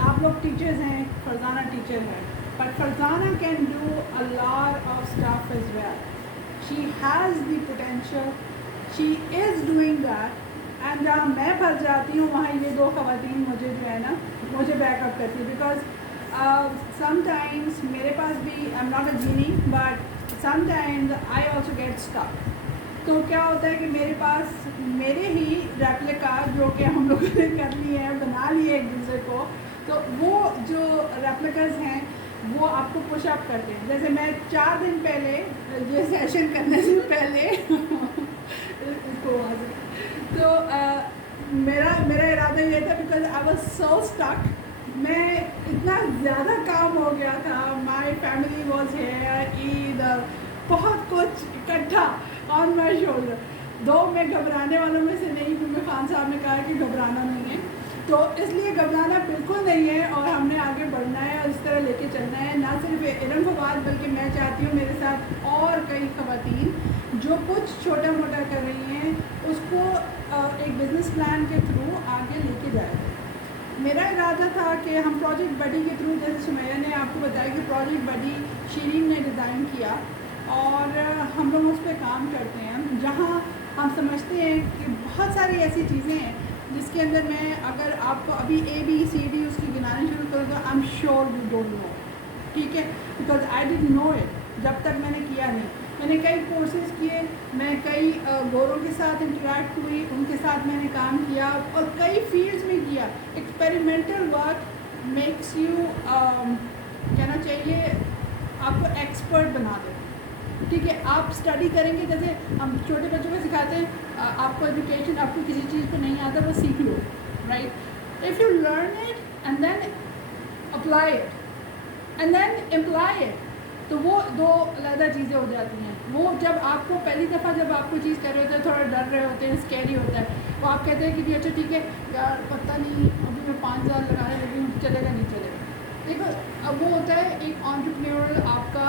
आप लोग टीचर्स हैं, फरजाना टीचर है, but Farzana can do a lot of stuff as well. She has the potential, she is doing that. And जहाँ मैं फंस जाती हूँ वहाँ ये दो ख़वातीन मुझे जो है ना मुझे बैकअप करती है. बिकॉज समटाइम्स मेरे पास भी, I am not a genie, but sometimes I also get stuck. तो क्या होता है कि मेरे पास मेरे ही रेप्लिका जो कि हम लोगों ने कर लिए हैं, बना लिए एक दूसरे को, तो वो जो रेप्लिकास हैं वो आपको पुशअप करते हैं. जैसे मैं 4 दिन पहले ये सेशन करने से पहले इसको तो मेरा इरादा ये था, because I was so stuck. मैं इतना ज़्यादा काम हो गया था, my family was here, Eid, बहुत कुछ इकट्ठा ऑन माई शोल्डर. दो मैं घबराने वालों में से नहीं, क्योंकि खान साहब ने कहा कि घबराना नहीं है, तो इसलिए घबराना बिल्कुल नहीं है और हमने आगे बढ़ना है और इस तरह लेके चलना है. ना सिर्फ इरम फवाद, बल्कि मैं चाहती हूँ मेरे साथ और कई ख़वातीन जो कुछ छोटा मोटा कर रही हैं उसको एक बिज़नेस प्लान के थ्रू आगे लेके जाए. मेरा इरादा था कि हम प्रोजेक्ट बडी के थ्रू, जैसे सुमैया ने आपको बताया कि प्रोजेक्ट बडी शीरीन ने डिज़ाइन किया और हम लोग उस पर काम करते हैं, जहाँ हम समझते हैं कि बहुत सारी ऐसी चीज़ें हैं जिसके अंदर मैं, अगर आपको अभी ABCD उसकी गिनानी शुरू करूँ तो I am sure you don't know. ठीक है, because I didn't know it जब तक मैंने किया नहीं. मैंने कई कोर्सेज़ किए, मैं कई गोरों के साथ इंटरेक्ट हुई, उनके साथ मैंने काम किया और कई फील्ड्स में किया. एक्सपेरिमेंटल वर्क मेक्स यू, कहना चाहिए, आपको एक्सपर्ट बना दे. ठीक है, आप स्टडी करेंगे, जैसे हम छोटे बच्चों को सिखाते हैं, आपको एजुकेशन, आपको किसी चीज़ को नहीं आता वो सीख लो, right. If you learn it and then apply it and then employ it, तो वो दो अलग चीज़ें हो जाती हैं. वो जब आपको पहली दफ़ा जब आप कोई चीज़ कर रहे होते हैं, थोड़ा डर रहे होते हैं, स्कैरी होता है, तो आप कहते हैं कि अच्छा ठीक है यार, पता नहीं अभी मैं 5,000 लगाने लगी हूँ, चलेगा नहीं चलेगा. देखो, अब वो होता है एक एंटरप्रेन्योर आपका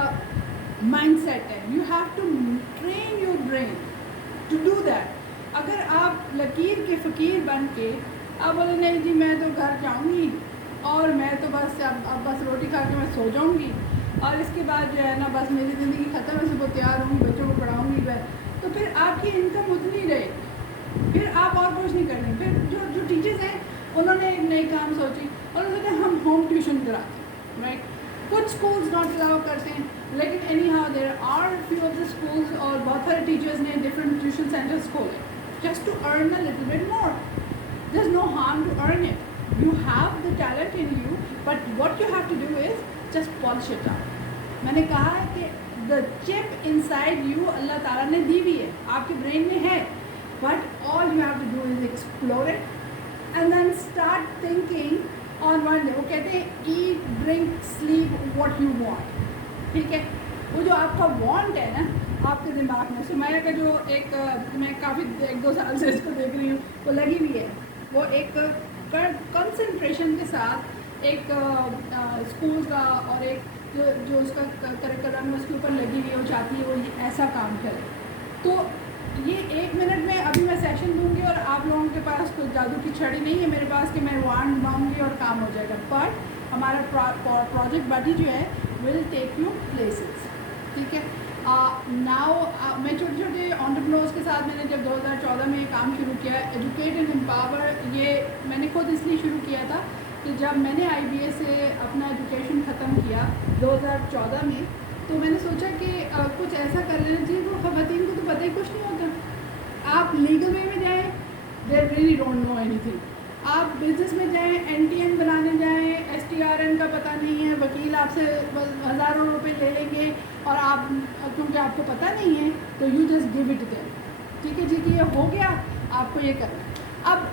माइंडसेट है. You have to train your brain to do that. अगर आप लकीर के फ़कीर बन के आप बोले नहीं जी मैं तो घर जाऊंगी और मैं तो बस अब बस रोटी खा के मैं सो जाऊंगी और इसके बाद जो है ना बस मेरी ज़िंदगी ख़त्म है, सुबह तैयार होंगी, बच्चों को पढ़ाऊँगी मैं, तो फिर आपकी इनकम उतनी रहेगी, फिर आप और कुछ नहीं करेंगे. फिर जो टीचर्स हैं उन्होंने एक नई काम सोची और उन्होंने हम होम ट्यूशन कराते हैं, राइट. कुछ स्कूल्स नॉट अलाउ करते हैं, लेकिन anyhow there are few of the schools और बहुत सारे टीचर्स ने डिफरेंट ट्यूशन सेंटर्स खोले just to earn a little bit more. There is no harm to earn it. You have the talent in you, but what you have to do is just polish it up. मैंने कहा है कि the chip inside you अल्लाह ताला ने दी हुई है, आपके brain में है, but all you have to do is explore it and then start thinking on one day. वो कहते हैं eat, drink, sleep what you want. ठीक है, वो जो आपका want है ना आपके दिमाग में, सुमैया का जो एक, मैं काफ़ी 1-2 साल से इसको देख रही हूँ, वो लगी हुई है, वो एक कंसंट्रेशन के साथ एक स्कूल का और एक जो उसका करिकुलम है उसके ऊपर लगी हुई है, वो चाहती है वो ऐसा काम करे. तो ये 1 मिनट में अभी मैं सेशन दूंगी और आप लोगों के पास कोई जादू की छड़ी नहीं है मेरे पास कि मैं वांड मांगूंगी और काम हो जाएगा. बट हमारा प्रोजेक्ट बडी जो है विल टेक यू प्लेसेस. ठीक है, नाउ मैं छोटे छोटे एंटरप्रेन्योर्स के साथ मैंने जब 2014 में काम शुरू किया, एजुकेट एंड एम्पावर, ये मैंने खुद इसलिए शुरू किया था कि जब मैंने IBA से अपना एजुकेशन ख़त्म किया 2014 में, तो मैंने सोचा कि कुछ ऐसा कर लेना चाहिए. वो ख़वातीन को तो पता ही कुछ नहीं होता. आप लीगल वे में जाएँ, they really don't know anything. आप बिज़नेस में जाएँ, NTN बनाने जाएँ, STRN का पता नहीं है, वकील आपसे हज़ारों रुपए ले लेंगे और आप, क्योंकि आपको पता नहीं है, तो you just give it them. ठीक है जी कि ये हो गया, आपको ये करना. अब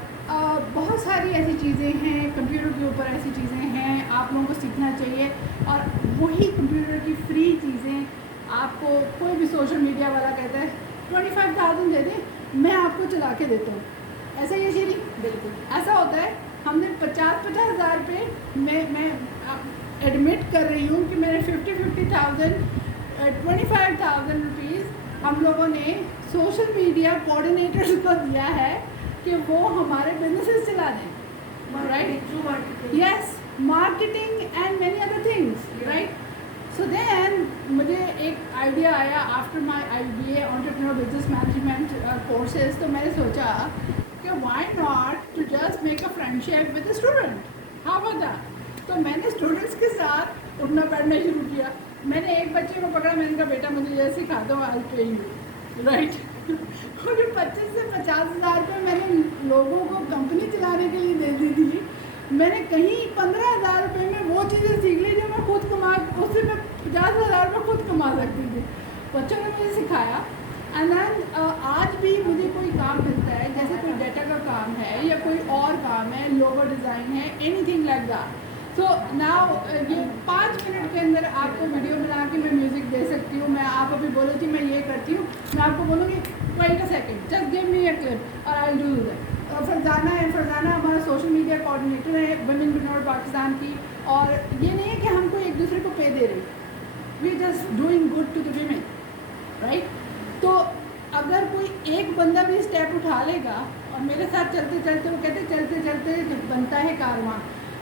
बहुत सारी ऐसी चीज़ें हैं, कंप्यूटर के ऊपर ऐसी चीज़ें हैं, आप लोगों को सीखना चाहिए. और वही कंप्यूटर की फ्री चीज़ें आपको कोई भी सोशल मीडिया वाला कहता है 25,000 दे दें, मैं आपको चला के देता हूँ. ऐसा ही है जी, बिल्कुल ऐसा होता है. हमने 50,000 रुपये, मैं एडमिट कर रही हूँ कि मैंने 50,000 25,000 रुपीज़ हम लोगों ने सोशल मीडिया कोऑर्डिनेटर्स को दिया है कि वो हमारे बिजनेसेस चला दें. right? Through marketing. Yes, marketing and many other things, Yeah. right? So then मुझे एक आइडिया आया after my IBA entrepreneur business management courses, तो मैंने सोचा कि why not to just make a friendship with student, how about that. तो मैंने students के साथ उठना बैठना शुरू किया। मैंने एक बच्चे को पकड़ा, मैंने कहा बेटा मुझे ये सिखा दो, आई पे यू, राइट। मुझे 25 से 50 हज़ार रुपये मैंने लोगों को कंपनी चलाने के लिए दे दी थी। मैंने कहीं 15,000 रुपये में वो चीज़ें सीख ली जो मैं खुद कमा, उससे मैं 50,000 रुपये खुद कमा सकती थी। बच्चों ने मुझे सिखाया। एंड देन आज भी मुझे कोई काम मिलता है, जैसे कोई डाटा का काम है या कोई और काम है, लोगो डिज़ाइन है, anything like that. So now ये 5 मिनट के अंदर आपको वीडियो बना के मैं म्यूज़िक दे सकती हूँ। मैं आप अभी बोलो कि मैं ये करती हूँ, मैं आपको बोलूँगी wait a second, just give me a clip और I will do that. Farzana है, फरजाना हमारा सोशल मीडिया कोऑर्डिनेटर है वुमेन बिनोर पाकिस्तान की। और ये नहीं है कि हमको एक दूसरे को पे दे रहे, we just doing good to the women, right. तो अगर कोई एक बंदा भी स्टेप उठा लेगा और मेरे साथ चलते चलते, वो कहते चलते चलते बनता है कारवां।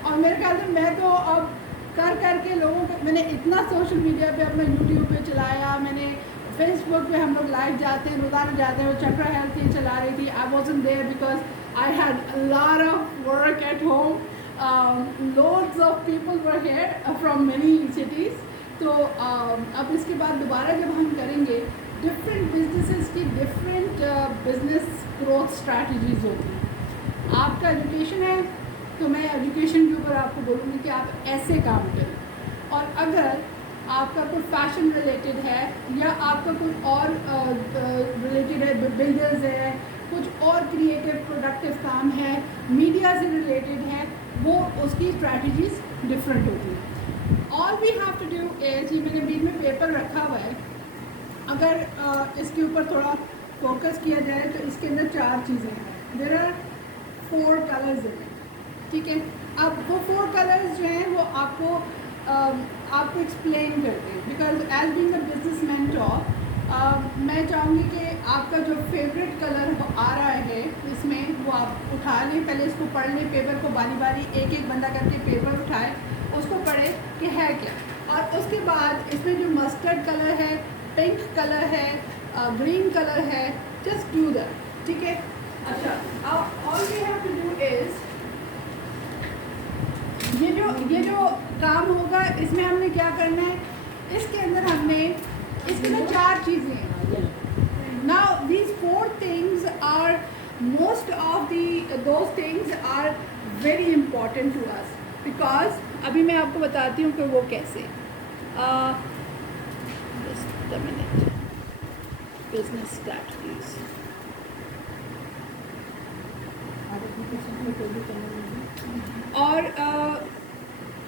और मेरे ख्याल से मैं तो अब कर करके लोगों को, मैंने इतना सोशल मीडिया पे अपना यूट्यूब पे चलाया, मैंने फेसबुक पे हम लोग लाइव जाते हैं, रोज़ाना जाते हैं। वो चक्रा हेल्थ ये चला रही थी, I wasn't there because I had a lot of work at home, loads of people were here from many cities. तो अब इसके बाद दोबारा जब हम करेंगे, डिफरेंट बिजनेसेस की डिफरेंट बिजनेस ग्रोथ स्ट्रैटेजीज होती हैं। आपका एजुकेशन है तो मैं एजुकेशन के ऊपर आपको बोलूँगी कि आप ऐसे काम करें। और अगर आपका कोई फैशन रिलेटेड है या आपका कोई और रिलेटेड है, बिल्डर्स है, कुछ और क्रिएटिव प्रोडक्टिव काम है, मीडिया से रिलेटेड है, वो उसकी स्ट्रैटेजीज डिफरेंट होती है। All we have to do is, ये मैंने बीच में पेपर रखा हुआ है, अगर इसके ऊपर थोड़ा फोकस किया जाए तो इसके अंदर 4 चीज़ें हैं। There are 4 colours in it, ठीक है। अब वो 4 कलर्स जो हैं वो आपको एक्सप्लेन करते हैं, because as being a business mentor मैं चाहूँगी कि आपका जो फेवरेट कलर आ रहा है इसमें वो आप उठा लें, पहले इसको पढ़ लें, पेपर को बारी बारी एक एक बंदा करके पेपर उठाए, उसको पढ़े कि है क्या। और उसके बाद इसमें जो मस्टर्ड कलर है, पिंक कलर है, ग्रीन कलर है, जस्ट डू दैट, ठीक है। अच्छा, all we have to do is, ये जो काम होगा इसमें हमने क्या करना है, इसके अंदर हमने, इसके अंदर 4 चीज़ें हैं। Now these 4 things are, most of those things are very important to us, because अभी मैं आपको बताती हूँ कि वो कैसे। Just a minute, business strategies. और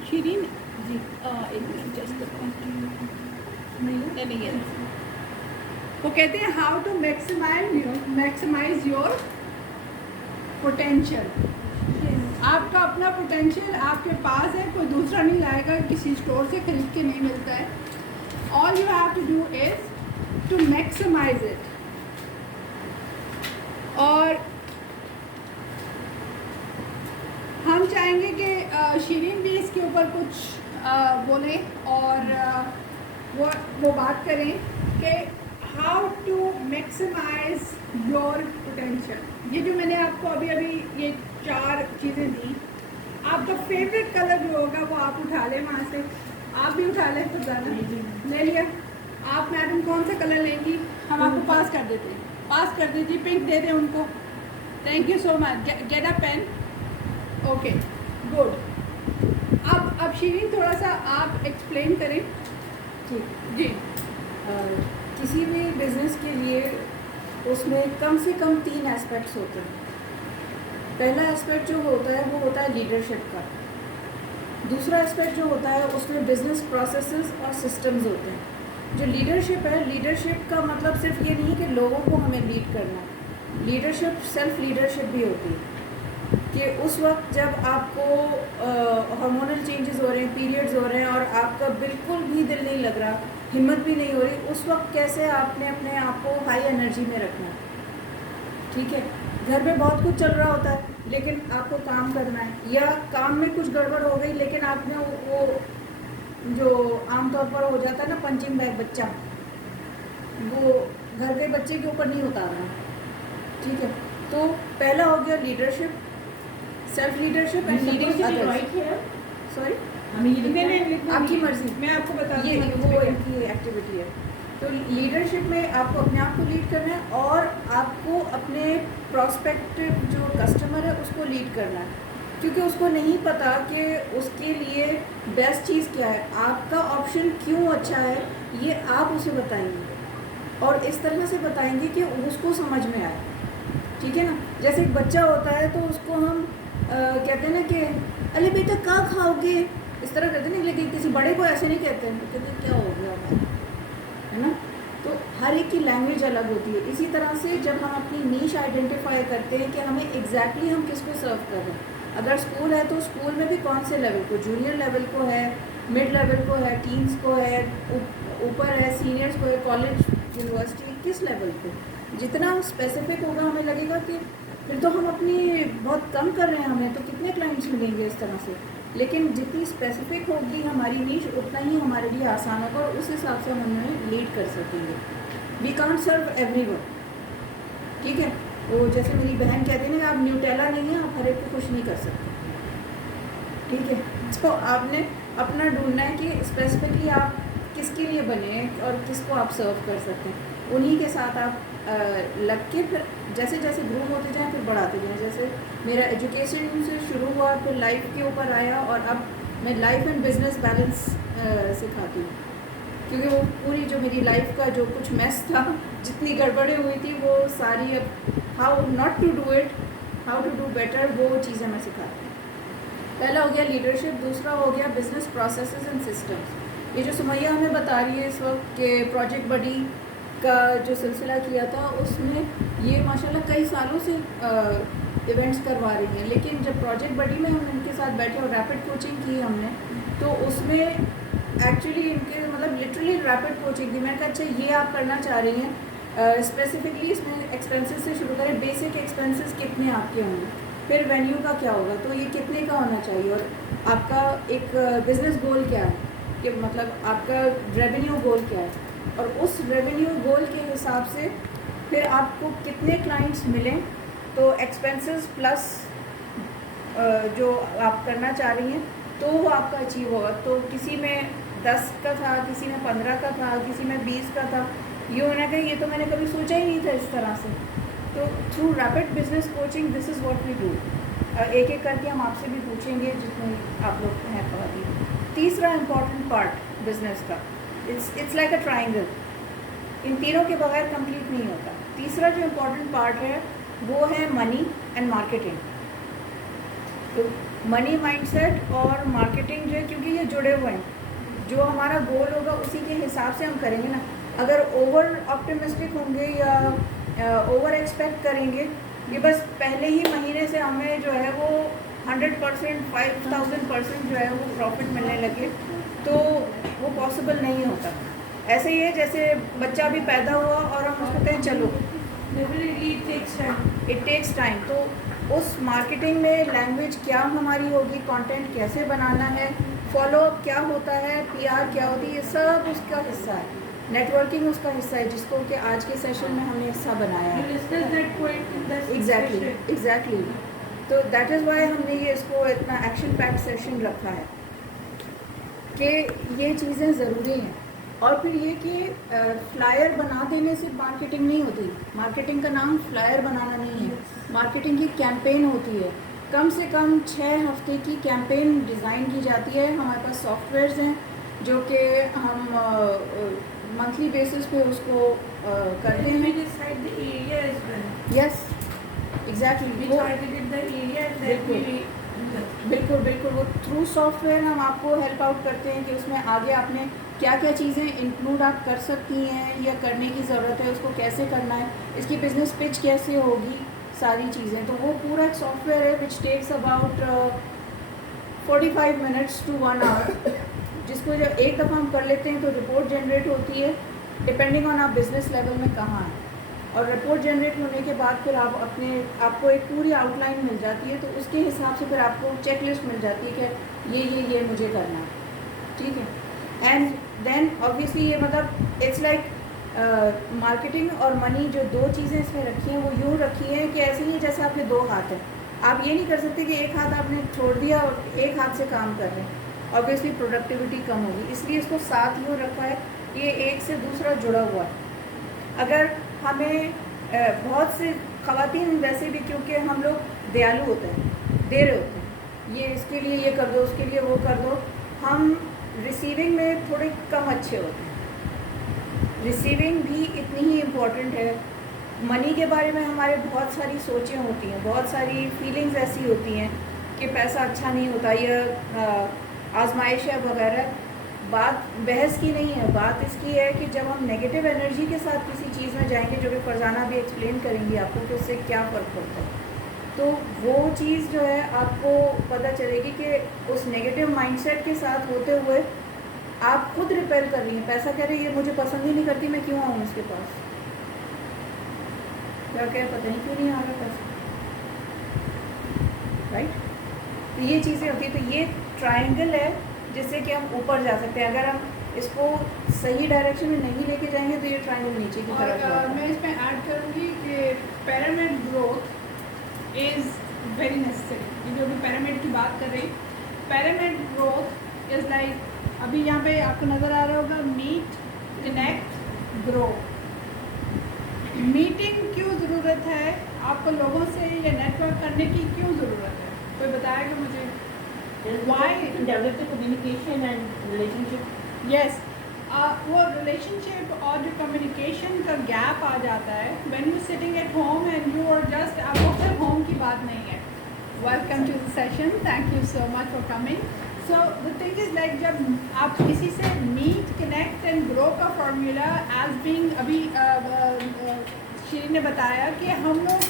शीरीन जी, एक मिनट, जस्ट नहीं, वो कहते हैं how to maximise your potential. आपका अपना पोटेंशियल आपके पास है, कोई दूसरा नहीं लाएगा, किसी स्टोर से खरीद के नहीं मिलता है। All you have to do is to maximise it. और हम चाहेंगे कि शीरीन भी इसके ऊपर कुछ बोले और वो बात करें कि how to maximise your potential. ये जो मैंने आपको अभी ये 4 चीज़ें दी, आपका फेवरेट कलर जो होगा वो आप उठा लें वहाँ से, आप भी उठा लें, तो ज़्यादा ले लिया। आप मैडम कौन सा कलर लेंगी, हम आपको पास कर देते हैं, पास कर दीजिए, पिंक दे दें उनको। Thank you so much, get a pen. Okay, good. अब शीरीन थोड़ा सा आप एक्सप्लेन करें। जी। किसी भी बिज़नेस के लिए उसमें कम से कम 3 एस्पेक्ट्स होते हैं। पहला एस्पेक्ट जो होता है वो होता है लीडरशिप का। दूसरा एस्पेक्ट जो होता है उसमें बिज़नेस प्रोसेसेस और सिस्टम्स होते हैं। जो लीडरशिप है, लीडरशिप का मतलब सिर्फ ये नहीं कि लोगों को हमें लीड करना है। लीडरशिप सेल्फ लीडरशिप भी होती है कि उस वक्त जब आपको हार्मोनल चेंजेस हो रहे हैं, पीरियड्स हो रहे हैं और आपका बिल्कुल भी दिल नहीं लग रहा, हिम्मत भी नहीं हो रही, उस वक्त कैसे आपने अपने आप को हाई एनर्जी में रखना है, ठीक है। घर में बहुत कुछ चल रहा होता है लेकिन आपको काम करना है, या काम में कुछ गड़बड़ हो गई लेकिन आपने वो जो आमतौर पर हो जाता है ना पंचिंग बैग बच्चा, वो घर के बच्चे के ऊपर नहीं उतारना, ठीक है। तो पहला हो गया leadership, self leadership and leading others. Sorry, आपकी मर्जी, मैं आपको बता ये वो इनकी एक्टिविटी है। तो लीडरशिप में आपको अपने आप को लीड करना है और आपको अपने प्रोस्पेक्टिव जो कस्टमर है उसको लीड करना है, क्योंकि उसको नहीं पता कि उसके लिए बेस्ट चीज़ क्या है, आपका ऑप्शन क्यों अच्छा है, ये आप उसे बताएंगे और इस तरह से बताएंगे कि उसको समझ में आए, ठीक है ना। जैसे एक बच्चा होता है तो उसको हम कहते हैं ना कि अरे बेटा क्या खाओगे, इस तरह कहते हैं ना, लेकिन किसी बड़े को ऐसे नहीं कहते हैं, कहते क्या हो गया भाई, है ना। तो हर एक की लैंग्वेज अलग होती है। इसी तरह से जब हम अपनी नीश आइडेंटिफाई करते हैं कि हमें एग्जैक्टली हम किसको सर्व कर रहे हैं, अगर स्कूल है तो स्कूल में भी कौन से लेवल को, जूनियर लेवल को है, मिड लेवल को है, टीन्स को है, ऊपर है, सीनियर्स को है, कॉलेज यूनिवर्सिटी, किस लेवल पे, जितना स्पेसिफिक होगा हमें लगेगा कि फिर तो हम अपनी बहुत कम कर रहे हैं, हमें तो कितने क्लाइंट्स मिलेंगे इस तरह से। लेकिन जितनी स्पेसिफिक होगी हमारी नीश उतना ही हमारे लिए आसान होगा और उस हिसाब से हम उन्हें लीड कर सकेंगे। वी कांट सर्व एवरीवन, ठीक है। वो जैसे मेरी बहन कहती है ना कि आप न्यूटेला नहीं है, आप हर एक को खुश नहीं कर सकते, ठीक है। तो आपने अपना ढूंढना है कि स्पेसिफिकली आप किसके लिए बने और किसको आप सर्व कर सकते हैं, उन्हीं के साथ आप लग के फिर जैसे जैसे ग्रो होते जाएं फिर बढ़ाते जाएं। जैसे मेरा एजुकेशन से शुरू हुआ, फिर लाइफ के ऊपर आया और अब मैं लाइफ एंड बिजनेस बैलेंस सिखाती हूँ, क्योंकि वो पूरी जो मेरी लाइफ का जो कुछ मेस था, जितनी गड़बड़ें हुई थी, वो सारी अब how not to do it, how to do better, वो चीज़ें मैं सिखाती हूँ। पहला हो गया लीडरशिप, दूसरा हो गया बिजनेस प्रोसेसेस एंड सिस्टम्स। ये जो सुमैया हमें बता रही है इस वक्त के प्रोजेक्ट बडी का जो सिलसिला किया था, उसमें ये माशाल्लाह कई सालों से इवेंट्स करवा रही हैं, लेकिन जब प्रोजेक्ट बडी में हम इनके साथ बैठे और रैपिड कोचिंग की हमने, तो उसमें एक्चुअली इनके मतलब लिटरली रैपिड कोचिंग थी। मैंने कहा अच्छा ये आप करना चाह रही हैं, स्पेसिफिकली इसमें एक्सपेंसेस से शुरू करें, बेसिक एक्सपेंसेस कितने आपके होंगे, फिर वेन्यू का क्या होगा, तो ये कितने का होना चाहिए, और आपका एक बिज़नेस गोल क्या है, कि मतलब आपका रेवेन्यू गोल क्या है, और उस रेवेन्यू गोल के हिसाब से फिर आपको कितने क्लाइंट्स मिलें, तो एक्सपेंसेस प्लस जो आप करना चाह रही हैं तो वो आपका अचीव होगा। तो किसी में 10 का था, किसी में 15 का था, किसी में 20 का था, ये होना कि ये तो मैंने कभी सोचा ही नहीं था इस तरह से। तो through rapid business coaching this is what we do. एक एक करके हम आपसे भी पूछेंगे जितने आप लोग हैं पढ़ाती। तीसरा इम्पॉर्टेंट पार्ट बिजनेस का, इट्स लाइक अ ट्राइंगल, इन तीनों के बगैर कंप्लीट नहीं होता। तीसरा जो इम्पॉर्टेंट पार्ट है वो है मनी एंड मार्केटिंग। तो मनी, माइंडसेट और मार्केटिंग जो है, क्योंकि ये जुड़े हुए हैं, जो हमारा गोल होगा उसी के हिसाब से हम करेंगे ना। अगर ओवर ऑप्टिमिस्टिक होंगे या ओवर एक्सपेक्ट करेंगे, ये बस पहले ही महीने से हमें जो है वो 100%, 5000% जो है वो प्रॉफिट मिलने लगे, तो वो पॉसिबल नहीं होता। ऐसे ही है जैसे बच्चा अभी पैदा हुआ और हम उसको कहें चलो, इट टेक्स टाइम। तो उस मार्केटिंग में लैंग्वेज क्या हमारी होगी, कंटेंट कैसे बनाना है, फॉलोअप क्या होता है, पीआर क्या होती है, ये सब उसका हिस्सा है। नेटवर्किंग उसका हिस्सा है, जिसको कि आज के सेशन में हमने हिस्सा बनाया है। एग्जैक्टली। तो दैट इज़ वाई हमने ये इसको इतना एक्शन पैक्ड सेशन रखा है कि ये चीज़ें ज़रूरी हैं। और फिर ये कि फ्लायर बना देने से मार्केटिंग नहीं होती। मार्केटिंग का नाम फ्लायर बनाना नहीं है, मार्केटिंग की कैंपेन होती है। कम से कम 6 हफ्ते की कैंपेन डिज़ाइन की जाती है। हमारे पास सॉफ्टवेयर्स हैं जो कि हम मंथली बेसिस पे उसको करते हैं। यस एग्जैक्टली, बिल्कुल बिल्कुल। वो थ्रू सॉफ्टवेयर हम आपको हेल्प आउट करते हैं कि उसमें आगे आपने क्या क्या चीज़ें इंक्लूड आप कर सकती हैं या करने की ज़रूरत है, उसको कैसे करना है, इसकी बिज़नेस पिच कैसे होगी, सारी चीज़ें। तो वो पूरा एक सॉफ्टवेयर है which takes about 45 minutes to 1 hour, जिसको जब एक दफ़ा हम कर लेते हैं तो रिपोर्ट जनरेट होती है डिपेंडिंग ऑन आप बिज़नेस लेवल में कहाँ हैं। और रिपोर्ट जनरेट होने के बाद फिर आपको एक पूरी आउटलाइन मिल जाती है, तो उसके हिसाब से फिर आपको चेक लिस्ट मिल जाती है कि ये मुझे करना है, ठीक है। एंड देन ऑब्वियसली ये मतलब इट्स लाइक मार्केटिंग और मनी जो दो चीज़ें इसमें रखी हैं वो यूँ रखी हैं कि ऐसे ही जैसे आपके दो हाथ हैं। आप ये नहीं कर सकते कि एक हाथ आपने छोड़ दिया और एक हाथ से काम कर रहे हैं, ऑब्वियसली प्रोडक्टिविटी कम होगी, इसलिए इसको साथ यूँ रखा है, ये एक से दूसरा जुड़ा हुआ है। अगर हमें बहुत से ख़वातीन वैसे भी, क्योंकि हम लोग दयालु होते हैं, दे रहे होते हैं, ये इसके लिए ये कर दो, उसके लिए वो कर दो, हम रिसीविंग में थोड़े कम अच्छे होते हैं। रिसीविंग भी इतनी ही इम्पॉर्टेंट है। मनी के बारे में हमारे बहुत सारी सोचें होती हैं, बहुत सारी फीलिंग्स ऐसी होती हैं कि पैसा अच्छा नहीं होता, यह आजमाइश है वगैरह। बात बहस की नहीं है, बात इसकी है कि जब हम नेगेटिव एनर्जी के साथ किसी चीज़ में जाएंगे, जो कि फरजाना भी एक्सप्लेन करेंगी आपको कि उससे क्या फ़र्क पड़ता है, तो वो चीज़ जो है आपको पता चलेगी कि उस नेगेटिव माइंडसेट के साथ होते हुए आप खुद रिपेल कर रही हैं। पैसा कह रही है मुझे पसंद ही नहीं करती, मैं क्यों आऊँ इसके पास, क्या पता नहीं क्यों नहीं आ रहा पैसा, राइट। तो ये चीज़ें होती हैं। तो ये ट्रायंगल है जिससे कि हम ऊपर जा सकते हैं। अगर हम इसको सही डायरेक्शन में नहीं लेके जाएंगे तो ये ट्रायंगल नीचे की तरफ जाएगा। मैं इसमें ऐड करूँगी कि pyramid growth is very necessary. जो भी पिरामिड की बात कर रही, पिरामिड ग्रोथ इज़ लाइक, अभी यहाँ पे आपको नज़र आ रहा होगा, मीट, कनेक्ट, ग्रो। मीटिंग क्यों ज़रूरत है आपको, लोगों से या नेटवर्क करने की क्यों ज़रूरत है, कोई बताएगा मुझे? Why develop the communication and relationship? Yes, वो रिलेशनशिप और जो कम्युनिकेशन का गैप आ जाता है when you sitting at home and you are just, आपको सिर्फ होम की बात नहीं है। Welcome to the session, thank you so much for coming. So the thing is like, जब आप किसी से मीट, कनेक्ट एंड ग्रो का फार्मूला एज बीइंग, अभी श्री ने बताया कि हम लोग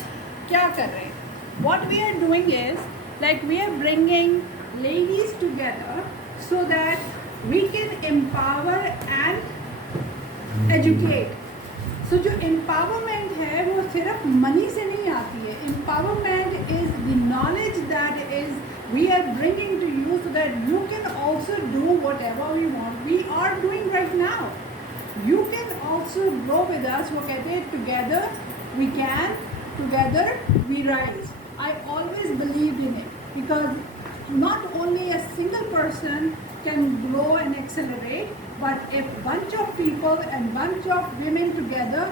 क्या कर रहे हैं। What we are doing is like we are bringing ladies together so that we can empower and educate. So जो empowerment है वो सिर्फ money से नहीं आती है। Empowerment is the knowledge that is we are bringing to you so that you can also do whatever we want. We are doing right now. You can also grow with us. वो कहते हैं together we can, together we rise. I always believed in it because not only a single person can grow and accelerate, but if bunch of people and bunch of women together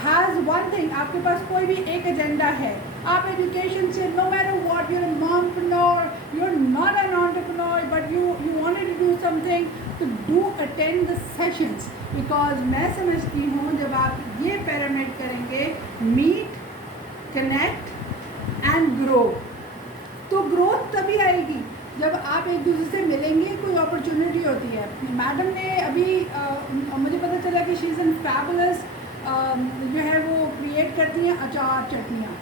has one thing, आपके पास कोई भी एक agenda है, आप education से, no matter what, you're a mompreneur, you're not an entrepreneur, but you wanted to do something, to do attend the sessions, because मैं समझती हूँ जब आप ये pyramid करेंगे, meet, connect and grow, तो ग्रोथ तभी आएगी जब आप एक दूसरे से मिलेंगे, कोई अपॉर्चुनिटी होती है। मैडम ने अभी मुझे पता चला कि शी इज़ एन फैबुलस, जो है वो क्रिएट करती हैं अचार, चटनियाँ,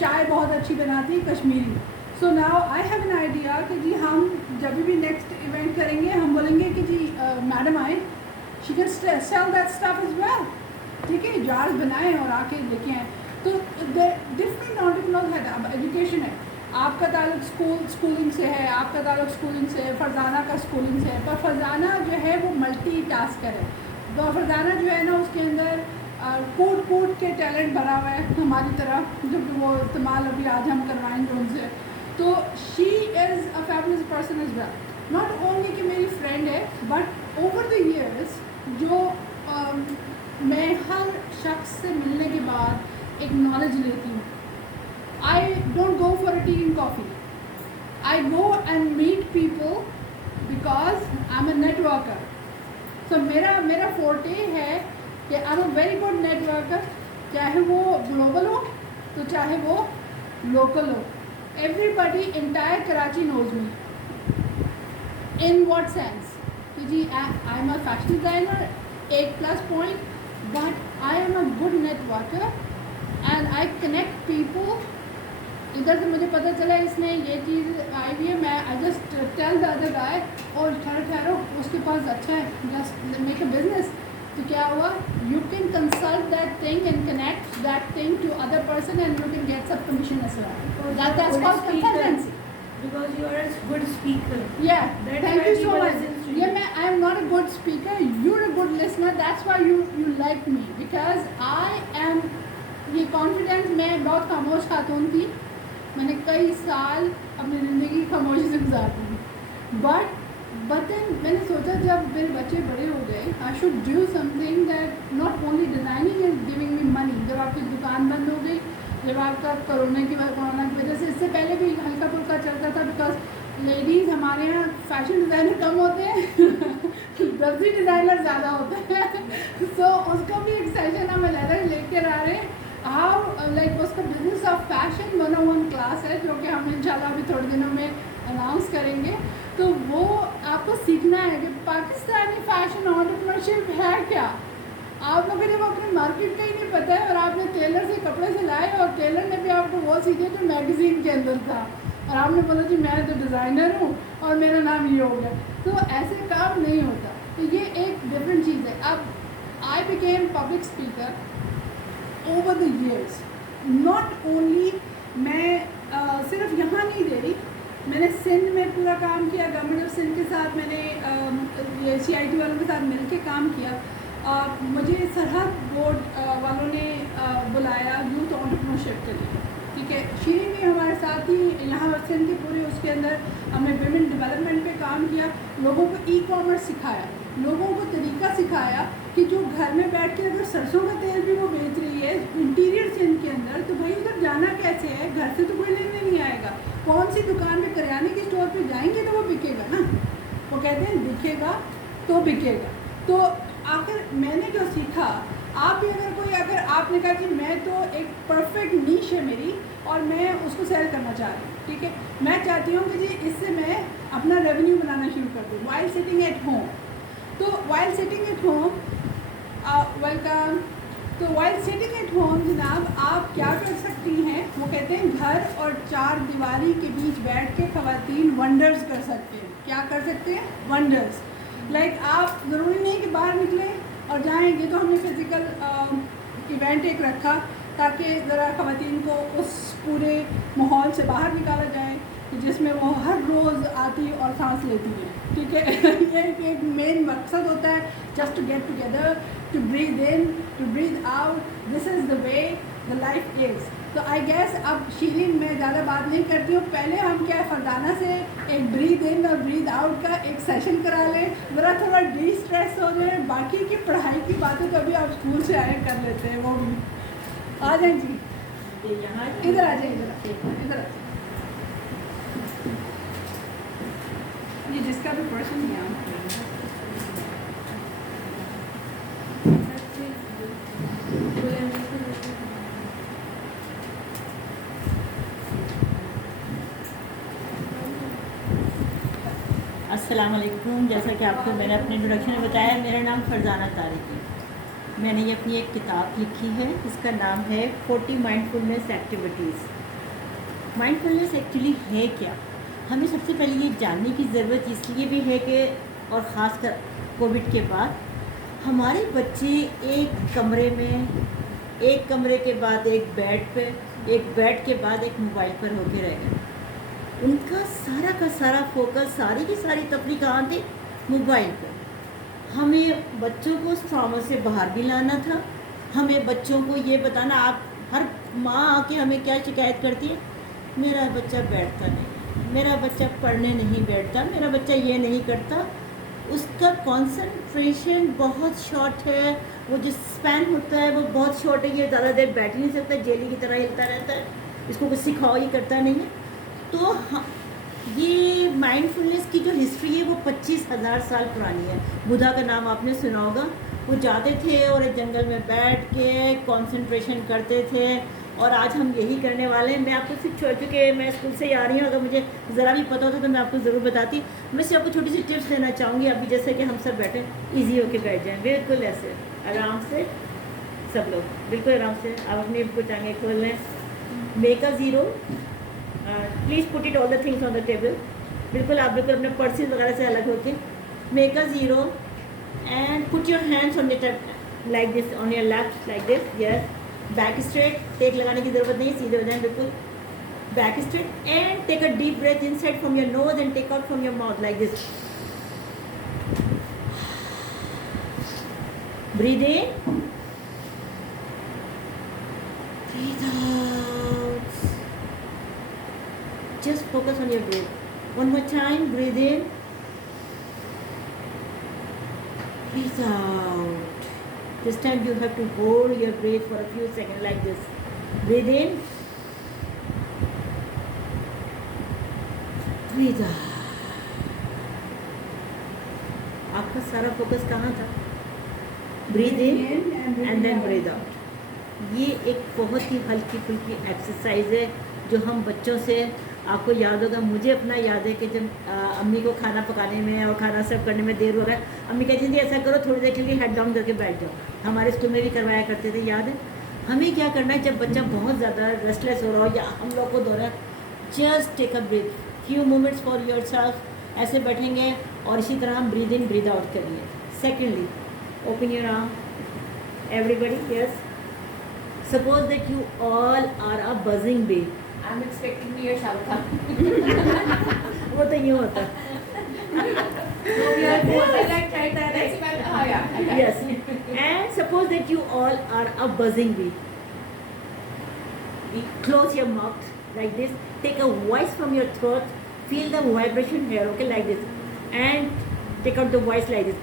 चाय बहुत अच्छी बनाती है Kashmiri. So now I have an idea कि जी हम जब भी नेक्स्ट इवेंट करेंगे हम बोलेंगे कि जी मैडम आए, she can sell that stuff is well, ठीक है, जार्स बनाएं और आके लेके आएँ। तो डिफरेंट एंटरप्रेन्योर्स है। अब एजुकेशन है, आपका ताल्लुक स्कूलिंग से है, आपका ताल्लुक स्कूलिंग से है, फरजाना का स्कूलिंग से है, पर फरजाना जो है वो मल्टी टास्कर है। तो फरजाना जो है ना उसके अंदर कूट के टैलेंट भरा हुआ है हमारी तरह, जब वो इस्तेमाल अभी आज हम करवाएंगे उनसे। तो she is a fabulous person is well, not only कि मेरी फ्रेंड है, बट ओवर द ईयर्स जो मैं हर शख्स से मिलने के बाद एक नॉलेज लेती हूँ। I don't go for a tea and coffee. I go and meet people because I'm a networker. So मेरा forte है कि I'm a very good networker. चाहे वो global हो तो चाहे वो local हो. Everybody entire Karachi knows me. In what sense? कि जी I'm a fashion designer, 8+ point, but I am a good networker and I connect people. इधर से मुझे पता चला इसने ये चीज़ आई हुई है, मैं I just tell the other guy और ठहरो उसके पास अच्छा है, जस्ट मेक अ बिजनेस। तो क्या हुआ, you can consult that thing and connect that thing to other person and you can get sub commission as well. That's called consultancy. Because you are a good speaker. Yeah, That's thank why you so people much. listen to Yeah, you. I am not a good speaker. You're a good listener. That's why you like me because I am ये confidence. मैं बहुत खामोश खातून थी. मैंने कई साल अपनी ज़िंदगी खामोशी से गुजारी थी. बट देन मैंने सोचा जब मेरे बच्चे बड़े हो गए, I should do something that not only designing is giving me money. जब आपकी दुकान बंद हो गई, जब आपका कोरोना की वजह से, इससे पहले भी हल्का फुल्का चलता था बिकॉज लेडीज़ हमारे यहाँ फैशन डिज़ाइनर कम होते हैं दर्जी डिज़ाइनर ज़्यादा होते हैं. सो उसका भी एक सेशन हम लेकर आ रहे हैं. हाउ लाइक उसका बिजनेस ऑफ फैशन 101 क्लास है जो कि हम इंशाल्लाह अभी थोड़े दिनों में अनाउंस करेंगे. तो वो आपको सीखना है कि पाकिस्तानी फैशन एंटरप्रेन्योरशिप है क्या. आप लोगों ने वो अपनी मार्केट का ही नहीं पता है और आपने टेलर से कपड़े सिलाए और टेलर ने भी आपको वो सीखे जो मैगजीन के अंदर था और आपने बोला जी मैं तो डिज़ाइनर हूँ और मेरा नाम ये हो गया. तो ऐसे काम नहीं होता. तो ये एक डिफरेंट चीज़ है. अब I became public speaker over the years. Not only मैं सिर्फ यहाँ नहीं दे रही, मैंने सिंध में पूरा काम किया. गवर्नमेंट ऑफ सिंध के साथ मैंने ये CIT वालों के साथ मिल के काम किया. मुझे सरहद बोर्ड वालों ने बुलाया यूथ एंटरप्रेन्योरशिप के लिए. ठीक है, शीरी भी हमारे साथ ही यहाँ सिंध के पूरे उसके अंदर हमने विमेन डेवलपमेंट पे काम किया. लोगों को ई-कॉमर्स सिखाया, लोगों को तरीका सिखाया कि जो घर में बैठ के अगर सरसों का तेल भी वो बेच रही है इंटीरियर सिंध के अंदर, तो भाई उधर जाना कैसे है, घर से तो कोई लेने नहीं आएगा. कौन सी दुकान पे, करियाने की स्टोर पे जाएंगे तो वो बिकेगा ना. वो कहते हैं दिखेगा तो बिकेगा. तो आखिर मैंने जो सीखा, आप भी अगर आपने कहा कि मैं तो एक परफेक्ट नीश है मेरी और मैं उसको सेल करना चाह रही हूँ. ठीक है, मैं चाहती हूँ कि जी इससे मैं अपना रेवेन्यू बनाना शुरू कर दूँ वाइल सिटिंग एट होम. तो while sitting at home, welcome. तो वाइल सिटिंग एट होम जनाब आप क्या कर सकती हैं, वो कहते हैं घर और चार दीवारी के बीच बैठ के ख़वातीन वंडर्स कर सकते हैं. क्या कर सकते हैं? वंडर्स. लाइक आप ज़रूरी नहीं कि बाहर निकलें और जाएं. ये तो हमने फिज़िकल इवेंट एक रखा ताकि ज़रा ख़वातीन को उस पूरे माहौल से बाहर निकाला जाए जिसमें वो हर रोज़ आती और सांस लेती है. ठीक है ये एक मेन मकसद होता है, just to get together, to breathe in, to breathe out. This is the way the life is. तो आई गेस अब शीरीन मैं ज़्यादा बात नहीं करती हूँ. पहले हम क्या फरजाना से एक ब्रीथ इन और ब्रीथ आउट का एक सेशन करा लें, ज़रा थोड़ा डी स्ट्रेस हो जाए. बाकी की पढ़ाई की बातें तो अभी आप स्कूल से आए कर लेते हैं, वो भी आ जाए जी. इधर आ जाए, इधर आ जाए. ये जिसका भी पर्सन यहाँ अस्सलाम वालेकुम. जैसा कि आपको मैंने अपने इंट्रोडक्शन में बताया, मेरा नाम फरजाना तारिक है. मैंने ये अपनी एक किताब लिखी है, इसका नाम है 40 माइंडफुलनेस एक्टिविटीज़. माइंडफुलनेस एक्चुअली है क्या, हमें सबसे पहले ये जानने की ज़रूरत इसलिए भी है कि, और ख़ासकर कोविड के बाद, हमारे बच्चे एक कमरे में, एक कमरे के बाद एक बेड पे, एक बेड के बाद एक मोबाइल पर होके रह गए. उनका सारा का सारा फोकस, सारी की सारी तफरीह कहाँ थी? मोबाइल पर. हमें बच्चों को उस ट्रॉमा से बाहर भी लाना था. हमें बच्चों को ये बताना, आप हर माँ आके हमें क्या शिकायत करती है, मेरा बच्चा बैठता नहीं, मेरा बच्चा पढ़ने नहीं बैठता, मेरा बच्चा ये नहीं करता. उसका कंसंट्रेशन बहुत शॉर्ट है, वो जो स्पैन होता है वो बहुत शॉर्ट है. ये ज़्यादा देर बैठ ही नहीं सकता, जेली की तरह हिलता रहता है. इसको कुछ सिखाओ, ये करता नहीं है. तो ये माइंडफुलनेस की जो हिस्ट्री है वो 25,000 साल पुरानी है. बुद्धा का नाम आपने सुना होगा. वो जाते थे और एक जंगल में बैठ के कंसंट्रेशन करते थे, और आज हम यही करने वाले हैं. मैं आपको सिर्फ छोड़ चुके, मैं स्कूल से ही आ रही हूँ, अगर मुझे ज़रा भी पता होता तो मैं आपको ज़रूर बताती. मैं सिर्फ आपको छोटी सी टिप्स देना चाहूँगी. अभी जैसे कि हम सब बैठे ईजी होके बैठ जाएँ, बिल्कुल ऐसे आराम से, सब लोग बिल्कुल आराम से. आप अपनी कुछ आगे खोल लें. Make a zero, please put it all the things on the table. बिल्कुल आप बिल्कुल अपने पर्सेस वगैरह से अलग होके. Make a zero, and put your hands on your like this, on your left like this. Yes, back straight. टेक लगाने की ज़रूरत नहीं, सीधे हो जाएं बिल्कुल. Back straight and take a deep breath inside from your nose and take out from your mouth like this. Breathe in. Breathe out. Just focus on your breath. One more time. Breathe in. Breathe out. This time you have to hold your breath for a few seconds like this. Breathe in. Breathe out. आपका सारा focus कहाँ था? Breathe in and then breathe out. ये एक बहुत ही हल्की फुल्की exercise है जो हम बच्चों से, आपको याद होगा, मुझे अपना याद है कि जब अम्मी को खाना पकाने में और खाना सर्व करने में देर हो रहा है, अम्मी कहती थी ऐसा करो थोड़ी देर के लिए हेड डाउन करके बैठ जाओ. हमारे स्कूल में भी करवाया करते थे, याद है. हमें क्या करना है जब बच्चा बहुत ज़्यादा रेस्टलेस हो रहा हो या हम लोग को दौरा, just take a breath, few moments for yourself. ऐसे बैठेंगे और इसी तरह हम ब्रीद इन ब्रीद आउट करेंगे. Secondly, open your arm everybody. Yes, suppose that you all are a buzzing bee. I'm expecting to hear Shahrukh Khan. वो तो यूँ होता. So we are both like that. Oh yeah. Yes. And suppose that you all are a buzzing bee. Close your mouth like this. Take a voice from your throat. Feel the vibration here. Okay, like this. And take out the voice like this.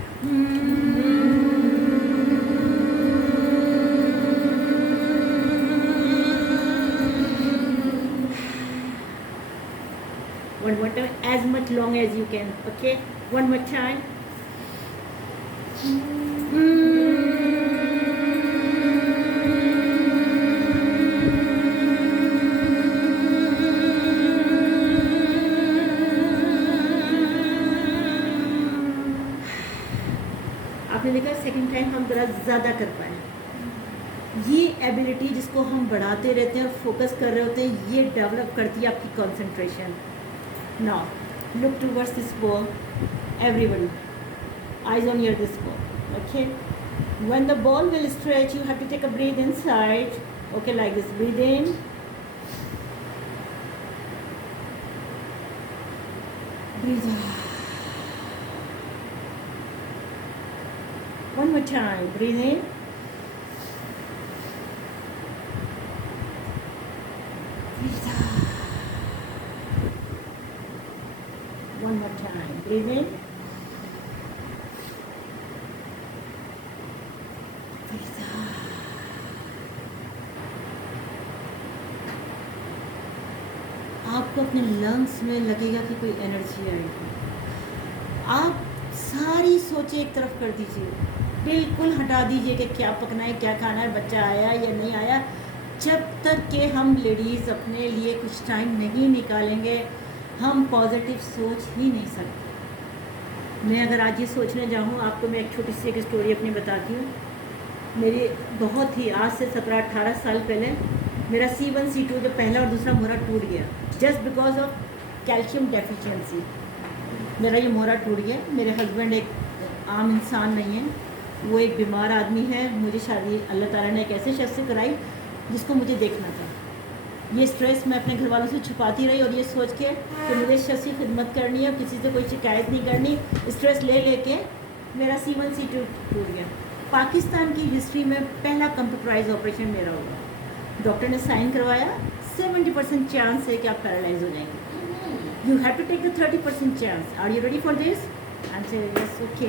One more time, as much long as you can. Okay, one more time. आपने देखा second time हम ज़रा ज़्यादा कर पाए. ये ability जिसको हम बढ़ाते रहते हैं और फोकस कर रहे होते हैं, ये डेवलप करती है आपकी concentration. Now, look towards this ball, everybody. Eyes on your this ball. Okay. When the ball will stretch, you have to take a breath inside. Okay, like this. Breathe in. Breathe out. One more time. Breathe in. Breathe out. One more time. Breathe in. Breathe out. आपको अपने lungs में लगेगा कि कोई energy आएगी. आप सारी सोचें एक तरफ कर दीजिए, बिल्कुल हटा दीजिए कि क्या पकना है, क्या खाना है, बच्चा आया या नहीं आया. जब तक कि हम लेडीज़ अपने लिए कुछ टाइम नहीं निकालेंगे, हम पॉजिटिव सोच ही नहीं सकते. मैं अगर आज ये सोचने जाऊँ, आपको मैं एक छोटी सी एक स्टोरी अपनी बताती हूँ. मेरी बहुत ही आज से 17-18 साल पहले मेरा C1 C2 जो पहला और दूसरा मोहरा टूट गया, just because of calcium deficiency. मेरा ये मोहरा टूट गया. मेरे हस्बैंड एक आम इंसान नहीं है, वो एक बीमार आदमी है. मुझे शादी अल्लाह ताला ने एक ऐसे शख्स से कराई जिसको मुझे देखना था. ये स्ट्रेस मैं अपने घर वालों से छुपाती रही और ये सोच के कि मुझे शख्स की खिदमत करनी है, किसी से कोई शिकायत नहीं करनी, स्ट्रेस ले लेके मेरा C1 C2 टूट गया. पाकिस्तान की हिस्ट्री में पहला कंप्यूटराइज ऑपरेशन मेरा हुआ. डॉक्टर ने साइन करवाया, 70% चांस है कि आप पैरालाइज हो जाएंगे. You have to take the 30% chance. Are you ready for this? I say yes. Okay.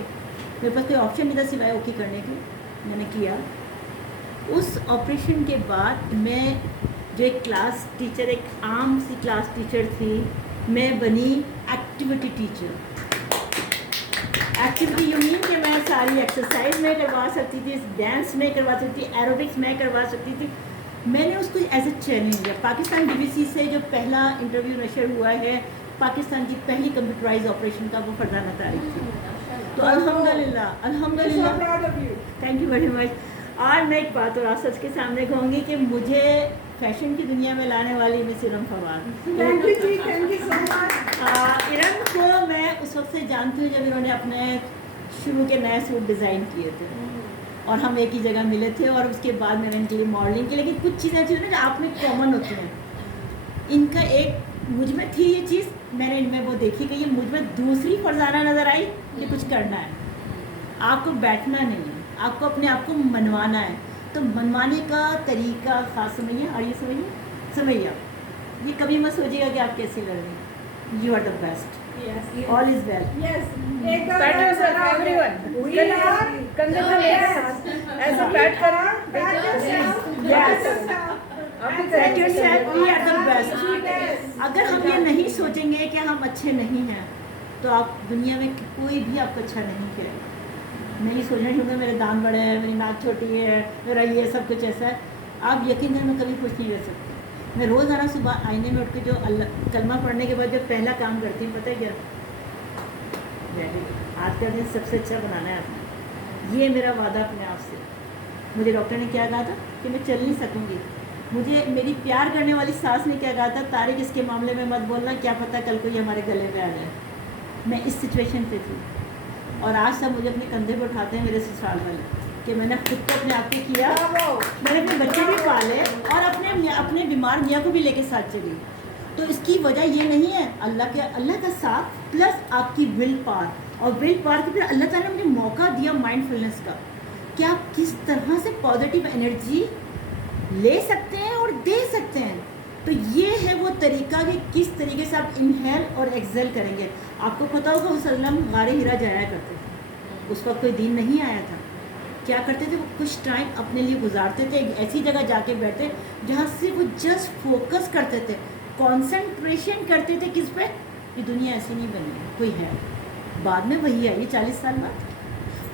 मेरे पास कोई ऑप्शन नहीं था सिवाय ओके करने के. मैंने किया. उस ऑपरेशन के बाद मैं जो एक क्लास टीचर, एक आम सी क्लास टीचर थी, मैं बनी activity teacher. Activity you mean कि मैं सारी एक्सरसाइज में करवा सकती थी, डांस में करवा सकती थी, एरोबिक्स में करवा सकती थी. मैंने उसको एज ए चैलेंज लिया. पाकिस्तान BBC से जो पहला इंटरव्यू नशर हुआ है पाकिस्तान की पहली कंप्यूटराइज ऑपरेशन का, वो फरजाना तारिक थी. तो अल्हम्दुलिल्लाह, अल्हम्दुलिल्लाह, थैंक यू वेरी मच. और मैं एक बात और आप सच के सामने कहूँगी कि मुझे फैशन की दुनिया में लाने वाली Miss Iram Fawad. Thank you जी, thank you so much. Iram को मैं उस वक्त से जानती हूँ जब इन्होंने अपने शुरू के नए सूट डिज़ाइन किए थे और हम एक ही जगह मिले थे और उसके बाद मैंने इनके लिए मॉडलिंग की। लेकिन कुछ चीज़ें ऐसी होती हैं जो आप में कॉमन होती हैं। इनका एक मुझ में थी ये चीज़, मैंने इनमें वो देखी कि ये मुझ में दूसरी फरजाना नज़र आई कि कुछ करना है, आपको बैठना नहीं है, आपको अपने आप को मनवाना है। तो मनवाने का तरीका ख़ास समझिए और ये समझिए ये कभी मत सोचिएगा कि आप कैसे लड़ रहे हैं। You are the best, Yes. All is well. Yes. Pat yourself, everyone. We are. कंधे पे Yes. ऐसे पैट करें। Pat yourself. Yes. Pat Set yourself, we are the best. Yes. अगर हम ये नहीं सोचेंगे कि हम अच्छे नहीं हैं तो आप दुनिया में कोई भी आपको अच्छा नहीं करेगा। नहीं सोचना क्योंकि मेरे दांत बड़े हैं, मेरी नाक छोटी है, मेरा ये सब कुछ ऐसा है, आप यकीन करें मैं कभी खुश नहीं रह सकती। मैं रोज़ाना सुबह आईने में उठ के जो अल्लाह कलमा पढ़ने के बाद जो पहला काम करती हूँ पता है क्या, आज का दिन सबसे अच्छा बनाना है आपने। ये मेरा वादा अपने आप से। मुझे डॉक्टर ने क्या कहा था कि मैं चल नहीं सकूँगी। मुझे मेरी प्यार करने वाली सास ने क्या कहा था, तारिक इसके मामले में मत बोलना, क्या पता कल को ये हमारे गले पे आ जाए। मैं इस सिचुएशन पे थी और आज सब मुझे अपने कंधे पर उठाते हैं मेरे ससुराल वाले कि मैंने खुद को अपने आप पे किया, मैंने अपने बच्चे भी पाले और अपने बीमार मियाँ को भी लेके साथ चली। तो इसकी वजह ये नहीं है, अल्लाह का साथ प्लस आपकी विल पावर, और विल पावर के फिर अल्लाह ताला ने मुझे मौका दिया माइंडफुलनेस का कि आप किस तरह से पॉजिटिव एनर्जी ले सकते हैं और दे सकते हैं। तो ये है वो तरीका कि किस तरीके से आप इनहेल और एक्सेल करेंगे। आपको पता होगा वसल्लम गारे हिरा जाया करते थे, उस वक्त कोई दीन नहीं आया था। क्या करते थे वो, कुछ टाइम अपने लिए गुजारते थे, एक ऐसी जगह जाके बैठते जहाँ से वो जस्ट फोकस करते थे, कंसंट्रेशन करते थे किस पे, ये दुनिया ऐसी नहीं बनी है, कोई है, बाद में वही आई 40 साल बाद।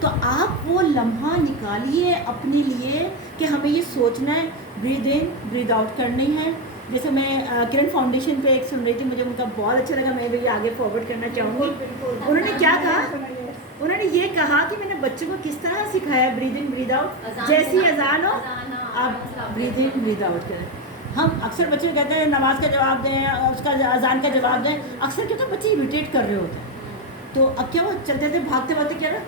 तो आप वो लम्हा निकालिए अपने लिए कि हमें ये सोचना है, ब्रीद इन ब्रीद आउट करनी है। जैसे मैं किरण फाउंडेशन पे एक सुन रही थी, मुझे उनका बहुत अच्छा लगा, मैं भी आगे फॉरवर्ड करना चाहूँगी। उन्होंने क्या कहा, उन्होंने ये कहा कि मैंने बच्चों को किस तरह सिखाया ब्रीद इन ब्रीद आउट, जैसी अजान हो आप ब्रीद इन ब्रीद आउट करें। हम अक्सर बच्चे को कहते हैं नमाज का जवाब दें, उसका अजान का जवाब दें, अक्सर क्योंकि बच्चे इरिटेट कर रहे होते हैं। तो अब क्या वो चलते थे भागते भागते क्या ना,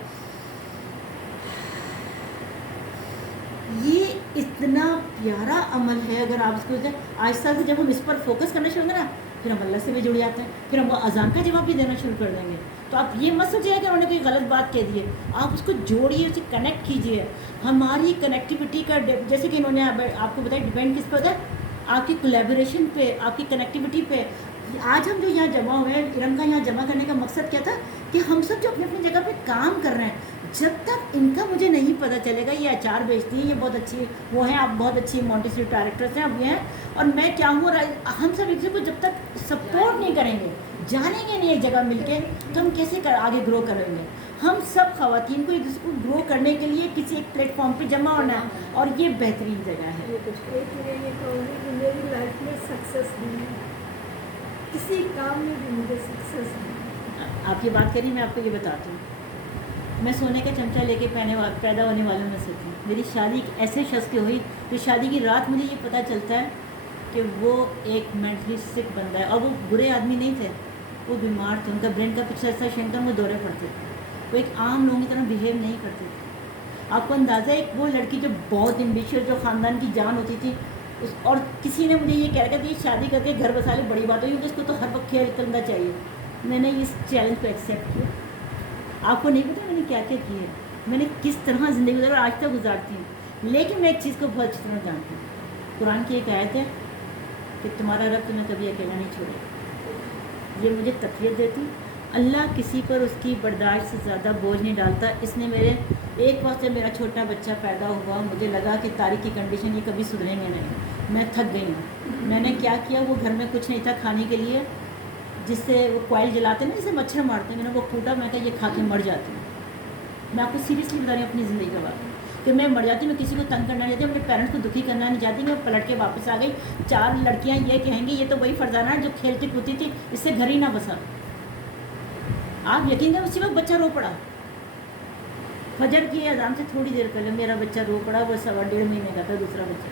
ये इतना प्यारा अमल है। अगर आप इसको आहिस्ता से जब हम इस पर फोकस करना शुरू करें ना, फिर हम अल्लाह से भी जुड़ जाते हैं, फिर हम अजान का जवाब भी देना शुरू कर देंगे। तो आप ये मत सोचिए कि उन्होंने कोई गलत बात कह दी है, आप उसको जोड़िए, उसे कनेक्ट कीजिए। हमारी कनेक्टिविटी का जैसे कि इन्होंने आपको बताया डिपेंड किस पर होता है, आपकी कोलैबोरेशन पे, आपकी कनेक्टिविटी पे। आज हम जो यहाँ जमा हुए हैं, इरम का यहाँ जमा करने का मकसद क्या था कि हम सब जो अपनी अपनी जगह पे काम कर रहे हैं, जब तक इनका मुझे नहीं पता चलेगा ये अचार बेचती है, ये बहुत अच्छी वो हैं, आप बहुत अच्छी मॉन्टेसरी डायरेक्टर्स हैं, अब ये हैं और मैं क्या हूँ, हम सब एक दूसरे को जब तक सपोर्ट नहीं करेंगे, जानेंगे नहीं एक जगह मिलके, तो हम कैसे आगे ग्रो करेंगे। हम सब ख़वातीन को एक दूसरे को ग्रो करने के लिए किसी एक प्लेटफॉर्म पे जमा होना है और ये बेहतरीन जगह है। एक ये कहूँगी कि मेरी लाइफ में सक्सेस नहीं है, किसी काम में भी मुझे सक्सेस नहीं। आप ये बात करिए, मैं आपको ये बताती हूँ, मैं सोने का चमचा लेके पैदा होने वालों में से थी। मेरी शादी एक ऐसे शख्स की हुई कि शादी की रात मुझे ये पता चलता है कि वो एक मेंटली सिक बंदा है, और वो बुरे आदमी नहीं थे, वो बीमार थे, उनका ब्रेन का पिछला हिस्सा शंकर में दौरे पड़ते थे, वो एक आम लोगों की तरह बिहेव नहीं करते थे। आपको अंदाज़ा है, एक वो लड़की जो बहुत एम्बिशियस, जो ख़ानदान की जान होती थी, उस और किसी ने मुझे ये कह रखा कि शादी करके घर बसा ले बड़ी बात होगी, उसको तो हर वक्त खेल करना चाहिए। मैंने इस चैलेंज को एक्सेप्ट किया। आपको नहीं पता मैंने क्या क्या किया है, मैंने किस तरह ज़िंदगी गुजारी, आज तक गुजारती हूँ। लेकिन मैं एक चीज़ को बहुत अच्छी तरह जानती हूँ, कुरान की एक आयत है कि तुम्हारा रब तुम्हें कभी अकेला नहीं छोड़ेगा। ये मुझे तक़वियत देती। अल्लाह किसी पर उसकी बर्दाश्त से ज़्यादा बोझ नहीं डालता। इसने मेरे एक वक्त जब मेरा छोटा बच्चा पैदा हुआ, मुझे लगा कि तारिक की कंडीशन ये कभी सुधरेंगे नहीं, मैं थक गई हूँ। मैंने क्या किया, वो घर में कुछ नहीं था खाने के लिए, जिससे वो कॉइल जलाते ना, जिससे मच्छर मारते हैं, मैंने वो कूटा, मैं कहा ये खा के मर जाती हूँ। मैं आपको सीरियसली बता रही हूँ अपनी ज़िंदगी का बात कि मैं मर जाती हूँ। मैं किसी को तंग करना नहीं चाहती, अपने पेरेंट्स को दुखी करना नहीं चाहती। मैं पलट के वापस आ गई। 4 लड़कियाँ ये कहेंगी ये तो वही फरजाना है जो खेलती कूदती थी, इससे घर ही ना बसा। आप यकीन करें उसी वक्त बच्चा रो पड़ा। फजर की अजान से थोड़ी देर पहले मेरा बच्चा रो पड़ा, वो 1.5 महीने का था, दूसरा बच्चा।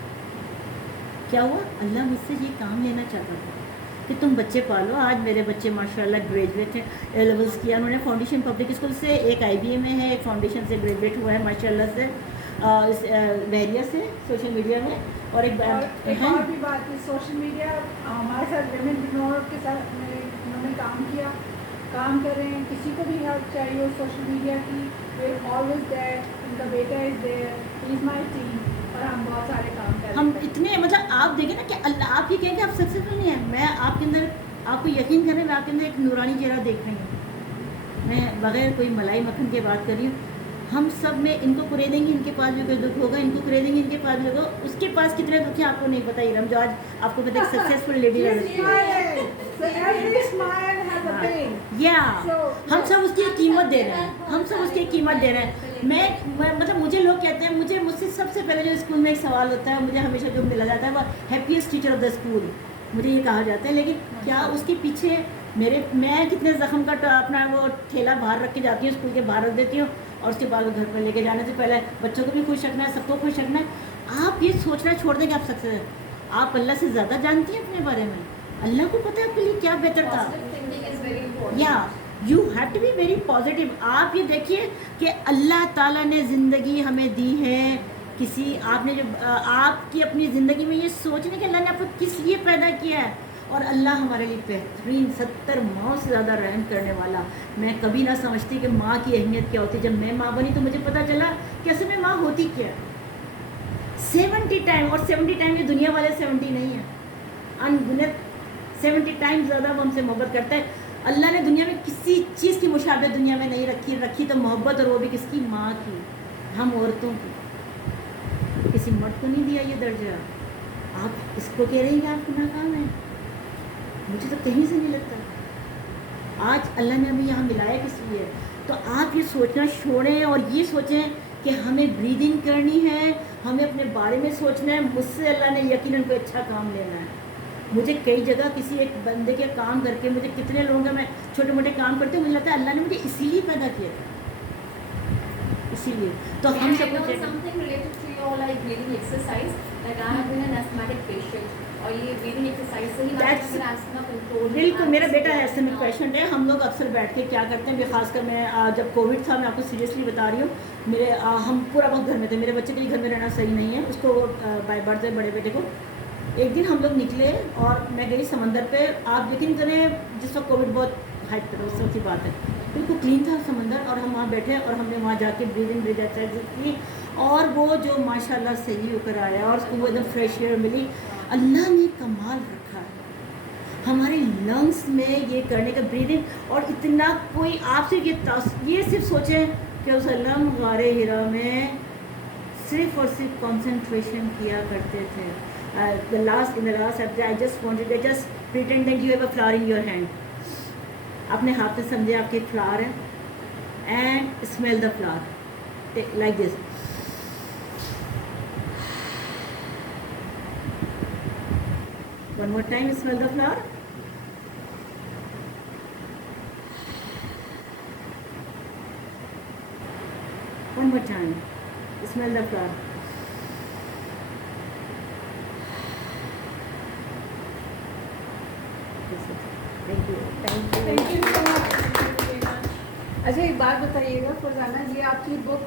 क्या हुआ, अल्लाह मुझसे ये काम लेना चाहता था। कि तुम बच्चे पालो। आज मेरे बच्चे माशाल्लाह ग्रेजुएट हैं, ए लेवल्स किया उन्होंने फाउंडेशन पब्लिक स्कूल से, एक IBA में है, एक फाउंडेशन से ग्रेजुएट हुआ है माशाल्लाह से, इस बहरिया से सोशल मीडिया में। और एक और भी बात है, सोशल मीडिया हमारे साथ विमेन एंटरप्रेन्योर के साथ उन्होंने काम कर रहे हैं। किसी को भी हेल्प चाहिए हो सोशल मीडिया की, वे ऑलवेज देयर, उनका बेटा is there, he is my team, और हम बहुत सारे काम कर रहे हैं। हम इतने मतलब आप देखें ना कि अल्लाह, आप ये कहें कि आप सक्सेसफुल नहीं हैं, मैं आपके अंदर, आपको यकीन करें, मैं आपके अंदर एक नूरानी चेहरा देख रही हूँ। मैं बगैर कोई मलाई मक्खन की बात कर रही हूँ। हम सब में इनको कुरेदेंगे, इनके पास भी कोई दुख होगा, इनको कुरेदेंगे, इनके पास भी होगा, उसके पास कितने दुख है आपको नहीं पता। इरम जो आज आपको पता है सक्सेसफुल लेडी या हम सब उसकी कीमत दे रहे हैं, हम सब उसकी कीमत दे रहे हैं। मैं मतलब मुझे लोग कहते हैं, मुझसे सबसे पहले जो स्कूल में एक सवाल होता है, मुझे हमेशा जो मिला जाता है, वह happiest teacher of the school मुझे ये कहा जाता है। लेकिन क्या उसके पीछे मैं कितने ज़ख्म का अपना वो ठेला बाहर रख के जाती हूँ, स्कूल के बाहर रख देती हूँ, और उसके बाद घर पर लेके जाने से पहले बच्चों को भी खुश रखना है, सबको खुश रखना है। आप ये सोचना छोड़ दें कि आप सक्सेस, आप अल्लाह से ज़्यादा जानती हैं अपने बारे में। अल्लाह को पता है आपके लिए क्या बेहतर था। या you have to be very positive. आप ये देखिए कि अल्लाह ताला ने ज़िंदगी हमें दी है, किसी आपने जो आपकी अपनी ज़िंदगी में ये सोचने कि अल्लाह ने आपको किस लिए पैदा किया है, और अल्लाह हमारे लिए बेहतरीन 70 माओं से ज़्यादा रहम करने वाला। मैं कभी ना समझती कि माँ की अहमियत क्या होती। जब मैं माँ बनी तो मुझे पता चला कि असल में माँ होती क्या है। 70 टाइम, और 70 टाइम ये दुनिया वाले 70 नहीं है, अनगिनत 70 टाइम ज़्यादा वो हमसे मोहब्बत करता है। अल्लाह ने दुनिया में किसी चीज़ की मुशाबहत दुनिया में नहीं रखी तो मोहब्बत, और वो भी किसकी, माँ की, हम औरतों की। किसी मर्द को नहीं दिया ये दर्जा। आप इसको कह रही हैं कि आप नाकाम हैं, मुझे तो कहीं से नहीं लगता। आज अल्लाह ने हमें यहाँ मिलाया किस लिए। तो आप ये सोचना छोड़ें और ये सोचें कि हमें ब्रीदिंग करनी है, हमें अपने बारे में सोचना है। मुझसे अल्लाह ने यकीनन कोई अच्छा काम लेना है। मुझे कई जगह किसी एक बंदे के काम करके, मुझे कितने लोगों का मैं छोटे मोटे काम करते हुए मुझे लगता है अल्लाह ने मुझे इसीलिए पैदा किया था, इसीलिए। तो हम सब something related to your like breathing exercise, like I have been an asthmatic patient, और ये breathing exercise से ही मेरा asthma control। बिल्कुल, मेरा बेटा एस्थमेटिक पेशेंट है। हम लोग अक्सर बैठ के क्या करते हैं, खासकर मैं जब कोविड था, मैं आपको सीरियसली बता रही हूँ, मेरे हम पूरा वक्त घर में थे। मेरे बच्चे के लिए घर में रहना सही नहीं है, उसको बाय बर्थ है बड़े बेटे को। एक दिन हम लोग निकले और मैं गई समंदर पे। आप यकीन करें, जिस वक्त कोविड बहुत हाइट पर उस वक्त की बात है, बिल्कुल क्लीन था समंदर, और हम वहाँ बैठे और हमने वहाँ जाके ब्रीदिंग एक्सरसाइज की, और वो जो माशाल्लाह सही होकर आया और उसको वो एकदम फ्रेश एयर मिली। अल्लाह ने कमाल रखा है हमारे लंग्स में ये करने का ब्रीदिंग, और इतना कोई आपसे ये सिर्फ सोचें कि उस अल्लाह गारे हिरा में सिर्फ और सिर्फ कंसंट्रेशन किया करते थे। in the last chapter I just wanted to just pretend that you have a flower in your hand. अपने हाथ में समझे आपके फ्लावर है, and smell the flower like this. One more time, smell the flower. One more time, smell the flower. Thank you so much. अच्छा, एक बात बताइएगा फरजाना जी, आपकी बुक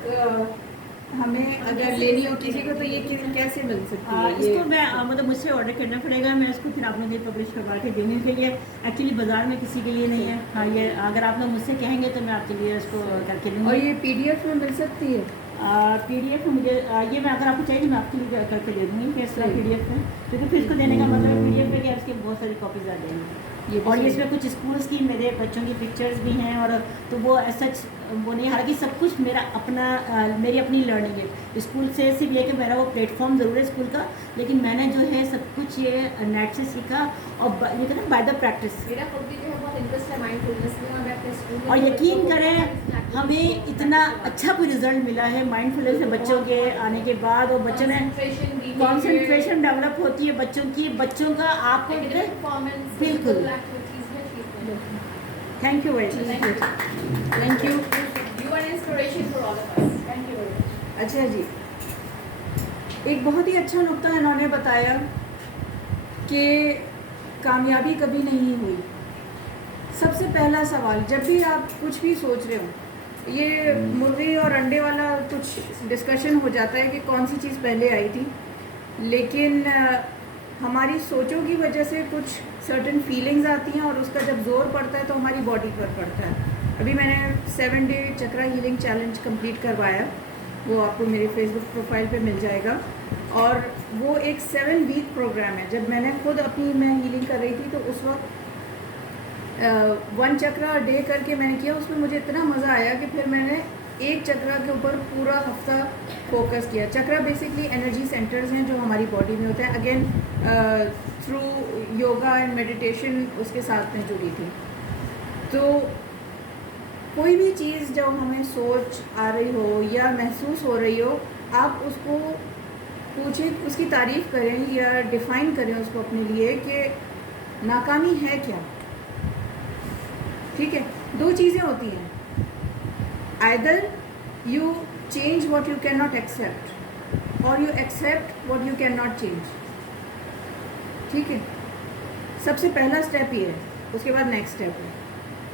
हमें अगर लेनी हो किसी को तो ये कैसे मिल सकती है? इसको मैं मतलब मुझसे ऑर्डर करना पड़ेगा, मैं इसको फिर आप लोगों के पब्लिश करवा के दूँगी। के लिए एक्चुअली बाज़ार में किसी के लिए नहीं है। हाँ, ये अगर आप लोग मुझसे कहेंगे तो मैं आपके लिए इसको करके दूँगी। और ये PDF में मिल सकती है? PDF में मुझे ये मैं अगर आपको चाहिए मैं आपके लिए करके दे दूँगी कि इस तरह PDF में, क्योंकि फिर इसको देने का मतलब PDF में कि इसके बहुत सारी कॉपीज़ आ जाएंगी। और ये इसमें कुछ स्कूल्स की मेरे बच्चों की पिक्चर्स भी हैं, और तो वो सच वो नहीं, हालांकि सब कुछ मेरा अपना मेरी अपनी लर्निंग है। स्कूल से सिर्फ ये कि मेरा वो प्लेटफॉर्म ज़रूर है स्कूल का, लेकिन मैंने जो है सब कुछ ये नेट से सीखा, और ये कहते हैं बाय द प्रैक्टिस। मेरा खुद भी जो है बहुत इंटरेस्ट है माइंडफुलनेस में, और मैं अपने स्कूल में, और यकीन करें हमें इतना अच्छा कोई रिजल्ट मिला है माइंडफुलनेस से बच्चों के आने के बाद, और बच्चों ने कॉन्सेंट्रेशन डेवलप होती है बच्चों की, बच्चों का आपको बिल्कुल। Thank you very much. Thank you. You are an inspiration for all of us. Thank you very much. अच्छा जी, एक बहुत ही अच्छा नुक्ता इन्होंने बताया कि कामयाबी कभी नहीं हुई। सबसे पहला सवाल, जब भी आप कुछ भी सोच रहे हो, ये मुर्गी और अंडे वाला कुछ डिस्कशन हो जाता है कि कौन सी चीज़ पहले आई थी, लेकिन हमारी सोचों की वजह से कुछ सर्टेन फीलिंग्स आती हैं और उसका जब जोर पड़ता है तो हमारी बॉडी पर पड़ता है। अभी मैंने 7 डे चक्रा हीलिंग चैलेंज कंप्लीट करवाया, वो आपको मेरे फेसबुक प्रोफाइल पे मिल जाएगा। और वो एक 7 वीक प्रोग्राम है। जब मैंने खुद मैं हीलिंग कर रही थी तो उस वक्त 1 चक्रा डे करके मैंने किया, उसमें मुझे इतना मज़ा आया कि फिर मैंने एक चक्रा के ऊपर पूरा हफ्ता फोकस किया। चक्रा बेसिकली एनर्जी सेंटर्स हैं जो हमारी बॉडी में होते हैं, again through yoga and meditation उसके साथ में जुड़ी थी। तो कोई भी चीज़ जब हमें सोच आ रही हो या महसूस हो रही हो, आप उसको पूछें, उसकी तारीफ़ करें या डिफ़ाइन करें उसको अपने लिए कि नाकामी है क्या। ठीक है, 2 चीज़ें होती हैं, either you change what you can not accept और you accept what you can not change. ठीक है, सबसे पहला स्टेप ये है, उसके बाद नेक्स्ट स्टेप है।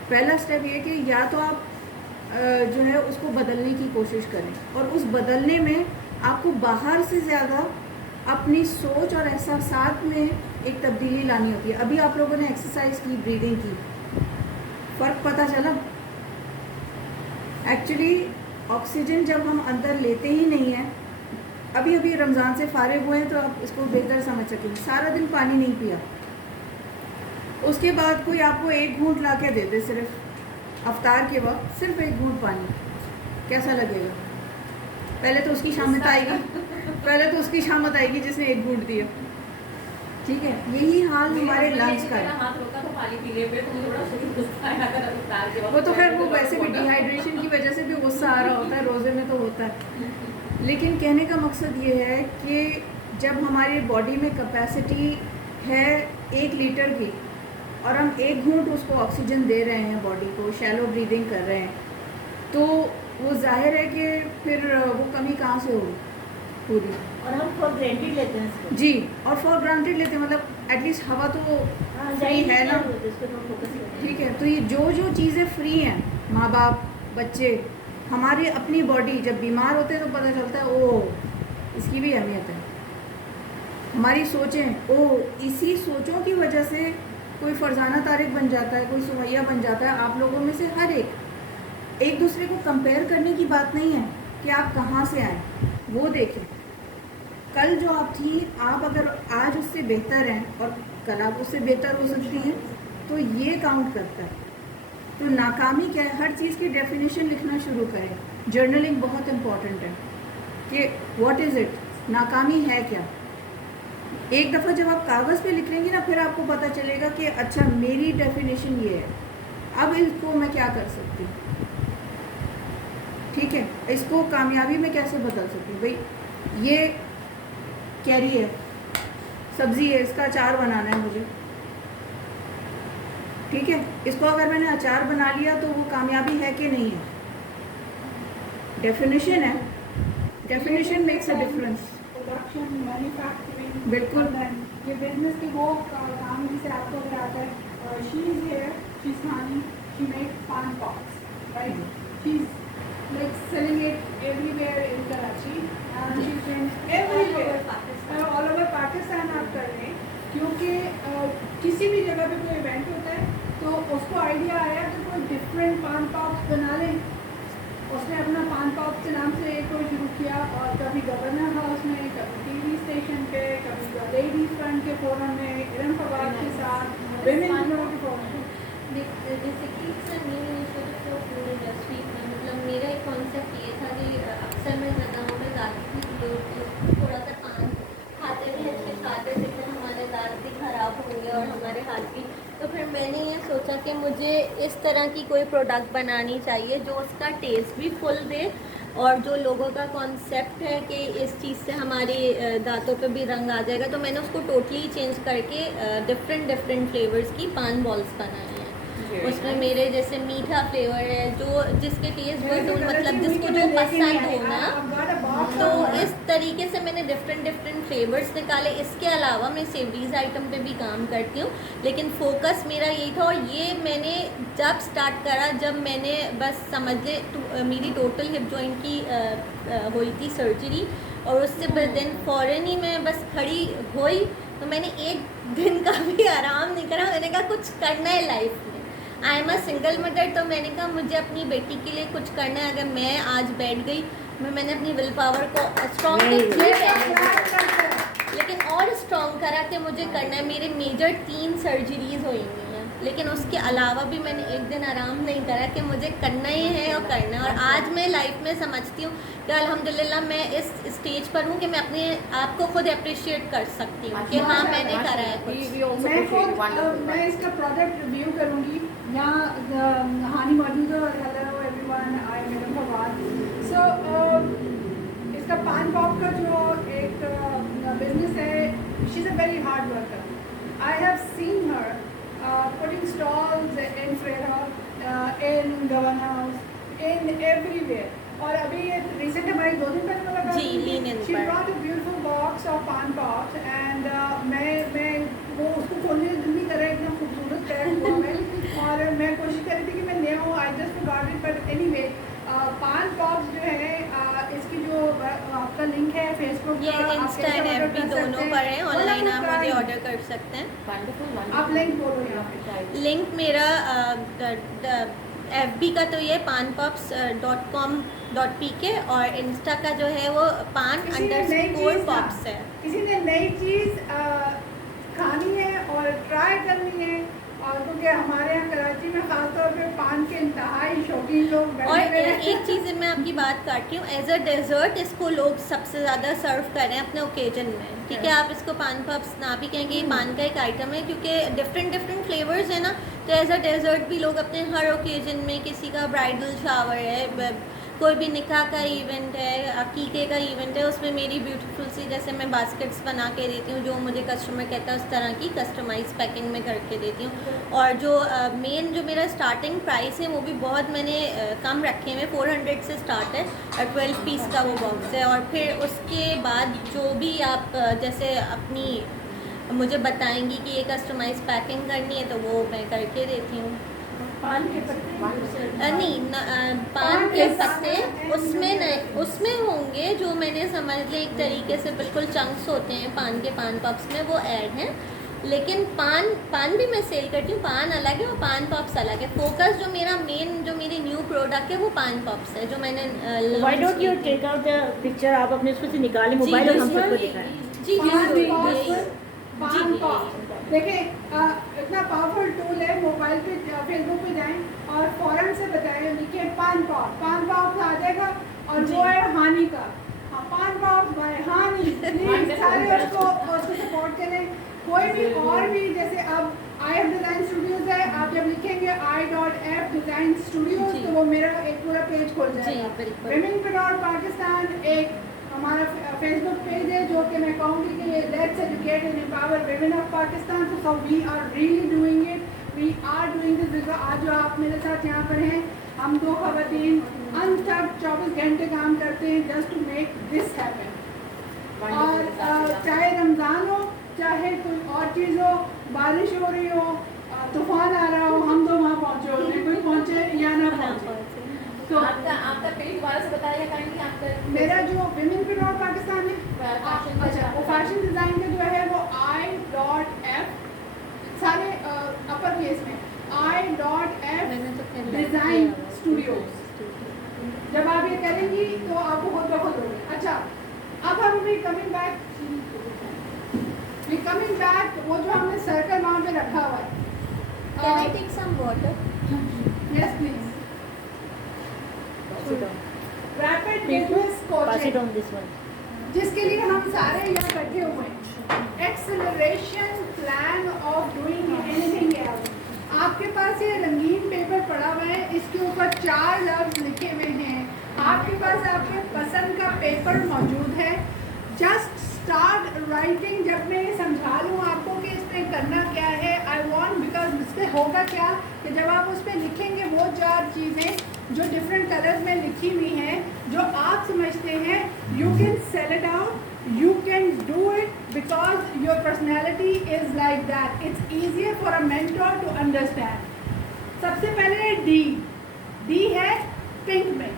पहला स्टेप ये कि या तो आप जो है उसको बदलने की कोशिश करें, और उस बदलने में आपको बाहर से ज़्यादा अपनी सोच और एहसासात में एक तब्दीली लानी होती है। अभी आप लोगों ने एक्सरसाइज की, ब्रीदिंग की, फ़र्क पता चला? एक्चुअली ऑक्सीजन जब हम अंदर लेते ही नहीं हैं, अभी अभी रमज़ान से फारिग हुए हैं तो आप इसको बेहतर समझ सकेंगे। सारा दिन पानी नहीं पिया, उसके बाद कोई आपको 1 घूंट ला के दे दे, सिर्फ अफ्तार के वक्त सिर्फ 1 घूंट पानी, कैसा लगेगा? पहले तो उसकी शामत आएगी जिसने 1 घूंट दिया। ठीक है, यही हाल हमारे लंग्स का है। हाथ रोका तो पानी पीने पे तो मुझे बड़ा गुस्सा आया अगर अफ्तार के वक्त। वो तो खैर वो वैसे भी डिहाइड्रेशन की वजह से भी गुस्सा आ रहा होता है, रोज़े में तो होता है। लेकिन कहने का मकसद ये है कि जब हमारी बॉडी में कैपेसिटी है 1 लीटर की और हम 1 घूंट उसको ऑक्सीजन दे रहे हैं, बॉडी को शैलो ब्रीदिंग कर रहे हैं, तो वो जाहिर है कि फिर वो कमी कहाँ से होगी पूरी। और हम फॉर ग्रांटेड लेते हैं इसको। जी, और फॉर ग्रांटेड लेते हैं, मतलब एटलीस्ट हवा तो फ्री है ना। ठीक है, तो ये जो चीज़ें फ्री हैं, माँ बाप, बच्चे, हमारी अपनी बॉडी जब बीमार होते हैं तो पता चलता है ओह इसकी भी अहमियत है। हमारी सोचें, ओह इसी सोचों की वजह से कोई फरजाना तारिक बन जाता है, कोई सुमैया बन जाता है। आप लोगों में से हर एक दूसरे को कंपेयर करने की बात नहीं है कि आप कहाँ से आए, वो देखें। कल जो आप थी, आप अगर आज उससे बेहतर हैं और कल आप उससे बेहतर हो सकती हैं, तो ये काउंट करता है। तो नाकामी क्या है, हर चीज़ की डेफिनेशन लिखना शुरू करें। जर्नलिंग बहुत इम्पॉर्टेंट है कि व्हाट इज़ इट, नाकामी है क्या। एक दफ़ा जब आप कागज़ पे लिख लेंगे ना, फिर आपको पता चलेगा कि अच्छा मेरी डेफिनेशन ये है, अब इसको मैं क्या कर सकती हूँ। ठीक है, इसको कामयाबी में कैसे बदल सकती हूँ। भाई ये कैरी है, सब्ज़ी है, इसका अचार बनाना है मुझे। ठीक है, इसको अगर मैंने अचार बना लिया तो वो कामयाबी है कि नहीं है, डेफिनेशन है। Definition makes a difference. Production, manufacturing, बिल्कुल। ये बिजनेस के वो काम जिसे आपको अगर आता है, she is here, she is Hani, she make paan pops, right, she is like selling it everywhere in Karachi and she's doing everywhere all over Pakistan आप कर लें, क्योंकि किसी भी जगह पे कोई इवेंट होता है तो उसको आइडिया आया कि कोई डिफरेंट पान पॉप्स बना लें। उसने अपना पान पॉप्स के नाम से कोई शुरू किया, और कभी गवर्नर हाउस में, कभी टीवी स्टेशन पे, कभी लेडीज फ्रंट के फोरम में, इरम फवाद के साथ, विमेन के फोरम में। जैसे कि sir new initiative for food industry में, मतलब मेरा एक कॉन्सेप्ट ये था कि अक्सर मैं जगहों में जाती थी तो लोग थोड़ा सा पान खाते में हिचकिचाते थे कि हमारे दांत भी खराब होंगे और हमारे हाथ भी। तो फिर मैंने ये सोचा कि मुझे इस तरह की कोई प्रोडक्ट बनानी चाहिए जो उसका टेस्ट भी फुल दे, और जो लोगों का कॉन्सेप्ट है कि इस चीज़ से हमारी दांतों पे भी रंग आ जाएगा, तो मैंने उसको टोटली चेंज करके डिफरेंट फ्लेवर्स की पान बॉल्स बनाई हैं। उसमें मेरे जैसे मीठा फ्लेवर है जो जिसके टेस्ट बड मतलब जिसको जो पसंद हो ना, तो इस तरीके से मैंने डिफरेंट फ्लेवर्स निकाले। इसके अलावा मैं सेवरीज आइटम पे भी काम करती हूँ, लेकिन फोकस मेरा यही था। और ये मैंने जब स्टार्ट करा, जब मैंने बस समझ ले मेरी टोटल हिप जॉइंट की हुई थी सर्जरी, और उससे दिन फ़ौरन ही मैं बस खड़ी हुई, तो मैंने एक दिन का भी आराम नहीं करा। मैंने कहा कुछ करना है लाइफ में। आई एम अ सिंगल मदर, तो मैंने कहा मुझे अपनी बेटी के लिए कुछ करना है। अगर मैं आज बैठ गई, मैंने अपनी विल पावर को स्ट्रॉन्ग लेकिन और स्ट्रॉन्ग करा कि मुझे करना है। मेरे मेजर 3 सर्जरीज हुई हैं, लेकिन उसके अलावा भी मैंने एक दिन आराम नहीं करा कि मुझे करना ही है और करना है। और आज मैं लाइफ में समझती हूँ कि अल्हम्दुलिल्लाह मैं इस स्टेज पर हूँ कि मैं अपने आप को खुद अप्रिशिएट कर सकती हूँ कि हाँ मैंने करा है कुछ। मैं इसका प्रोडक्ट रिव्यू करूँगी। यहाँ हानी मौजूद है। और hello everyone, I am madam Fawad. So इसका पान पॉप का जो एक बिजनेस है, she is a very hard worker. I have seen her putting stalls in Fairhall, in Governor House, in everywhere. और अभी ये रिसेंट हमारी 2 दिन पहले मुलाकात जी, Lean-in She पर। brought a beautiful box of pan pops and मैं वो उसको खोलने का दिल नहीं कर रहा है, इतना खूबसूरत पैक हुआ है। और मैं कोशिश कर रही थी कि मैं ले आऊँ, I just forgot it. But anyway पान पॉप्स जो है इसकी जो आपका लिंक है फेसबुक ये इंस्टा एंड एफबी दोनों पर है, ऑनलाइन आप मुझे ऑर्डर कर सकते हैं। वंडरफुल। आप लिंक बोलो यहाँ पे। लिंक मेरा FB का तो ये panpops.com.pk और इंस्टा का जो है वो pan_pops है। किसी ने नई चीज़ खानी है और ट्राई करनी है, और क्योंकि हमारे यहाँ कराची में ख़ासतौर पे पान के इंतहाई शौकीन लोग बैठे और हुए हैं। एक चीज़ मैं आपकी बात काटती हूँ, एज अ डेजर्ट इसको लोग सबसे ज़्यादा सर्व कर रहे हैं अपने ओकेजन में। ठीक है, आप इसको पान पप्स ना भी कहेंगे, ये पान का एक आइटम है, क्योंकि डिफरेंट फ्लेवर्स है ना, तो एज अ डेजर्ट भी लोग अपने हर ओकेजन में, किसी का ब्राइडल शावर है, कोई भी निकाह का इवेंट है, अकीके का इवेंट है, उसमें मेरी ब्यूटीफुल सी जैसे मैं बास्केट्स बना के देती हूँ, जो मुझे कस्टमर कहता है उस तरह की कस्टमाइज पैकिंग में करके देती हूँ। और जो मेन जो मेरा स्टार्टिंग प्राइस है वो भी बहुत मैंने कम रखे हुए, 400 से स्टार्ट है और 12 पीस का वो बॉक्स है। और फिर उसके बाद जो भी आप जैसे अपनी मुझे बताएंगी कि ये कस्टमाइज पैकिंग करनी है, तो वो मैं करके देती हूँ। पान के पत्ते पान के पत्ते उसमें होंगे, जो मैंने समझ ले एक तरीके से बिल्कुल चंक्स होते हैं पान के, पान पप्स में वो ऐड हैं। लेकिन पान भी मैं सेल करती हूँ, पान अलग है और पान पप्स अलग है। फोकस जो मेरा मेन जो मेरी न्यू प्रोडक्ट है वो पान पप्स है, जो मैंने why don't you take out the picture, आप अपने उसमें से निकालें मोबाइल और हम सबको दिखाएं। जी पान पॉप देखिए, इतना पावरफुल टूल है। मोबाइल पे फेसबुक पे जाएं और फौरन से बताएं, लिखिए पान पॉप आ जाएगा। और वो है हानि का, पान पॉप बाय हानि। प्लीज सारे उसको सपोर्ट करें। कोई भी और भी जैसे अब आई एफ डिज़ाइन स्टूडियोज़ है, आप जब लिखेंगे I.F डिज़ाइन स्टूडियोज़ तो वो मेरा एक पूरा पेज खोल जाएगा। Womenpreneur पाकिस्तान एक हमारा फेसबुक पेज है, जो कि मैं कहूँगी कि let's educate and empower women of Pakistan. तो we are really doing it, we are doing this. आज जो आप मेरे साथ यहाँ पर हैं, हम 2 ख़वातीन अनथक 24 घंटे काम करते हैं just to make this happen. और चाहे रमज़ान हो, चाहे कोई और चीज़ हो, बारिश हो रही हो, तूफान आ रहा हो, हम 2 वहाँ पहुँचे होते, कोई पहुँचे या ना पहुँचे। तो आपका पेज दोबारा से बताइएगा काइंडली। आपका मेरा जो विमेनप्रेन्योर पाकिस्तान है, अच्छा वो फैशन डिज़ाइन का जो है वो I.F सारे अपर केस में I.F डिज़ाइन स्टूडियोज। जब आप ये करेंगी तो आपको खुद ब खुद होगी। अच्छा, अब हम भी कमिंग बैक वो जो हमने सर्कल वहाँ पे रखा हुआ है। Can I take some water? Yes, please. Rapid business Pass it coaching, on this one. जिसके लिए हम सारे यहाँ बैठे हुए हैं। Acceleration plan of doing anything else। आपके पास ये रंगीन पेपर पड़ा हुआ है, इसके ऊपर 4 लफ्ज़ लिखे हुए हैं। आपके पास आपके पसंद का पेपर मौजूद है। Just start writing. जब मैं ये समझा लूँ आपको कि इसमें करना क्या है, आई वॉन्ट, बिकॉज इससे होगा क्या कि कि जब आप उस पर लिखेंगे वो 4 चीज़ें जो डिफरेंट कलर्स में लिखी हुई हैं, जो आप समझते हैं, you can sell it out, you can do it because your personality is like that. It's easier for a mentor to understand. सबसे पहले D है पिंक में,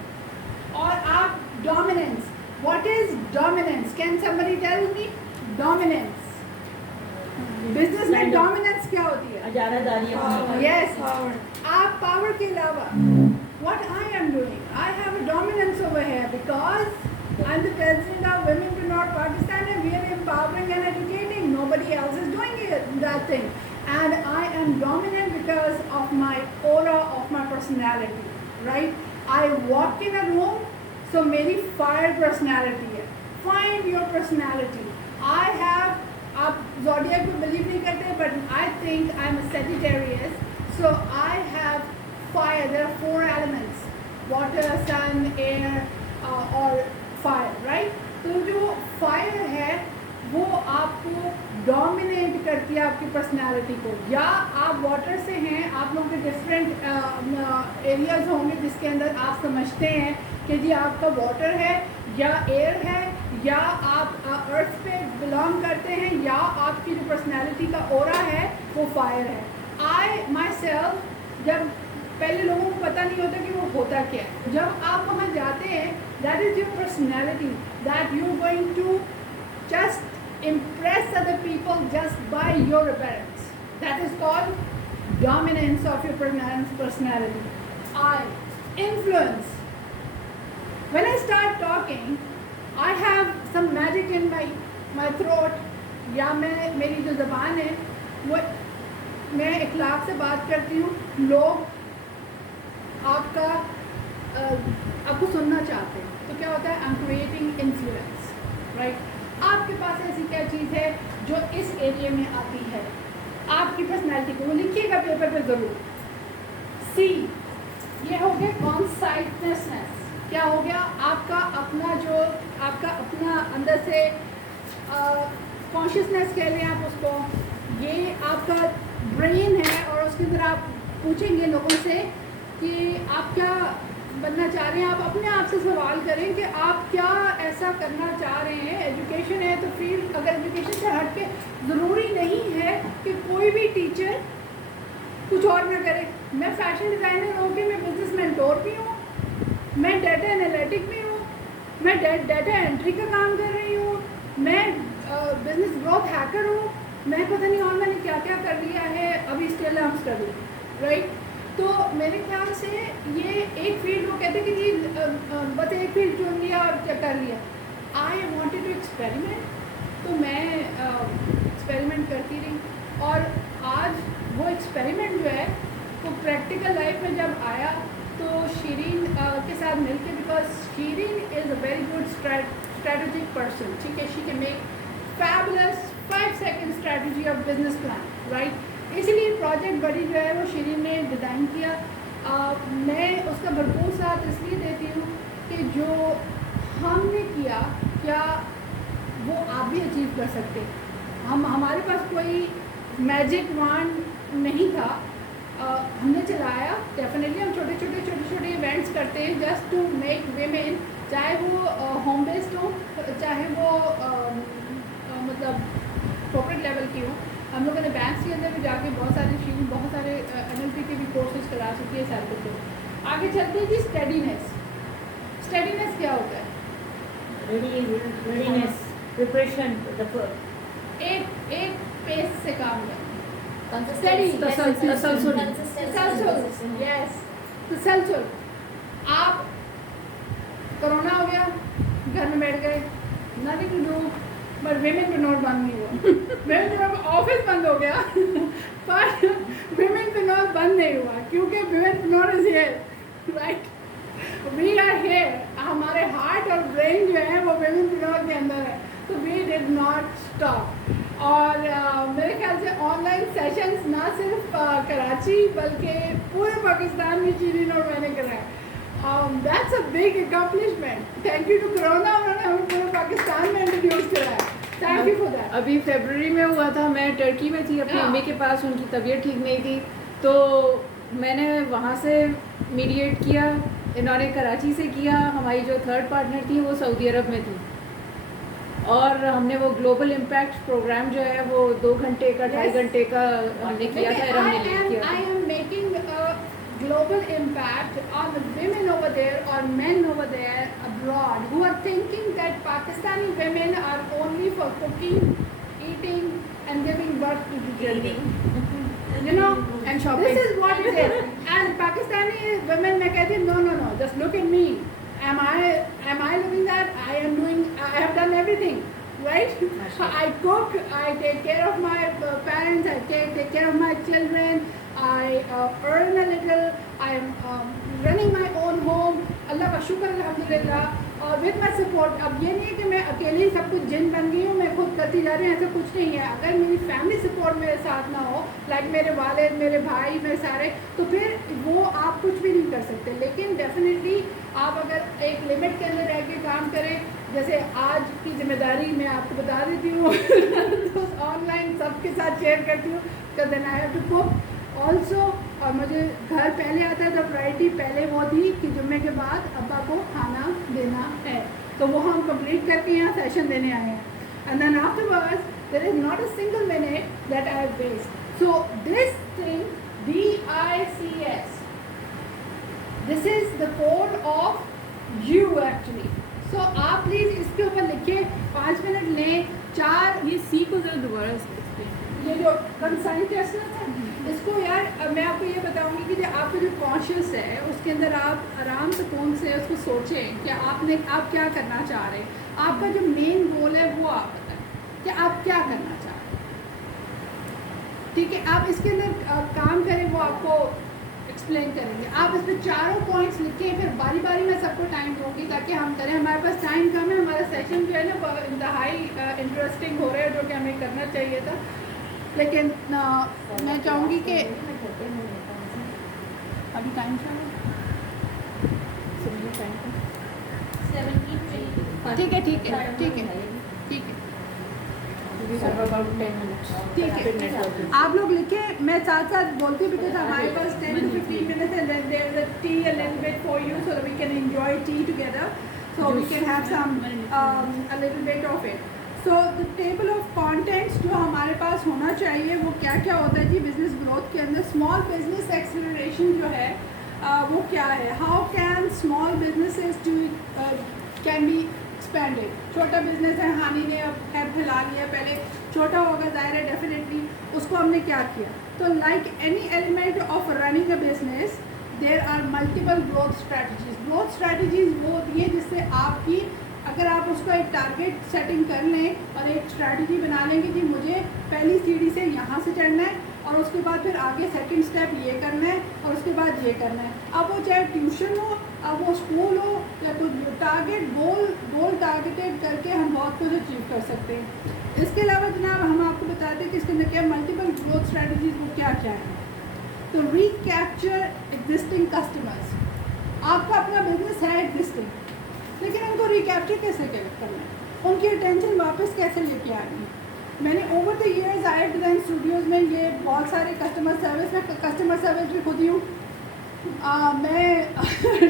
और आप dominance. What is dominance? Can somebody tell me? Dominance. Business में dominance क्या होती है? अजारादारी अपनी। Yes. आप पावर के अलावा what I am doing, I have a dominance over here because I'm the president of Womenpreneur Pakistan and we are empowering and educating. Nobody else is doing that thing. And I am dominant because of my aura, of my personality, right? I walk in a room, so मेरी fire personality है. Find your personality. I have, आप zodiac को believe नहीं करते, but I think I'm a Sagittarius, so I have fire. There are 4 elements: water, sun, air, or fire, right? तो जो fire है वो आपको डोमिनेट करती है आपकी पर्सनालिटी को. या आप वाटर से हैं, आप लोगों के डिफरेंट एरियाज होंगे जिसके अंदर आप समझते हैं कि जी आपका वाटर है या एयर है या आप अर्थ पे बिलोंग करते हैं या आपकी जो पर्सनालिटी का ओरा है वो फायर है. आई माई सेल्फ, जब पहले लोगों को पता नहीं होता कि वो होता क्या है, जब आप वहाँ जाते हैं, that is your personality, that you going to just impress other people just by your appearance. That is called dominance of your personality. I influence. When I start talking, I have some magic in my throat. या मैं, मेरी जो ज़बान है वो, मैं इखलाक से बात करती हूँ, लोग आपको सुनना चाहते हैं. तो क्या होता है? I'm creating influence, right? आपके पास ऐसी क्या चीज़ है जो इस एरिया में आती है आपकी पर्सनैलिटी को? वो लिखिएगा पेपर पे ज़रूर. सी, ये हो गया कॉन्साइसनेस. क्या हो गया? आपका अपना जो आपका अपना अंदर से कॉन्शियसनेस कह लें आप उसको. ये आपका ब्रेन है और उसके अंदर आप पूछेंगे लोगों से कि आप क्या बनना चाह रहे हैं. आप अपने आप से सवाल करें कि आप क्या ऐसा करना चाह रहे हैं. एजुकेशन है तो फील्ड, अगर एजुकेशन से हट के ज़रूरी नहीं है कि कोई भी टीचर कुछ और ना करे. मैं फैशन डिज़ाइनर हूँ कि मैं बिजनेस मेंटोर भी हूँ, मैं डाटा एनालिटिक भी हूँ, मैं डाटा एंट्री का काम कर रही हूँ, मैं बिजनेस ग्रोथ हैकर हूँ, मैं पता नहीं और मैंने क्या क्या कर लिया है. अभी स्टिल हम स्टडी, राइट? तो मेरे ख्याल से ये एक फील्ड, वो कहते हैं कि जी बस एक फील्ड चुन लिया और क्या कर लिया. आई वॉन्टेड टू एक्सपेरिमेंट, तो मैं एक्सपेरिमेंट करती रही. और आज वो एक्सपेरिमेंट जो है वो प्रैक्टिकल लाइफ में जब आया तो शीरीन के साथ मिलके, because Shireen is a very good strategic person. ठीक है, she can make fabulous 5 second strategy of business plan, right? इसीलिए प्रोजेक्ट बड़ी जो है वो शीरीन ने डिज़ाइन किया. मैं उसका भरपूर साथ इसलिए देती हूँ कि जो हमने किया, क्या वो आप भी अचीव कर सकते. हमारे पास कोई मैजिक वांड नहीं था. हमने चलाया. डेफिनेटली हम छोटे इवेंट्स करते हैं जस्ट टू मेक वेमेन, चाहे वो होम बेस्ड हो, चाहे वो मतलब कॉर्पोरेट लेवल की हो. हम लोगों ने बैंक्स के अंदर भी जाके बहुत सारे NLP के भी कोर्सेज करा चुकी है सारे को. आगे चलते हैं कि स्टडीनेस क्या होता है? रेडीनेस, प्रिपरेशन, एक पेस से काम करना. तसलसल. आप कोरोना हो गया, घर में बैठ गए, nothing to do, but Womenpreneur बंद नहीं हुआ. Womenpreneur ऑफिस बंद हो गया पर Womenpreneur बंद नहीं हुआ क्योंकि Womenpreneur is here, right? We are here. हमारे हार्ट और ब्रेन जो है वो Womenpreneur के अंदर है. तो वी डिड नॉट स्टॉप. और मेरे ख्याल से ऑनलाइन सेशंस ना सिर्फ कराची बल्कि पूरे पाकिस्तान में शीरीन और मैंने कराए. That's a big accomplishment. Thank you to Corona, उन्होंने हमें पूरे पाकिस्तान में इंट्रोड्यूस कराया. Thank you for that. अभी फरवरी में हुआ था, मैं टर्की में थी अपनी मम्मी के पास, उनकी तबीयत ठीक नहीं थी, तो मैंने वहाँ से मीडिएट किया, इन्होंने कराची से किया, हमारी जो थर्ड पार्टनर थी वो सऊदी अरब में थी, और हमने वो ग्लोबल इम्पैक्ट प्रोग्राम जो है वो 2 घंटे का 2.5 घंटे का हमने किया था, और हमने लीड किया I था। am making a global impact on the women over there or men over there abroad who are thinking that Pakistani women are only for cooking, eating and giving birth to the children. You know, And shopping. this is what it is. And Pakistani women, मैं कहती हूँ, no, just look at me. Am I doing that? I have done everything, right? I cook, I take care of my parents, I take care of my children, I earn a little, I am running my own home, अल्लाह का शुक्र अल्हम्दुलिल्लाह, और with my support. अब ये नहीं है कि मैं अकेली सब कुछ जिन बन गई हूँ, मैं खुद करती जा रही हूँ, ऐसा कुछ नहीं है। अगर मेरी फैमिली सपोर्ट मेरे साथ ना हो, लाइक मेरे वालिद, मेरे भाई, मेरे सारे, तो फिर वो आप कुछ भी नहीं कर सकते। लेकिन डेफिनेटली आप अगर एक लिमिट के अंदर रह के काम करें, जैसे आज की जिम्मेदारी मैं आपको बता देती हूँ तो ऑनलाइन सबके साथ शेयर करती हूँ, तो then I have to cook also. और मुझे घर पहले आता है तो प्रायोरिटी पहले वो थी कि जुम्मे के बाद अब्बा को खाना देना है, तो वो हम कंप्लीट करके यहाँ सेशन देने आए हैं। And then afterwards there is not a single minute that I have waste. So this thing BICS, this is the code of you actually. So आप प्लीज़ इसके ऊपर लिखिए, 5 मिनट लें, 4 ये सी को ज़रा दोबारा explain ये जो कंसंट्रेशन है इसको, यार मैं आपको ये बताऊंगी कि जो आपका जो कॉन्शियस है उसके अंदर आप आराम सुकून से उसको सोचें कि आप क्या करना चाह रहे हैं, आपका जो मेन गोल है वो आप बताएं कि आप क्या करना चाह रहे हैं। ठीक है, आप इसके अंदर काम करें, वो आपको एक्सप्लेन करेंगे। आप इस पर चारों पॉइंट्स लिखें, फिर बारी बारी में सबको टाइम दूँगी ताकि हम करें। हमारे पास टाइम कम है, हमारा सेशन जो है ना इंतहाई इंटरेस्टिंग हो रहा है, जो कि हमें करना चाहिए था, लेकिन मैं चाहूँगी कि अभी टाइम क्या है? 17 ठीक है ठीक है ठीक है ठीक है ठीक है, आप लोग लिखें, मैं साथ साथ बोलती हूँ, बिकॉज हमारे पास 10 to 15 minutes and then there is a tea a little bit for you so that we can enjoy tea together, so we can have some a little bit of it. So the table of contents जो हमारे पास होना चाहिए वो क्या क्या होता है जी business growth के अंदर। स्मॉल बिजनेस एक्सेलरेशन जो है वो क्या है, how can small businesses do can be expanded. छोटा बिजनेस है, हानि ने अब खैर फैला लिया, पहले छोटा होगा ज़ाहिर है डेफिनेटली, उसको हमने क्या किया। तो like any element of running a business there are multiple growth strategies. Growth strategies वो होती है जिससे आपकी, अगर आप उसको एक टारगेट सेटिंग कर लें और एक स्ट्रैटेजी बना लेंगे कि मुझे पहली सीढ़ी से यहाँ से चढ़ना है और उसके बाद फिर आगे सेकंड स्टेप ये करना है और उसके बाद ये करना है। अब वो चाहे ट्यूशन हो, अब वो स्कूल हो, या कुछ टारगेट गोल टारगेटेड करके हम बहुत कुछ अचीव कर सकते हैं। इसके अलावा जनाब हम आपको बताते हैं कि इसके अंदर क्या मल्टीपल ग्रोथ स्ट्रैटेजीज वो क्या क्या है। तो रीकैप्चर एग्जिस्टिंग कस्टमर्स। आपका अपना बिजनेस है एग्जिस्टिंग, लेकिन उनको रिकैप्चर कैसे करना है, उनकी अटेंशन वापस कैसे लेके आनी है। मैंने over the years I design Studios में ये बहुत सारे कस्टमर सर्विस भी खुद ही हूँ, मैं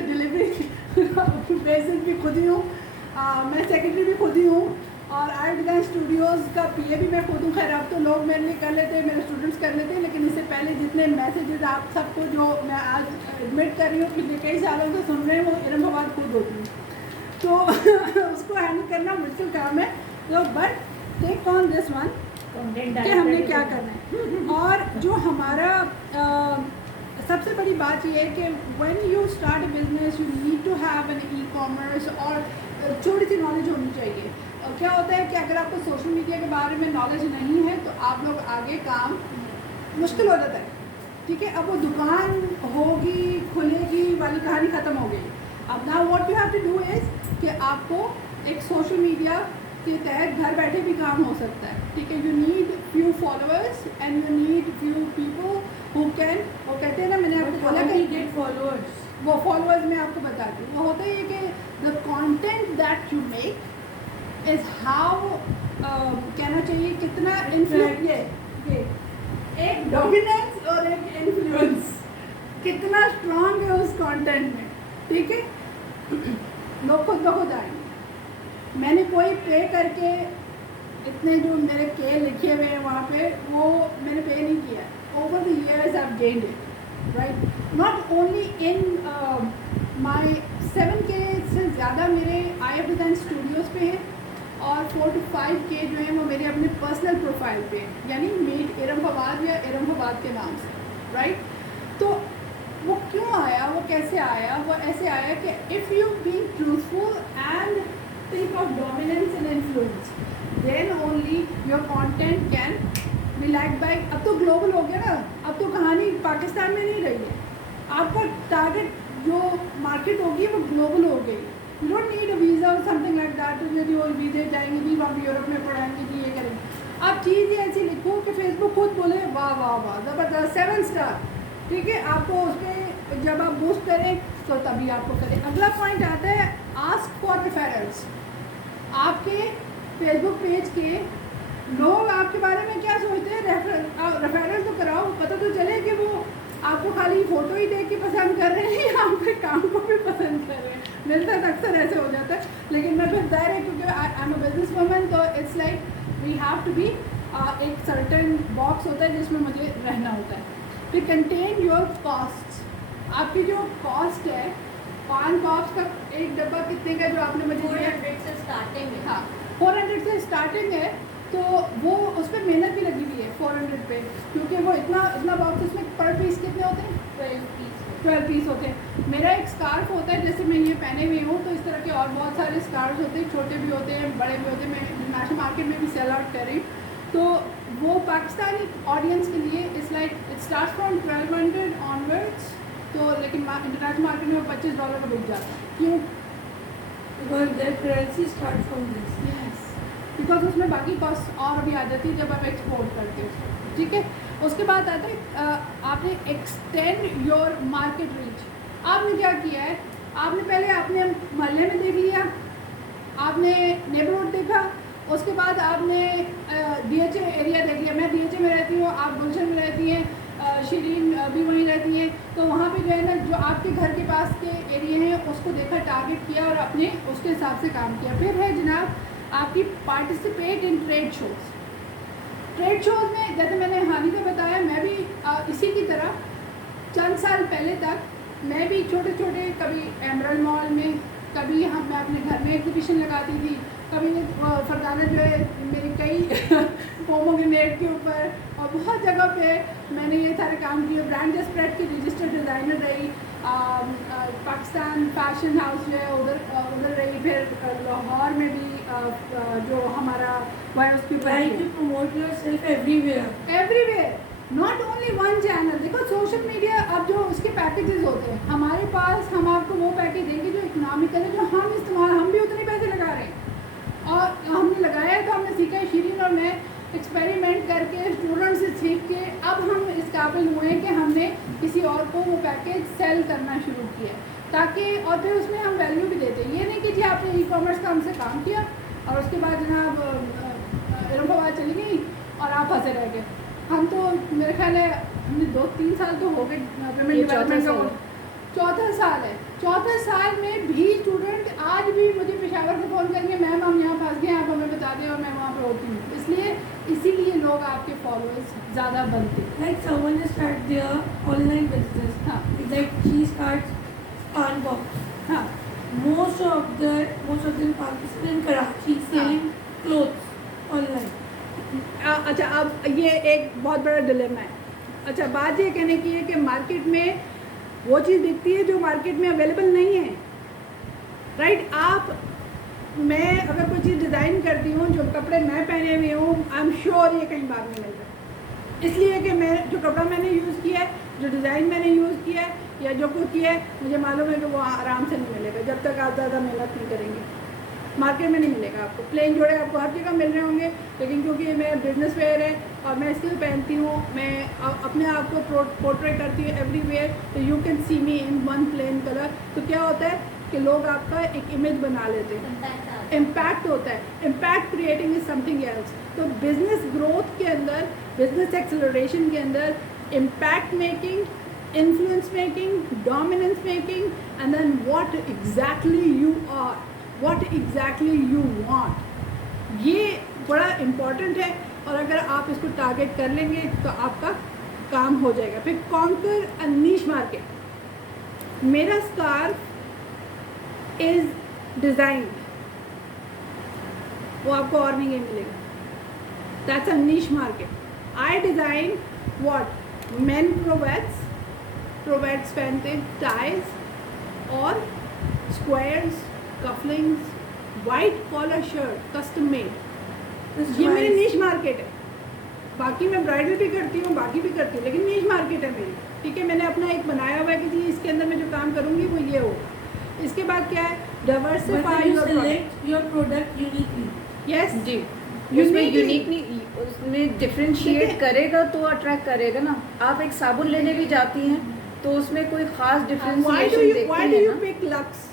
डिलीवरी बेसिस भी खुद ही हूँ, मैं सेक्रेटरी भी खुद ही हूँ, और आई डिज़ाइन स्टूडियोज़ का PA भी मैं खुद हूँ। खैर अब तो लोग मेरे लिए कर लेते हैं, मेरे स्टूडेंट्स कर लेते हैं, लेकिन इससे पहले जितने मैसेजेस आप सबको जो मैं आज एडमिट कर रही हूँ पिछले कई सालों से सुन रहे हैं, वो इरम फवाद खुद होती हूँ, तो उसको हैंडल करना मुश्किल काम है। तो but take on this one कि हमने क्या करना है। और जो हमारा सबसे बड़ी बात ये है कि when you start a business you need to have an e-commerce, और थोड़ी सी नॉलेज होनी चाहिए। क्या होता है कि अगर आपको सोशल मीडिया के बारे में नॉलेज नहीं है तो आप लोग आगे काम मुश्किल हो जाता है। ठीक है, अब वो दुकान होगी खुलेगी वाली कहानी ख़त्म हो गई। अब ना what you have to do is कि आपको एक सोशल मीडिया के तहत घर बैठे भी काम हो सकता है। ठीक है, you need few followers and you need few people who can, वो कहते हैं ना, मैंने आपको बोला कि गेट फॉलोअर्स, वो फॉलोअर्स मैं आपको बताती हूँ। वो होता है कि the content that you make is how कहना चाहिए कितना इन्फ्लुएंस, ये एक डोमिनेंस और एक इन्फ्लुएंस। कितना स्ट्रांग है उस कंटेंट में, ठीक है। लोग खुद ब खुद आएंगे। मैंने कोई पे करके इतने जो मेरे के लिखे हुए हैं वहाँ पे, वो मैंने पे नहीं किया। Over the years I have gained it, right. Not only in my 7K से ज़्यादा मेरे आई एफ डिज़ाइन स्टूडियोज़ पे हैं, और 4 to 5K जो है वो मेरे अपने पर्सनल प्रोफाइल पे हैं, यानी मीट इरम फवाद या इरम फवाद के नाम से, राइट। तो वो क्यों आया, वो कैसे आया? वो ऐसे आया कि if you being truthful and think of dominance and influence, then only your content can be like by. अब तो ग्लोबल हो गया ना, अब तो कहानी पाकिस्तान में नहीं रही है। आपका टारगेट जो मार्केट होगी वो ग्लोबल हो गई। You don't need a visa और समथिंग लाइक दैट, यदि वो वीज़े जाएंगे जी, वहाँ यूरोप में पढ़ाएंगे जी, ये करेंगे। आप चीज़ ही ऐसी लिखो कि फेसबुक खुद बोले वाह वाह वाह ज़बरदस्त 7 स्टार, ठीक है। आपको उस पर जब आप बूस्ट करें तो तभी आपको करें। अगला पॉइंट आता है आस्क फॉर रेफरेंस। आपके फेसबुक पेज के लोग आपके बारे में क्या सोचते हैं, रेफरेंस तो कराओ, पता तो चले कि वो आपको खाली फ़ोटो ही देख के पसंद कर रहे हैं या आपके काम को भी पसंद कर रहे हैं। मेरे साथ अक्सर ऐसे हो जाता है, लेकिन मैं फिर दायरे, क्योंकि I am a business woman, तो it's like we have to be, एक सर्टेन बॉक्स होता है जिसमें मुझे रहना होता है। फिर कंटेन योर कॉस्ट। आपकी जो कॉस्ट है, पान पॉप्स का एक डब्बा कितने का जो आपने मुझे दिया, 400 से स्टार्टिंग है। हाँ 400 से स्टार्टिंग है, तो वो उस पर मेहनत भी लगी हुई है 400 पे, क्योंकि वो इतना बॉक्स, उसमें पर पीस कितने होते हैं, 12 पीस होते हैं। मेरा एक स्कार्फ होता है, जैसे मैं ये पहने हुई हूँ, तो इस तरह के और बहुत सारे स्कार्फ होते हैं, छोटे भी होते हैं, बड़े भी होते हैं। मैं इंटरनेशनल मार्केट में भी सेल आउट कर रही हूँ, तो वो पाकिस्तानी ऑडियंस के लिए it's like it start from 1200 onwards, तो लेकिन इंटरनेशनल मार्केट में वो $25 का बिक जाता है। क्यों? Because their currency start from this. Yes, because उसमें बाकी कॉस्ट और भी आ जाती है जब आप एक्सपोर्ट करते हो उसको, ठीक है। उसके बाद आता है आपने एक्सटेंड योर मार्केट रीच। आपने क्या किया है, आपने पहले अपने मोहल्ले में देख लिया, आपने नेबरहुड देखा, उसके बाद आपने DHA एरिया देख लिया। मैं DHA में रहती हूँ, आप गुलशन में रहती हैं, शिरीन भी वहीं रहती हैं, तो वहाँ पे जो है ना, जो आपके घर के पास के एरिया हैं उसको देखा, टारगेट किया और अपने उसके हिसाब से काम किया। फिर है जनाब आपकी participate in trade shows. Trade shows में जैसे मैंने हानि को बताया, मैं भी इसी की तरह चंद साल पहले तक मैं भी छोटे छोटे, कभी एमरल्ड मॉल में, कभी मैं अपने घर में एग्जीबिशन लगाती थी, कभी फरजाना जो है मेरी कई पोमोग्रेनेट के ऊपर और बहुत जगह पे मैंने ये सारे काम किए। ब्रांड स्प्रेड की रजिस्टर्ड डिज़ाइनर रही, पाकिस्तान फैशन हाउस जो है उधर रही, फिर लाहौर में भी जो हमारा वह उसके Try to promote yourself everywhere. Not only one channel. देखो सोशल मीडिया, अब जो उसके पैकेजेस होते हैं हमारे पास, हम आपको वो पैकेज देंगे जो इकोनॉमिकल है, जो हम भी उतने पैसे लगा रहे हैं, और हमने लगाया है तो हमने सीखा है। शिरीन और मैं एक्सपेरिमेंट करके, स्टूडेंट से सीख के अब हम इस काबिल हुए हैं कि हमने किसी और को वो पैकेज सेल करना शुरू किया, ताकि और फिर उसमें हम वैल्यू भी देते हैं। ये नहीं कि जी आपने ई-कॉमर्स का हमसे काम किया और उसके बाद जनाब इरफाबाद चली गई और आप फंसे रह गए। हम तो मेरे ख्याल है हमने 2-3 साल तो हो गए पेमेंट डिपार्टमेंट का, चौथा साल है। चौथे साल में भी स्टूडेंट आज भी मुझे पेशावर को फ़ोन करेंगे, मैम हम यहाँ फंस गए, आप हमें बता दें, और मैं वहाँ पर होती हूँ। इसीलिए लोग आपके फॉलोअर्स ज़्यादा बनते हैं। Like someone just start their online business. हाँ Like she starts pan box. हाँ Most of them in Pakistan and Karachi selling clothes online. अच्छा, अब ये एक बहुत बड़ा डिलेमा है। अच्छा, बात ये कहने की है कि मार्केट में वो चीज़ बिकती है जो मार्केट में अवेलेबल नहीं है, राइट। मैं अगर कोई चीज़ डिज़ाइन करती हूँ, जो कपड़े मैं पहने हुए हूँ, आई एम श्योर ये कहीं बाहर नहीं मिलता, इसलिए कि मैं जो कपड़ा मैंने यूज़ किया है, जो डिज़ाइन मैंने यूज़ किया है या जो कुछ किया है, मुझे मालूम है कि वो आराम से नहीं मिलेगा जब तक आप ज़्यादा मेहनत नहीं करेंगे। मार्केट में नहीं मिलेगा आपको। प्लेन जोड़े आपको हर जगह मिल रहे होंगे, लेकिन क्योंकि ये मेरा बिजनेस वेयर है और मैं स्टिल पहनती हूँ, मैं अपने आप को पोर्ट्रे करती हूँ एवरीवेयर, तो you can see me in one plain colour. तो क्या होता है कि लोग आपका एक इमेज बना लेते हैं, इम्पैक्ट होता है। Impact creating is something else. तो बिजनेस ग्रोथ के अंदर, बिजनेस एक्सेलरेशन के अंदर impact making influence making, dominance making, and then what exactly you are, what exactly you want. ये बड़ा इम्पॉर्टेंट है, और अगर आप इसको टारगेट कर लेंगे तो आपका काम हो जाएगा. फिर कॉन्कर अ नीश मार्केट. मेरा स्कार्फ इज डिज़ाइंड, वो आपको और नहीं मिलेगा. That's a niche market. I design what men प्रोवेट्स पहनते, टाइज और squares, cufflinks, white collar shirt custom made. ये मेरी नीश मार्केट है. बाकी मैं ब्राइडल भी करती हूँ, बाकी भी करती हूँ, लेकिन नीश मार्केट है मेरी. ठीक है, मैंने अपना एक बनाया हुआ है कि जी इसके अंदर मैं जो काम करूँगी वो ये होगा. इसके बाद क्या है, diversify your product uniquely. Yes जी, उसमें यूनिक नहीं, उसमें डिफरेंशिएट करेगा तो अट्रैक्ट करेगा ना. आप एक साबुन लेने भी जाती हैं तो उसमें कोई खास डिफरेंशिएशन देखती why do हैं you ना. pick Lux?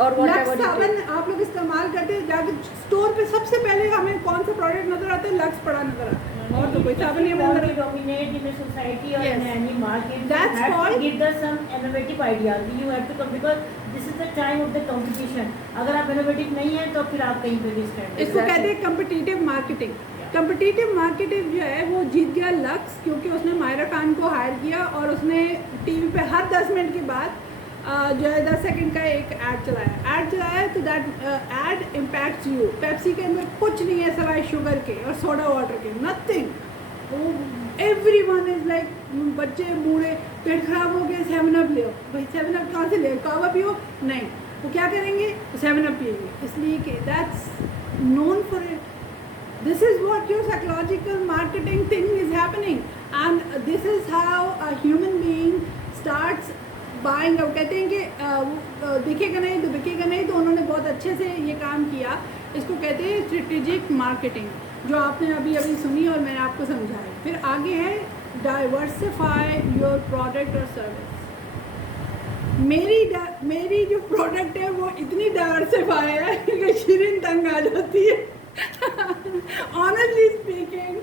और लक्स whatever you साबन take. आप लोग इस्तेमाल करते हैं, जाके स्टोर पे सबसे पहले हमें कौन सा प्रोडक्ट नजर आता है, लक्स पड़ा नजर आता है, और तो कोई साबन नहीं नजर आता. dominate in a society or Yes. in any market. That's you have called- to give them some innovative ideas. You have to come because this is the time of the competition. अगर आप innovative नहीं हैं तो फिर आप कहीं पे भी stand. इसको कहते हैं कम्पिटिटिव मार्केटिंग. कम्पिटिटिव मार्केटिंग जो है वो जीत गया लक्स, क्योंकि उसने मायरा खान को हायर किया और उसने टीवी पे हर 10 मिनट के बाद जो है 10 सेकंड का एक ऐड चलाया तो that add impacts you. Pepsi के अंदर कुछ नहीं है सिवाय शुगर के और सोडा वाटर के, नथिंग. एवरीवन इज लाइक, बच्चे बूढ़े, पेट खराब हो गया 7 अप ले. भाई 7 अप कहाँ से ले, कावा पियो नहीं, वो क्या करेंगे, 7 अप पिएंगे, इसलिए कि that's known for it. This is what your psychological marketing thing is happening, and this is how a human being starts buying. अब कहते हैं कि दिखेगा नहीं तो बिकेगा नहीं, तो उन्होंने बहुत अच्छे से ये काम किया. इसको कहते हैं स्ट्रेटेजिक मार्केटिंग, जो आपने अभी सुनी और मैंने आपको समझाया. फिर आगे है डाइवर्सिफाई योर प्रोडक्ट और सर्विस. मेरी जो प्रोडक्ट है वो इतनी डाइवर्सिफाई है कि शिरीन तंग आ जाती है. Honestly speaking,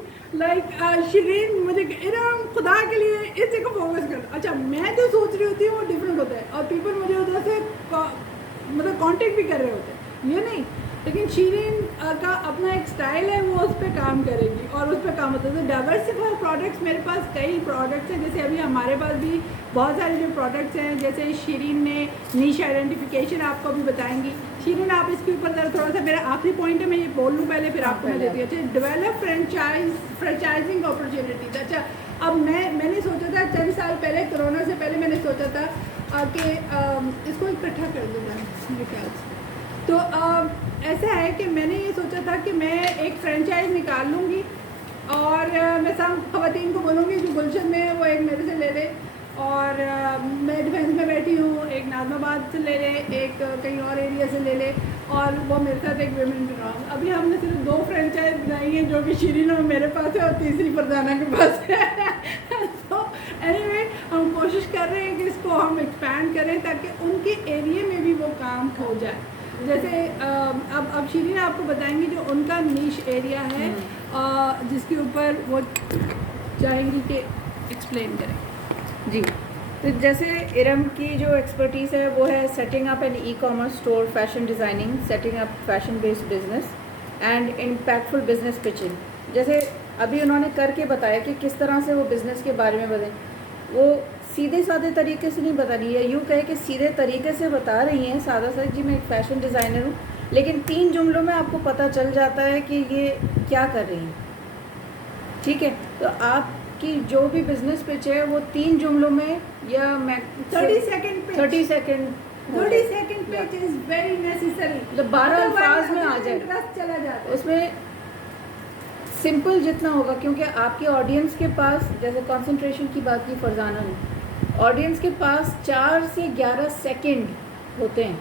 like शिरीन मुझे इरम खुदा के लिए इस जगह फोकस कर. अच्छा, मैं जो सोच रही होती हूँ वो डिफरेंट होता है, और पीपल मुझे उधर से मतलब कांटेक्ट भी कर रहे होते हैं, ये नहीं. लेकिन शिरीन का अपना एक स्टाइल है, वो उस पर काम करेगी और उस पर काम होता है. तो डाइवर्सिफाई प्रोडक्ट्स, मेरे पास कई प्रोडक्ट्स हैं. जैसे अभी हमारे पास भी बहुत सारे जो प्रोडक्ट्स हैं, जैसे शिरीन ने नीश आइडेंटिफिकेशन आपको भी बताएंगी. शिरीन आप इसके ऊपर थोड़ा सा, मेरा आखिरी पॉइंट है, मैं ये बोल लूँ पहले फिर आपको मैं देती हूँ. अच्छा, डेवलप फ्रेंचाइजिंग अपॉर्चुनिटीज. अच्छा, अब मैंने सोचा था 10 साल पहले, कोरोना से पहले मैंने सोचा था कि इसको इकट्ठा कर दूँगा मेरे ख्याल से. तो ऐसा है कि मैंने ये सोचा था कि मैं एक फ्रेंचाइज निकाल लूँगी और मैं सब ख़वातीन को बोलूँगी जो गुलशन में है वो एक मेरे से ले ले, और मैं डिफेंस में बैठी हूँ, एक नाजमाबाद से ले ले, एक कहीं और एरिया से ले ले, और वो मेरे साथ एक विमेन बनाऊँ. अभी हमने सिर्फ 2 फ्रेंचाइज बनाई हैं, जो कि शिरीन और मेरे पास है और तीसरी फरजाना के पास है. तो एनीवे, हम कोशिश कर रहे हैं कि इसको हम एक्सपैंड करें ताकि उनके एरिया में भी वो काम हो जाए. जैसे अब शिरीन आपको बताएंगी जो उनका नीश एरिया है, जिसके ऊपर वो चाहेंगी कि एक्सप्लेन करें. जी, तो जैसे इरम की जो एक्सपर्टीज़ है वो है setting up an e-commerce store, fashion designing, setting up fashion based business and impactful business pitching. जैसे अभी उन्होंने करके बताया कि किस तरह से वो बिज़नेस के बारे में बताएं. वो सीधे साधे तरीके से नहीं बता रही है, यूँ कहे कि सीधे तरीके से बता रही हैं सादा सा, जी मैं एक फ़ैशन डिज़ाइनर हूँ, लेकिन 3 जुमलों में आपको पता चल जाता है कि ये क्या कर रही हैं. ठीक है, तो आपकी जो भी बिजनेस पिच है वो 3 जुमलों में या 30 सेकंड पे 30 second 30 second page is very necessary. मतलब 12 अल्फाज में आ जाए, इंटरेस्ट चला जाता है. उसमें सिंपल जितना होगा, क्योंकि आपके ऑडियंस के पास, जैसे कंसंट्रेशन की बात की फरजाना ने, ऑडियंस के पास 4 से 11 सेकंड होते हैं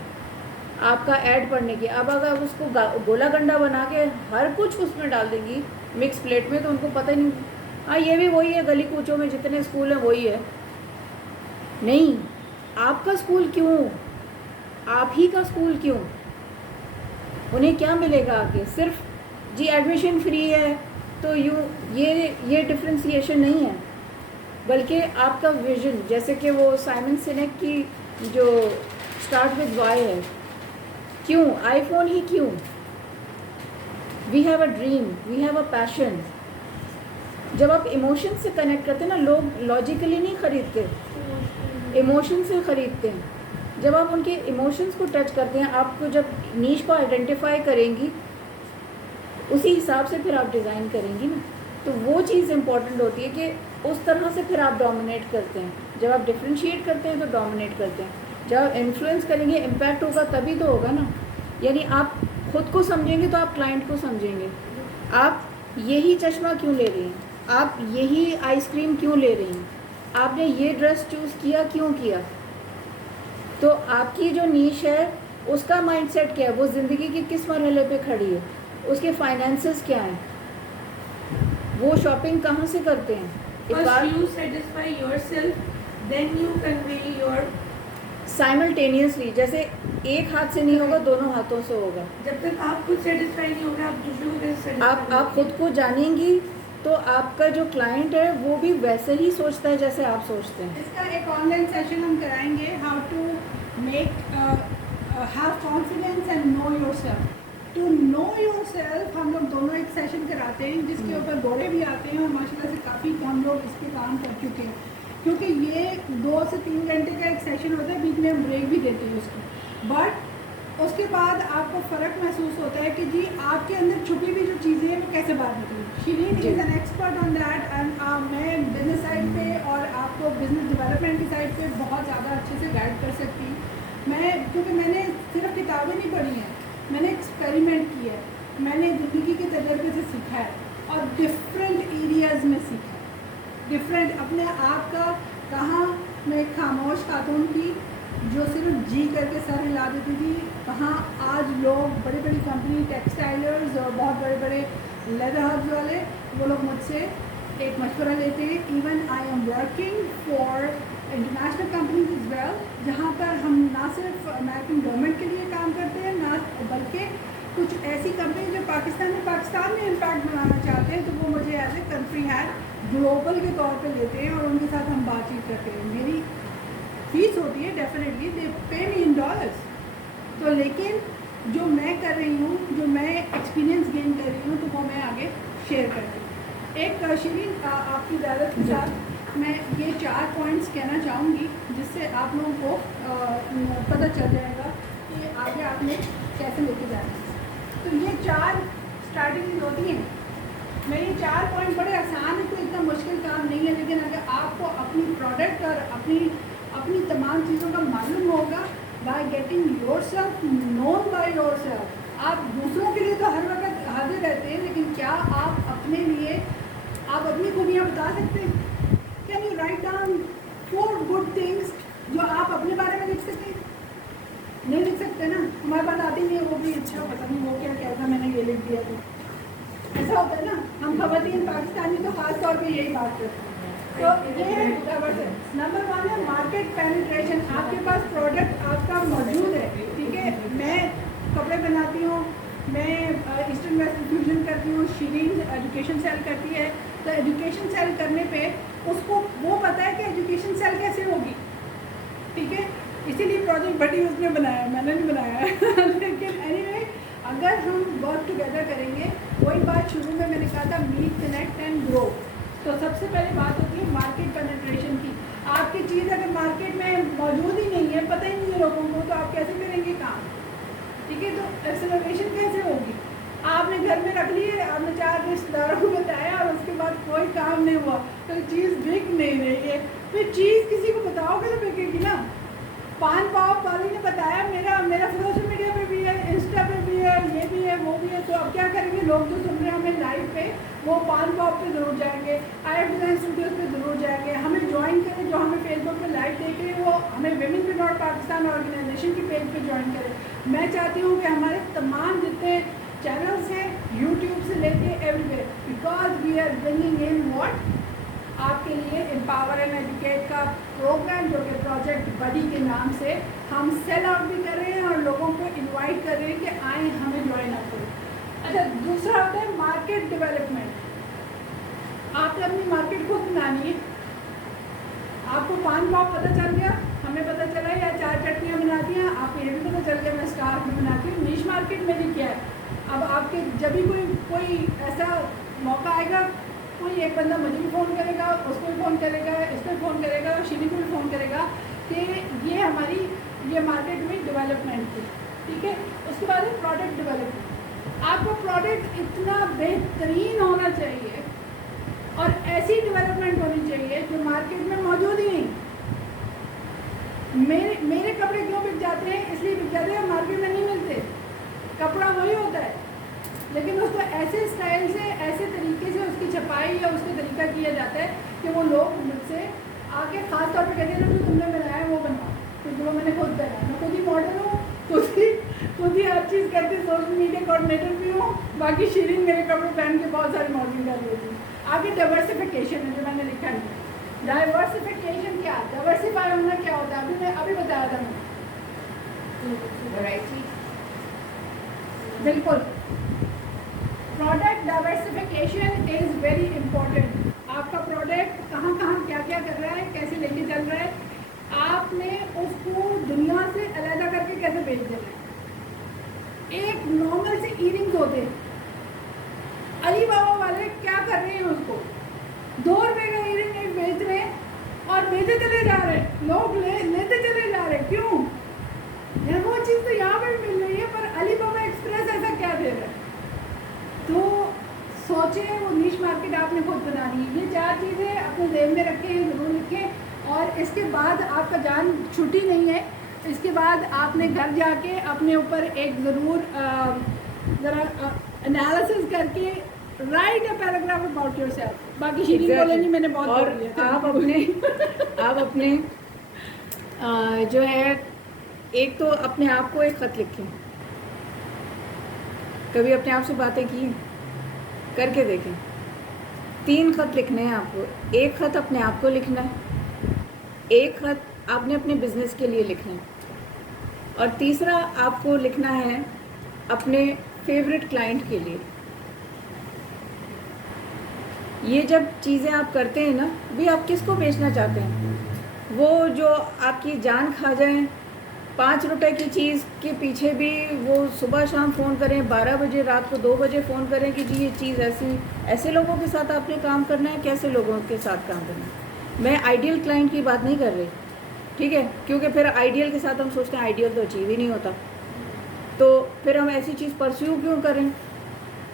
आपका ऐड पढ़ने की. अब अगर उसको गोला गंडा बना के हर कुछ उसमें डाल देंगी मिक्स प्लेट में, तो उनको पता ही नहीं, हाँ ये भी वही है, गली कूचों में जितने स्कूल हैं वही है. नहीं, आपका स्कूल क्यों, आप ही का स्कूल क्यों, उन्हें क्या मिलेगा आगे. सिर्फ जी एडमिशन फ्री है तो ये डिफ्रेंसिएशन नहीं है. बल्कि आपका विजन, जैसे कि वो साइमन सिनेक की जो स्टार्ट विद वाई है, क्यों आईफोन ही क्यों? We have a dream, we have a passion. जब आप इमोशन से कनेक्ट करते हैं ना, लोग लॉजिकली नहीं खरीदते, इमोशन से खरीदते हैं। जब आप उनके इमोशंस को टच करते हैं, आपको जब नीश को आइडेंटिफाई करेंगी, उसी हिसाब से फिर आप डिज़ाइन करेंगी ना, तो वो चीज़ इम्पॉर्टेंट होती है कि उस तरह से फिर आप डोमिनेट करते हैं। जब आप डिफ्रेंशिएट करते हैं तो डोमिनेट करते हैं। जब आप इन्फ्लुएंस करेंगे, इम्पैक्ट होगा तभी तो होगा ना। यानी आप खुद को समझेंगे तो आप क्लाइंट को समझेंगे। आप यही चश्मा क्यों ले रही हैं, आप यही आइसक्रीम क्यों ले रही हैं, आपने ये ड्रेस चूज़ किया क्यों किया, तो आपकी जो नीश है उसका माइंडसेट क्या है, वो ज़िंदगी के किस मरहले पे खड़ी है, उसके फाइनेंसेस क्या हैं, वो शॉपिंग कहाँ से करते हैं। First you satisfy yourself, then you convey your. Simultaneously, जैसे एक हाथ से नहीं होगा, दोनों हाथों से होगा। जब तक आप खुद सेटिस्फाई नहीं होगा, आप दूसरों को कैसे satisfy आप खुद को जानेंगी तो आपका जो क्लाइंट है वो भी वैसे ही सोचता है जैसे आप सोचते हैं। इसका एक ऑनलाइन सेशन हम कराएंगे, how to make have confidence and know yourself. To know yourself हम लोग दोनों एक सेशन कराते हैं, जिसके ऊपर गोरे भी आते हैं और माशाल्लाह से काफ़ी हम लोग इस पर काम कर चुके हैं, क्योंकि ये 2 से 3 घंटे का एक सेशन होता है, बीच में हम ब्रेक भी देते हैं उसको। बट उसके बाद आपको फ़र्क महसूस होता है कि जी आपके अंदर छुपी हुई जो चीज़ें हैं वो कैसे बाहर निकली। Shireen is an expert on that, and मैं बिजनेस साइड पे और आपको बिजनेस डेवलपमेंट की साइड पे बहुत ज़्यादा अच्छे से गाइड कर सकती हूँ मैं, क्योंकि मैंने सिर्फ किताबें नहीं पढ़ी हैं, मैंने एक्सपेरिमेंट किया है, मैंने ज़िंदगी के तजर्बे से सीखा है और डिफरेंट एरियाज़ में सीखा है। डिफरेंट अपने आप का, कहाँ मैं एक खामोश खातून थी जो सिर्फ जी करके सर हिला देती थी, कहाँ आज लोग बड़ी बड़ी कंपनी, टेक्सटाइलर्स और बहुत बड़े बड़े लेदर हब्स वाले, वो लोग मुझसे एक मशवरा लेते हैं। Even I am working for international companies is well, जहाँ पर हम ना सिर्फ अमेरिकन गवर्नमेंट के लिए काम करते हैं, ना बल्कि कुछ ऐसी कंपनी जो पाकिस्तान में इम्पैक्ट बनाना चाहते हैं, तो वो मुझे as a country head global के तौर पे लेते हैं और उनके साथ हम बातचीत करते हैं। मेरी फीस होती है, डेफिनेटली दे पे मी इन डॉलर्स, तो लेकिन जो मैं कर रही हूँ, जो मैं एक्सपीरियंस गेन कर रही हूँ, तो वो मैं आगे शेयर करती हूँ। एक शीरीन आपकी इजाज़त के साथ मैं ये 4 पॉइंट्स कहना चाहूँगी, जिससे आप लोगों को पता चल जाएगा कि आगे आपने कैसे लेके जाना है। तो ये 4 स्ट्रैटेजीज होती हैं। मेरे ये 4 पॉइंट बड़े आसान है, कोई इतना मुश्किल काम नहीं है, लेकिन अगर आपको अपनी प्रोडक्ट और अपनी तमाम चीज़ों का मालूम होगा, by getting yourself known by yourself. आप दूसरों के लिए तो हर वक्त हाजिर रहते हैं, लेकिन क्या आप अपने लिए आप अपनी खूबियाँ बता सकते हैं? Can you write down 4 good things जो आप अपने बारे में लिख सकें? नहीं लिख सकते ना, हमारे पास आती नहीं है, वो भी अच्छा पता नहीं वो क्या कहता, मैंने ये लिख दिया। तो ऐसा होता है ना, हम खवातीन पाकिस्तानी तो ख़ास तौर पे यही बात करते हैं। तो ये है नंबर 1 है मार्केट पेनिट्रेशन। आपके पास प्रोडक्ट आपका मौजूद है, ठीक है। मैं कपड़े बनाती हूँ, मैं ईस्टर्न वेस्टर्न फ्यूजन करती हूँ, शीरीन एजुकेशन सेल करती है। तो एजुकेशन सेल करने पे उसको वो पता है कि एजुकेशन सेल कैसे होगी, ठीक है। इसीलिए प्रोजेक्ट बड़ी उसने बनाया, मैंने नहीं बनाया लेकिन एनीवे अगर हम वर्क टुगेदर करेंगे, वही बात शुरू में मैंने कहा था, मीट, कनेक्ट एंड ग्रो। तो सबसे पहले बात होती है मार्केट पेनिट्रेशन की। आपकी चीज़ अगर मार्केट में मौजूद ही नहीं है, पता ही नहीं है लोगों को, तो आप कैसे करेंगे काम, ठीक है। तो एक्सेलरेशन कैसे होगी? आपने घर में रख ली है, आपने 4 रिश्तेदारों को बताया और उसके बाद कोई काम नहीं हुआ, तो चीज़ बिक नहीं रही है। फिर चीज़ किसी को बताओगे तो बिकेगी ना। पान पाव वाली ने बताया, मेरा सोशल मीडिया पे भी है, इंस्टा पे भी है, ये भी है, वो भी है, तो अब क्या करेंगे? लोग जो सुन रहे हैं हमें लाइव पे, वो पान पाव पे ज़रूर जाएंगे, IF डिज़ाइन स्टूडियोज़ पे ज़रूर जाएंगे, हमें ज्वाइन करें। जो हमें फेसबुक पे लाइव देख रहे हैं, वो हमें women in not Pakistan organization की पेज पे ज्वाइन करें। मैं चाहती हूँ कि हमारे तमाम जितने चैनल्स हैं, यूट्यूब से लेके everywhere, because we are bringing in what आपके लिए एम्पावर एंड एजुकेट का प्रोग्राम, जो कि प्रोजेक्ट बडी के नाम से हम सेल आउट भी कर रहे हैं और लोगों को इनवाइट कर रहे हैं कि आए हमें ज्वाइन अप करें। अच्छा, दूसरा होता है मार्केट डेवलपमेंट। आपने अपनी मार्केट खुद बनानी है, आपको पान पाव पता चल गया, हमें पता चला, या 4 चटनियाँ बनाती हैं, आपको ये भी पता चल गया मैं स्कार्फ में बनाती हूँ। नीश मार्केट में भी क्या है, अब आपके जब भी कोई ऐसा मौका आएगा, कोई एक बंदा मुझे भी फ़ोन करेगा, उसको भी फ़ोन करेगा, इसको भी फ़ोन करेगा, शिनी को भी फ़ोन करेगा कि ये हमारी ये मार्केट में डेवलपमेंट थी, ठीक है। उसके बाद है प्रोडक्ट डेवलपमेंट। आपका प्रोडक्ट इतना बेहतरीन होना चाहिए और ऐसी डेवलपमेंट होनी चाहिए जो मार्केट में मौजूद ही नहीं। मेरे कपड़े क्यों बिक जाते हैं, इसलिए बिक जाते हैं मार्केट में नहीं मिलते, कपड़ा वही होता है, लेकिन उसको ऐसे स्टाइल से, ऐसे तरीके से उसकी छपाई या उसका तरीका किया जाता है कि वो लोग मुझसे आके ख़ास तौर पे कहते हैं जो तुमने बनाया है वो बनाओ, क्योंकि वो मैंने खुद बनाया, मैं खुद ही मॉडल हूँ, खुद ही हर चीज़ करती, सोशल मीडिया कोऑर्डिनेटर भी हूँ, बाकी शीरीन मेरे कपड़े पहन के बहुत सारी मॉडलिंग कर लेती हूँ। आगे डाइवर्सिफिकेशन है जो मैंने लिखा है। डाइवर्सिफिकेशन क्या, डाइवर्सिफाई होना क्या होता है, अभी बताया था मैंने। वैरायटी, बिल्कुल, product diversification is very important. आपका प्रोडक्ट कहाँ कहाँ क्या क्या कर रहा है, कैसे लेके चल रहा है, आपने उसको दुनिया से अलग करके कैसे बेच देना है। एक नॉर्मल से ईयरिंग्स होते हैं, अली बाबा वाले क्या कर रहे हैं, उसको 2 रुपये का ईयरिंग एक बेच रहे हैं और बेचते चले जा रहे हैं, लोग लेते चले जा रहे हैं। क्यों यार, वो चीज़ तो यहाँ पे भी मिल रही है, पर अली बाबा एक्सप्रेस ऐसा क्या दे रहा है। तो सोचें, वो नीश मार्केट आपने खुद बनानी है। ये 4 चीज़ें अपने ज़हन में रखें, ज़रूर लिखें, और इसके बाद आपका जान छुट्टी नहीं है। इसके बाद आपने घर जाके अपने ऊपर एक ज़रूर ज़रा एनालिसिस करके right a paragraph about yourself. बाकी शीरीन बोलेंगी, मैंने बहुत और बोल दिया। आप अपने जो है, एक तो अपने आप को एक ख़त लिखें। कभी अपने आप से बातें की, करके देखें। 3 खत लिखने हैं आपको। एक खत अपने आप को लिखना है, एक खत आपने अपने बिजनेस के लिए लिखना है, और तीसरा आपको लिखना है अपने फेवरेट क्लाइंट के लिए। ये जब चीज़ें आप करते हैं ना, भी आप किसको बेचना चाहते हैं। वो जो आपकी जान खा जाएं, 5 रुपए की चीज़ के पीछे भी वो सुबह शाम फ़ोन करें, 12 बजे रात को 2 बजे फ़ोन करें कि जी ये चीज़ ऐसे लोगों के साथ आपने काम करना है, कैसे लोगों के साथ काम करना है। मैं आइडियल क्लाइंट की बात नहीं कर रही, ठीक है, क्योंकि फिर आइडियल के साथ हम सोचते हैं आइडियल तो अचीव ही नहीं होता, तो फिर हम ऐसी चीज़ परस्यू क्यों करें,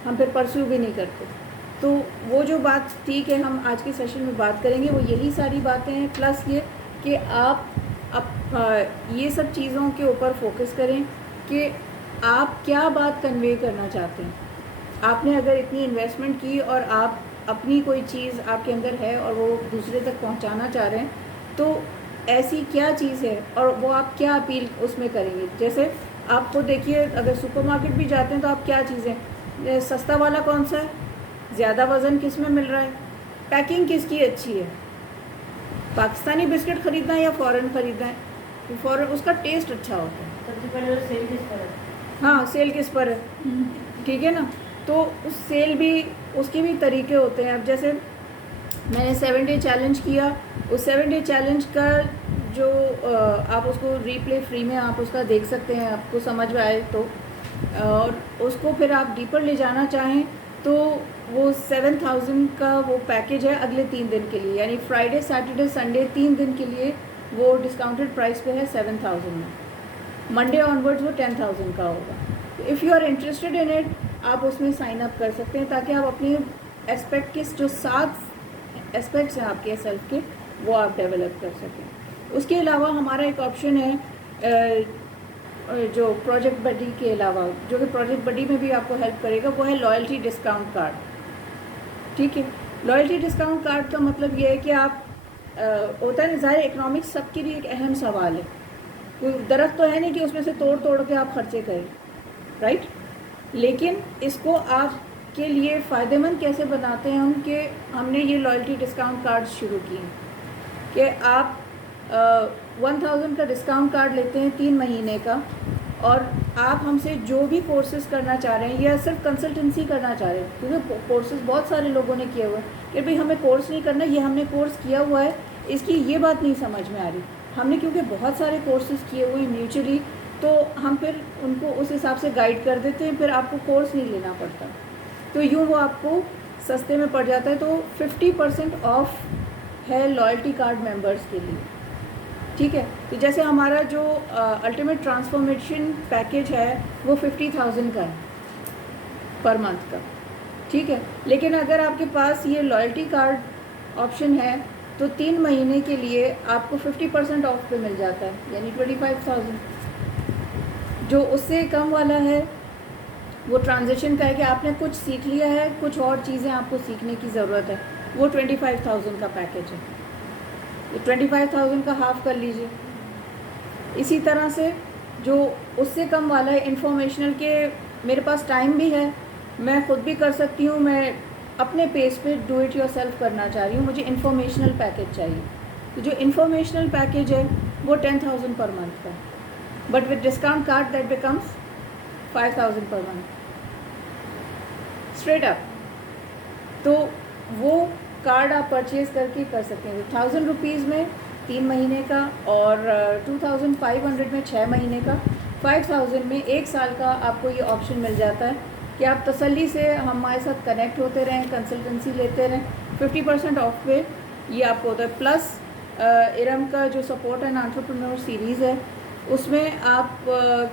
हम फिर परस्यू भी नहीं करते। तो वो जो बात ठीक है हम आज के सेशन में बात करेंगे, वो यही सारी बातें हैं, प्लस ये कि आप ये सब चीज़ों के ऊपर फोकस करें कि आप क्या बात कन्वे करना चाहते हैं। आपने अगर इतनी इन्वेस्टमेंट की और आप अपनी कोई चीज़ आपके अंदर है और वो दूसरे तक पहुंचाना चाह रहे हैं, तो ऐसी क्या चीज़ है और वो आप क्या अपील उसमें करेंगे। जैसे आप खुद देखिए, अगर सुपरमार्केट भी जाते हैं तो आप क्या चीज़ें, सस्ता वाला कौन सा है, ज़्यादा वज़न किस में मिल रहा है, पैकिंग किसकी अच्छी है, पाकिस्तानी बिस्किट ख़रीदना है या फ़ॉरेन ख़रीदना है, फ़ॉरेन उसका टेस्ट अच्छा होता है। सबसे पहले तो सेल किस पर है, हाँ सेल किस पर है, ठीक है ना। तो उस सेल भी, उसके भी तरीके होते हैं। अब जैसे मैंने 7 डे चैलेंज किया, उस 7 डे चैलेंज का जो आप उसको रीप्ले फ्री में आप उसका देख सकते हैं, आपको समझ में आए तो, और उसको फिर आप डीपर ले जाना चाहें तो वो 7000 का वो पैकेज है अगले 3 दिन के लिए, यानी फ्राइडे सैटरडे संडे 3 दिन के लिए वो डिस्काउंटेड प्राइस पे है 7000 में। मंडे ऑनवर्ड्स वो 10000 का होगा। तो if you are interested in it, आप उसमें साइन अप कर सकते हैं, ताकि आप अपने एस्पेक्ट के जो 7 एस्पेक्ट्स हैं आपके सेल्फ के, वो आप डेवलप कर सकें। उसके अलावा हमारा एक ऑप्शन है जो प्रोजेक्ट बडी के अलावा, जो कि प्रोजेक्ट बडी में भी आपको हेल्प करेगा, वो है लॉयल्टी डिस्काउंट कार्ड, ठीक है। लॉयल्टी डिस्काउंट कार्ड का मतलब ये है कि आप होता है ना, ज़ाहिर इकनॉमिक्स सबके लिए एक अहम सवाल है। कोई दरख्त तो है नहीं कि उसमें से तोड़ के आप खर्चे करें, राइट। लेकिन इसको आपके लिए फ़ायदेमंद कैसे बनाते हैं हम, कि हमने ये लॉयल्टी डिस्काउंट कार्ड शुरू किए कि आप 1000 का डिस्काउंट कार्ड लेते हैं 3 महीने का, और आप हमसे जो भी कोर्सेज करना चाह रहे हैं या सिर्फ कंसल्टेंसी करना चाह रहे हैं, क्योंकि कोर्सेज बहुत सारे लोगों ने किए हुए हैं कि भाई हमें कोर्स नहीं करना, ये हमने कोर्स किया हुआ है, इसकी ये बात नहीं समझ में आ रही। हमने क्योंकि बहुत सारे कोर्सेज़ किए हुए म्यूचुअली, तो हम फिर उनको उस हिसाब से गाइड कर देते हैं, फिर आपको कोर्स नहीं लेना पड़ता, तो यूँ वो आपको सस्ते में पड़ जाता है। तो 50% ऑफ है लॉयल्टी कार्ड मेंबर्स के लिए, ठीक है। तो जैसे हमारा जो अल्टीमेट ट्रांसफॉर्मेशन पैकेज है वो 50,000 का है पर मंथ का, ठीक है। लेकिन अगर आपके पास ये लॉयल्टी कार्ड ऑप्शन है तो 3 महीने के लिए आपको 50% ऑफ पे मिल जाता है, यानी 25,000। जो उससे कम वाला है वो ट्रांजिशन का है कि आपने कुछ सीख लिया है, कुछ और चीज़ें आपको सीखने की ज़रूरत है, वो 25,000 का पैकेज है। ये 25,000 का हाफ कर लीजिए। इसी तरह से जो उससे कम वाला है इंफॉर्मेशनल के, मेरे पास टाइम भी है, मैं ख़ुद भी कर सकती हूँ, मैं अपने पेस पे डू इट योरसेल्फ करना चाह रही हूँ, मुझे इंफॉर्मेशनल पैकेज चाहिए। तो जो इंफॉर्मेशनल पैकेज है वो 10,000 पर मंथ का, but with discount card that becomes 5,000 per month straight up. तो वो कार्ड आप परचेज़ करके कर सकते हैं 1,000 रुपीज़ में 3 महीने का, और 2,500 में 6 महीने का, 5,000 में 1 साल का आपको ये ऑप्शन मिल जाता है कि आप तसल्ली से हमारे साथ कनेक्ट होते रहें, कंसल्टेंसी लेते रहें। 50% ऑफ पे ये आपको होता है। प्लस इरम का जो सपोर्ट एंड एंटरप्रेन्योर सीरीज़ है उसमें आप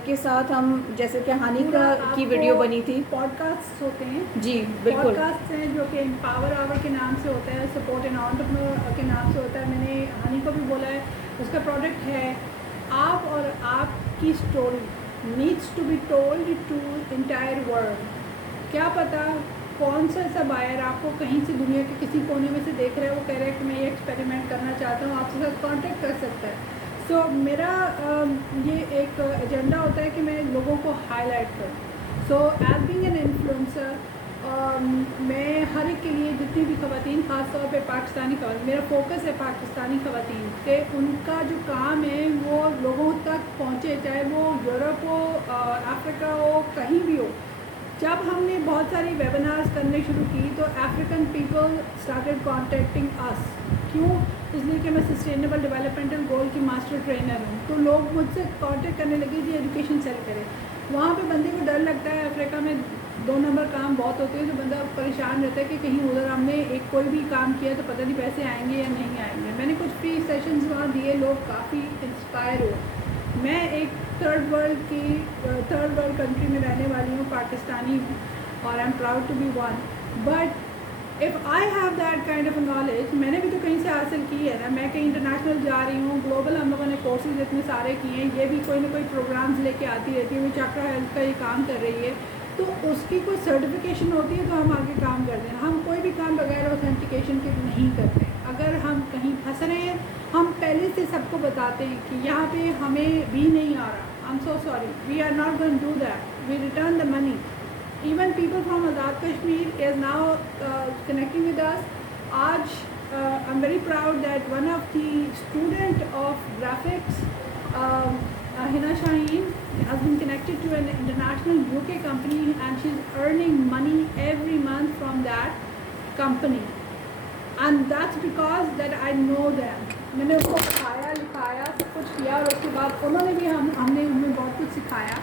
के साथ हम, जैसे कि हानि का की वीडियो बनी थी, पॉडकास्ट होते हैं जी बिल्कुल, पॉडकास्ट हैं जो कि एम्पावर आवर के नाम से होता है, सपोर्ट एंड एंटरप्रेन्योर के नाम से होता है। मैंने हानि को भी बोला है, उसका प्रोडक्ट है आप और आपकी story needs to be told to entire world. क्या पता कौन सा ऐसा बायर आपको कहीं से दुनिया के किसी कोने में से देख रहा है, वो कह रहा है कि मैं ये एक्सपेरिमेंट करना चाहता हूँ, आपके साथ कॉन्टेक्ट कर सकता है। सो मेरा ये एक एजेंडा होता है कि मैं लोगों को हाईलाइट करूँ। So as being an influencer, मैं हर एक के लिए जितनी भी ख़वातीन, ख़ास तौर पे पाकिस्तानी ख़वातीन, मेरा फोकस है पाकिस्तानी ख़वातीन के, उनका जो काम है वो लोगों तक पहुँचे, चाहे वो यूरोप हो, अफ्रीका हो, कहीं भी हो। जब हमने बहुत सारी वेबिनार्स करने शुरू की तो अफ्रीकन पीपल स्टार्टेड कॉन्टेक्टिंग अस। क्यों? इसलिए कि मैं सस्टेनेबल डेवलपमेंटल गोल की मास्टर ट्रेनर हूँ, तो लोग मुझसे कांटेक्ट करने लगे कि एजुकेशन सेल करें। वहाँ पे बंदे को डर लगता है, अफ्रीका में 2 नंबर काम बहुत होते हैं, तो बंदा परेशान रहता है कि कहीं उधर हमने एक कोई भी काम किया तो पता नहीं पैसे आएंगे या नहीं आएंगे। मैंने कुछ फ्री सेशंस वहाँ दिए, लोग काफ़ी इंस्पायर हुए। मैं एक थर्ड वर्ल्ड कंट्री में रहने वाली हूँ, पाकिस्तानी हूँ, और I am proud to be one. But if I have that kind of knowledge, मैंने भी तो कहीं से हासिल की है ना। मैं कहीं इंटरनेशनल जा रही हूँ, ग्लोबल हम लोगों ने कोर्सेज इतने सारे किए हैं, ये भी कोई ना कोई प्रोग्राम्स लेके आती रहती है, वो चक्रा हेल्थ का ये काम कर रही है, तो उसकी कोई सर्टिफिकेशन होती है तो हम आगे काम करते हैं। हम कोई भी काम बगैर ऑथेंटिकेशन के नहीं करते। अगर हम कहीं फंस रहे हैं, हम पहले से सबको बताते हैं कि यहाँ पे हमें भी नहीं आ रहा, I am so sorry, we are not going to do that, we return the money. Even people from Azad Kashmir is now connecting with us. Aj, I'm very proud that one of the student of graphics, Hina Shaheen, has been connected to an international UK company and she's earning money every month from that company. And that's because that I know them. मैंने उसको पढ़ाया, लिखाया, सब कुछ किया, और उसके बाद उन्होंने भी हमने उन्हें बहुत कुछ सिखाया,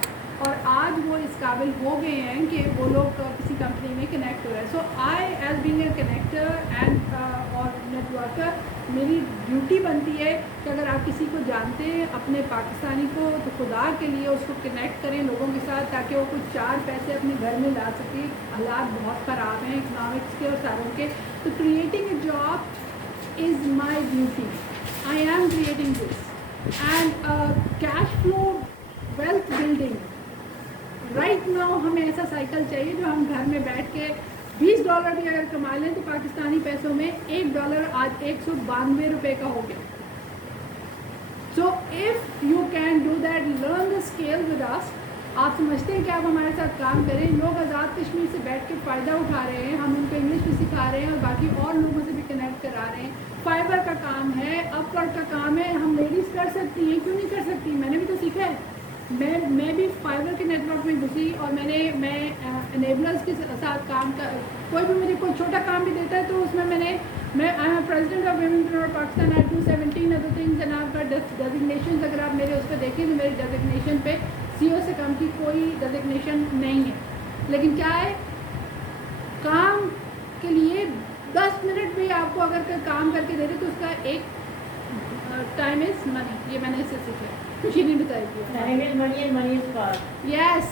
और आज वो इस काबिल हो गए हैं कि वो लोग किसी कंपनी में कनेक्ट हो रहे हैं। So I as being a connector and और नेटवर्कर, मेरी ड्यूटी बनती है कि अगर आप किसी को जानते हैं अपने पाकिस्तानी को, तो खुदा के लिए उसको कनेक्ट करें लोगों के साथ, ताकि वो कुछ 4 पैसे अपने घर में ला सके। हालात बहुत ख़राब हैं इकनॉमिक्स के और सारों के, तो creating a job is my duty. I am creating this and cash flow wealth building. Right now हमें ऐसा साइकिल चाहिए जो हम घर में बैठ के $20 भी अगर कमा लें तो पाकिस्तानी पैसों में $1 आज 192 रुपये का हो गया। So if you can do that, learn the scale with us. आप समझते हैं कि आप हमारे साथ काम करें। लोग आज़ाद कश्मीर से बैठ के फ़ायदा उठा रहे हैं, हम उनको इंग्लिश भी सिखा रहे हैं और बाकी और लोगों से भी कनेक्ट करा रहे हैं। फाइबर का काम है, अपवर्क का काम है, हम लेडीज़ कर सकती हैं, क्यों नहीं कर सकती? मैंने भी तो सीखा है। मैं भी फाइबर के नेटवर्क में घुसी और मैं एनेबलर्स के साथ काम कर, कोई भी मुझे कोई छोटा काम भी देता है तो उसमें मैंने मैं I am president of women entrepreneur Pakistan. I do 17 other things and आपका डेजिग्नेशन अगर आप मेरे उस पर देखें तो मेरी डेजिग्नेशन पे CEO से कम की कोई डेजिग्नेशन नहीं है। लेकिन क्या है, काम के लिए 10 मिनट भी आपको अगर कोई काम करके दे रहे तो उसका एक टाइम इज मनी। ये मैंने इससे सीखा, खुशी नहीं बताई थी। Time is money and money is power. Yes,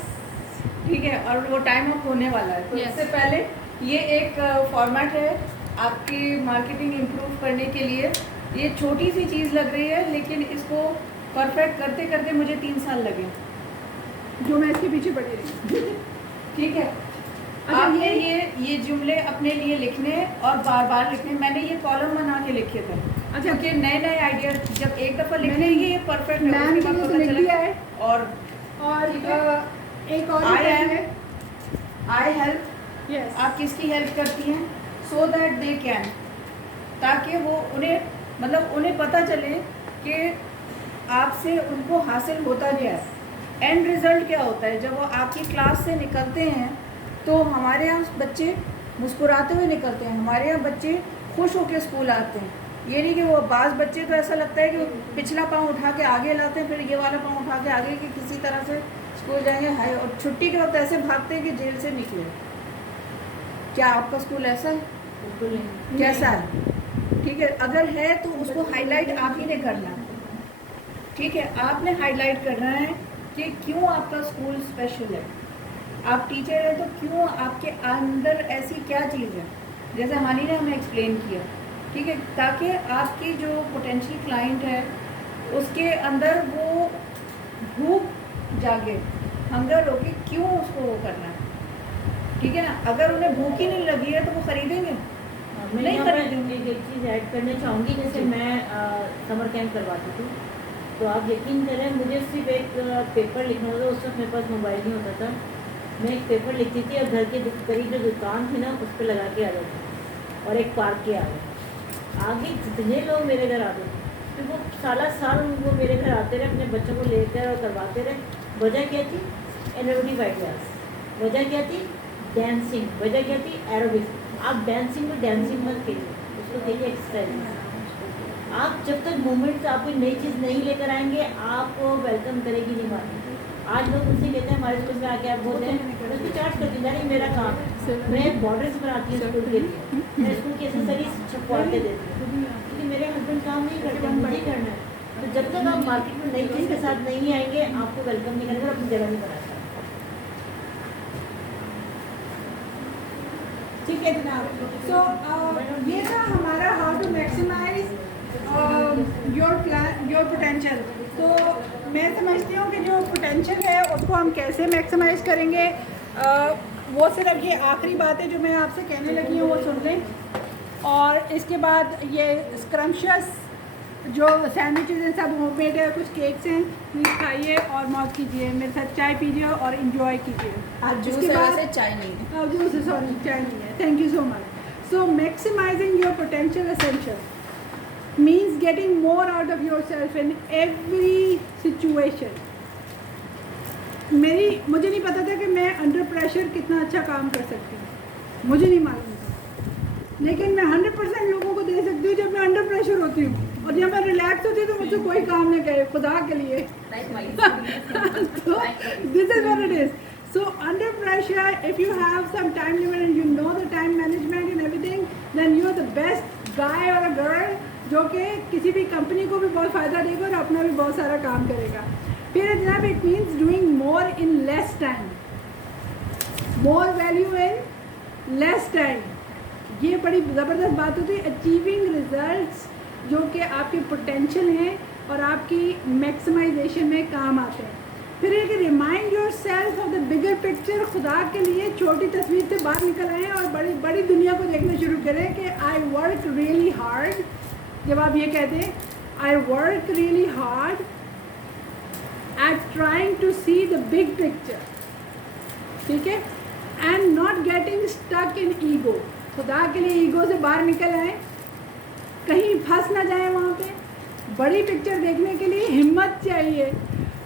ठीक है, और वो टाइम अप होने वाला है। तो Yes. इससे पहले ये एक फॉर्मेट है आपकी मार्केटिंग इम्प्रूव करने के लिए। ये छोटी सी चीज़ लग रही है, लेकिन इसको परफेक्ट करते करते मुझे 3 साल लगे। जो मैं इसके पीछे पड़ी रही। ठीक है, अच्छा, आपने ये जुमले अपने लिए लिखने और बार बार लिखने। मैंने ये कॉलम बना के लिखे थे। अच्छा, क्योंकि नए नए आइडिया जब एक दफ़ा लिख मैंने लेंगे ये परफेक्ट है, मैम उसके के बाद लिए पता तो लिख चलेगा। दिया है। और ठीक है। और एक और I भी am- है। आई हेल्प, यस, आप किसकी हेल्प करती हैं? सो दैट दे कैन, ताकि वो उन्हें पता चले कि आपसे उनको हासिल होता क्या है। एंड रिज़ल्ट क्या होता है जब वो आपकी क्लास से निकलते हैं? तो हमारे यहाँ बच्चे मुस्कुराते हुए निकलते हैं, हमारे यहाँ बच्चे खुश होकर स्कूल आते हैं। ये नहीं कि वो बाज़ बच्चे तो ऐसा लगता है कि वो पिछला पाँव उठा के आगे लाते हैं, फिर ये वाला पाँव उठा के आगे, कि किसी तरह से स्कूल जाएंगे। हाय, और छुट्टी के वक्त ऐसे भागते हैं कि जेल से निकले। क्या आपका स्कूल ऐसा है? बिल्कुल नहीं। कैसा है? ठीक है, अगर है तो उसको हाईलाइट आप ही ने करना है। ठीक है, आपने हाईलाइट करना है कि क्यों आपका स्कूल स्पेशल है। आप टीचर हैं तो क्यों आपके अंदर ऐसी क्या चीज़ है, जैसे हानि ने हमें एक्सप्लेन किया। ठीक है, ताकि आपकी जो पोटेंशियल क्लाइंट है उसके अंदर वो भूख जागे, हंगर होगी, क्यों उसको वो करना है। ठीक है ना, अगर उन्हें भूख ही नहीं लगी है तो वो खरीदेंगे मैं नहीं यहाँ पर खरीदेंगे। एक चीज़ ऐड करना चाहूँगी। जैसे मैं समर कैंप करवाती थी, तो आप यकीन करें मुझे सिर्फ एक पेपर लिखना होता। उस वक्त मेरे पास मोबाइल नहीं होता था। मैं एक पेपर लिखती थी और घर के करीब जो दुकान थी ना उस पर लगा के आ जाती, और एक पार्क के आगे जितने लोग मेरे घर आते थे, तो वो साल वो मेरे घर आते रहे, अपने बच्चों को लेकर और करवाते रहे। वजह क्या थी? एनरोडी वाइट क्लास। वजह क्या थी? डांसिंग। वजह क्या थी? एरोबिक्स। आप डांसिंग में डांसिंग मत कीजिए, उसको कहिए एक्सरसाइज। आप जब तक मूवमेंट आप कोई नई चीज़ नहीं लेकर आएंगे, आपको वेलकम करेगी नहीं मारेंगे। आज लोग मुझसे कहते हैं हमारे स्कूल में आके आप बोलते हैं, उसको चार्ज कर दी नहीं, मेरा काम है। मैं बॉर्डर्स बनाती हूँ स्कूल के लिए, मैं स्कूल की एसेसरीज छपवा के देती हूँ, क्योंकि मेरे हस्बैंड काम नहीं करते, मुझे ही करना है। तो जब तक आप मार्केट में नई चीज़ के साथ नहीं आएंगे, आपको वेलकम नहीं करेंगे और अपनी जगह नहीं बनाएंगे। ठीक है जनाब। सो ये था हमारा how to maximise your potential. तो मैं समझती हूँ कि जो पोटेंशियल है उसको हम कैसे मैक्सिमाइज करेंगे, वो सिर्फ ये आखिरी बातें जो मैं आपसे कहने लगी हूँ वो सुन लें। और इसके बाद ये स्क्रम्पशियस जो सैंडविचेज हैं सब होममेड है, कुछ केक्स हैं, प्लीज़ खाइए और मौज कीजिए, मेरे साथ चाय पीजिए और इन्जॉय कीजिए। आज इसके जूस बाद- से चाय नहीं है। जूस है, सॉरी चाय नहीं है। Thank you so much. So maximising your potential essential means getting more out of yourself in every situation. मुझे नहीं पता था कि मैं अंडर प्रेशर कितना अच्छा काम कर सकती हूँ, मुझे नहीं मालूम था। लेकिन मैं 100% लोगों को दे सकती हूँ जब मैं अंडर प्रेशर होती हूँ, और जब मैं रिलैक्स होती हूँ तो मुझसे कोई काम नहीं करे, खुदा के लिए। So this is what it is. So under pressure, if you have some time limit and you know the time management and everything, then you are the best guy or a girl जो कि किसी भी company को भी बहुत फ़ायदा देगा और अपना भी बहुत सारा काम करेगा। फिर जनाब it means doing more in less time, more value in less time. ये बड़ी ज़बरदस्त बात होती है। अचीविंग रिजल्ट्स जो कि आपके पोटेंशियल हैं और आपकी मैक्सिमाइजेशन में काम आते हैं। फिर एक remind your self of the bigger picture. खुदा के लिए छोटी तस्वीर से बाहर निकल आएँ और बड़ी बड़ी दुनिया को देखना शुरू करें कि आई वर्क रियली हार्ड। जब आप ये कहते हैं I work really hard at trying to see the big picture, ठीक है, and not getting stuck in ego. खुदा के लिए ईगो से बाहर निकल आए, कहीं फंस ना जाए वहाँ पे। बड़ी पिक्चर देखने के लिए हिम्मत चाहिए,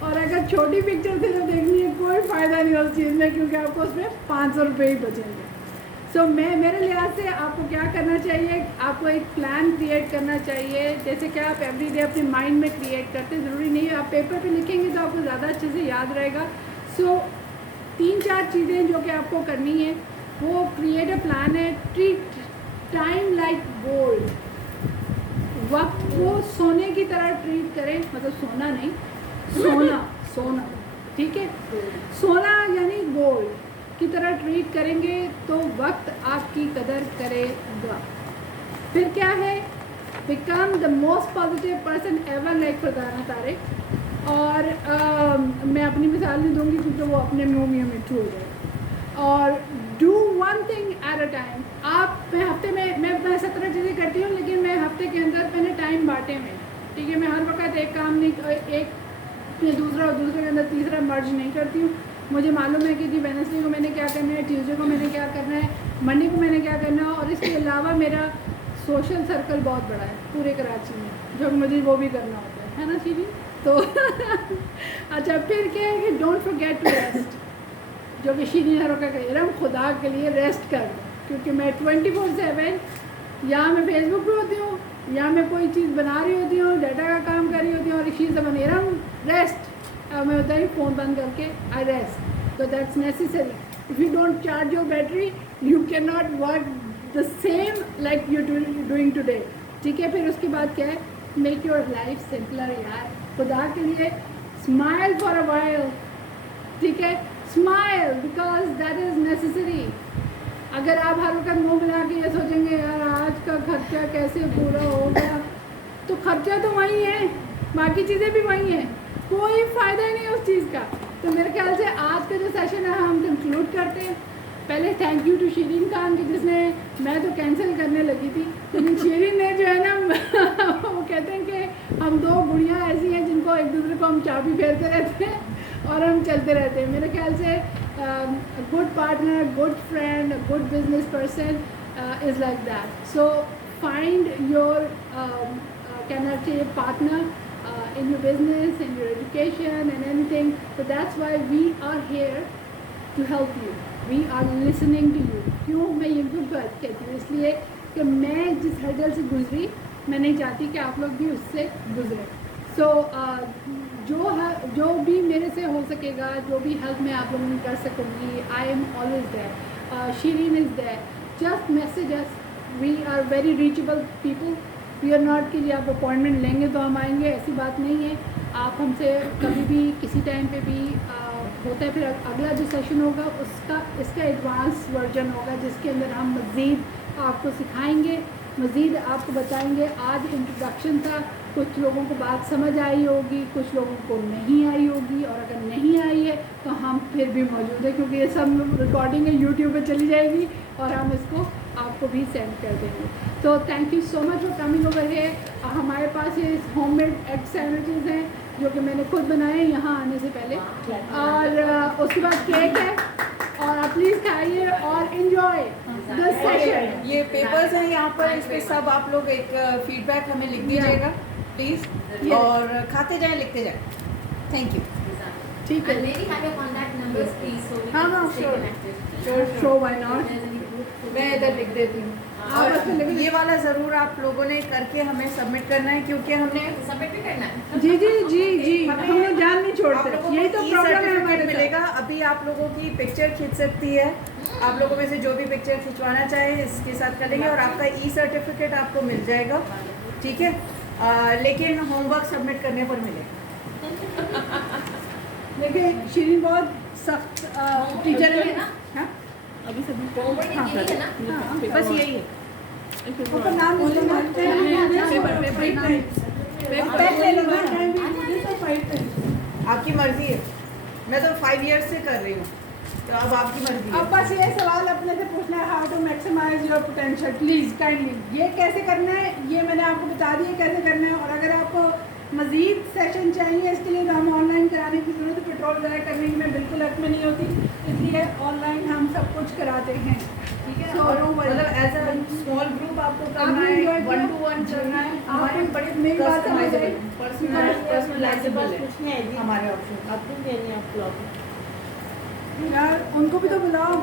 और अगर छोटी पिक्चर सिर्फ देखनी है कोई फ़ायदा नहीं उस चीज़ में, क्योंकि आपको उसमें 500 रुपये ही बचेंगे। सो मेरे लिहाज से आपको क्या करना चाहिए, आपको एक प्लान क्रिएट करना चाहिए, जैसे कि आप एवरीडे अपने माइंड में क्रिएट करते हैं। ज़रूरी नहीं है आप पेपर पे लिखेंगे तो आपको ज़्यादा अच्छे से याद रहेगा। सो 3-4 चीज़ें जो कि आपको करनी है, वो क्रिएट अ प्लान है। ट्रीट टाइम लाइक गोल्ड, वक्त को सोने की तरह ट्रीट करें, मतलब सोना नहीं, सोना, ठीक है, सोना यानी गोल्ड की तरह ट्रीट करेंगे तो वक्त आपकी कदर करेगा। फिर क्या है, become the most positive person ever like Farzana Tariq. और मैं अपनी मिसाल नहीं दूंगी क्योंकि वो अपने मुँह में मिट्टू हो जाए। और do one thing at a time. मैं हफ्ते में मैं 17 चीज़ें करती हूँ, लेकिन मैं हफ्ते के अंदर मैंने टाइम बांटे में, ठीक है। मैं हर वक्त एक काम नहीं, एक दूसरा और दूसरे के अंदर तीसरा मर्ज नहीं करती हूँ। मुझे मालूम है कि वेडनेसडे को मैंने क्या करना है, ट्यूसडे को मैंने क्या करना है, मंडे को मैंने क्या करना है। और इसके अलावा मेरा सोशल सर्कल बहुत बड़ा है पूरे कराची में, जो मुझे वो भी करना होता है ना सीधी। तो अच्छा, फिर क्या है कि डोंट फॉरगेट टू रेस्ट, जो कि शीरी हरों का कह रहा हूँ, खुदा के लिए रेस्ट कर दो। क्योंकि मैं 24/7 या मैं फेसबुक पे होती हूँ, या मैं कोई चीज़ बना रही होती हूँ, डाटा का काम कर रही होती हूँ, और एक चीज़ से बन रहा हूँ रेस्ट। मैं होता ही फ़ोन बंद करके आई रेस्ट। तो that's necessary. If you don't charge your battery you can not work the same like you doing today, ठीक है। फिर उसके बाद क्या है, मेक योर लाइफ सिंपलर यार, खुदा के लिए स्माइल फॉर अ वाइल, ठीक है। Smile because that is necessary. अगर आप हर वक्त मुँह बना के ये सोचेंगे यार आज का खर्चा कैसे पूरा होगा, तो खर्चा तो वही है, बाकी चीज़ें भी वही हैं, कोई फ़ायदा ही नहीं उस चीज़ का। तो मेरे ख्याल से आज का जो सेशन है हम कंक्लूड करते हैं। पहले thank you to Shireen Khan कि जिसने, मैं तो कैंसिल करने लगी थी, लेकिन शीरीन ने जो है ना वो कहते हैं कि हम दो गुड़ियाँ ऐसी हैं जिनको एक दूसरे को हम चाबी फेरते रहते हैं और हम चलते रहते हैं। मेरे ख्याल से good partner, good friend, good business person is like that. So find your कहना चाहिए partner in your business, in your education and anything. So that's why we are here to help you. We are listening to you. क्यों मैं ये क्यों कहती हूँ, इसलिए कि मैं जिस हर्डल से गुजरी, मैं नहीं चाहती कि आप लोग भी उससे गुजरें। So जो भी मेरे से हो सकेगा, जो भी हेल्प मैं आप लोगों की कर सकूँगी, I am always there. Shireen is there. Just message us. We are very reachable people. We are not कि आप अपॉइंटमेंट लेंगे तो हम आएंगे, ऐसी बात नहीं है। आप हमसे कभी भी किसी टाइम पे भी होता है। फिर अगला जो सेशन होगा इसका एडवांस वर्जन होगा, जिसके अंदर हम मज़ीद आपको सिखाएंगे, मज़ीद आपको बताएंगे। आज इंट्रोडक्शन था, कुछ लोगों को बात समझ आई होगी, कुछ लोगों को नहीं आई होगी, और अगर नहीं आई है तो हम फिर भी मौजूद है, क्योंकि ये सब रिकॉर्डिंग है, यूट्यूब पे चली जाएगी और हम इसको आपको भी सेंड कर देंगे। तो thank you so much for coming over here. हमारे पास ये होममेड एग सैंडविचेस हैं जो कि मैंने खुद बनाए यहाँ आने से पहले, और उसके बाद केक है, और आप प्लीज़ खाइए और इन्जॉय द सेशन। ये पेपर्स हैं यहाँ पर, इस पे सब आप लोग एक फीडबैक हमें लिख दीजिएगा प्लीज़, और खाते जाएं लिखते जाएं। Thank you. ठीक है, And maybe have your contact numbers, please, so we हाँ, can हाँ, stay sure. connected. Show why not. मैं इधर लिख देती हूँ। और और ये वाला ज़रूर आप लोगों ने करके हमें सबमिट करना है, क्योंकि हमने सबमिट भी करना है। जी जी जी जी, हम लोग जान नहीं आप छोड़ते, लोगों यही को तो ई प्रॉब्लम है सर्टिफिकेट हमारे मिलेगा। अभी आप लोगों की पिक्चर खींच सकती है, आप लोगों में से जो भी पिक्चर खिंचवाना चाहे इसके साथ करेंगे, और आपका ई सर्टिफिकेट आपको मिल जाएगा, ठीक है। लेकिन होमवर्क सबमिट करने पर मिलेगा। देखिए शीरीन बहुत सख्त टीचर है ना? हाँ? अभी सभी Homework ये यही है ना? हाँ, बस यही है। ऊपर नाम लिख लेना। पेन ले लेना। आपकी मर्जी है, मैं तो 5 इयर्स से कर रही हूँ, तो अब आपकी मर्जी है। अब बस ये सवाल अपने से पूछना है, how to maximise your potential, please kindly. ये कैसे करना है ये मैंने आपको बता दिया कैसे करना है, और अगर आपको मज़ीद सेशन चाहिए इसके लिए तो हम ऑनलाइन कराने की ज़रूरत है। पेट्रोल ज़ाया करने की मैं बिल्कुल हक में नहीं होती, इसलिए ऑनलाइन हम सब कुछ कराते हैं, ठीक है। और मतलब एज अ स्मॉल ग्रुप आपको करना है, 1 to 1 करना है, हमारे बड़े मेरी बात समझ आई। पर्सनलाइजेबल है हमारे ऑप्शन। आप भी देने आप ब्लॉग यार उनको भी तो बुलाओ।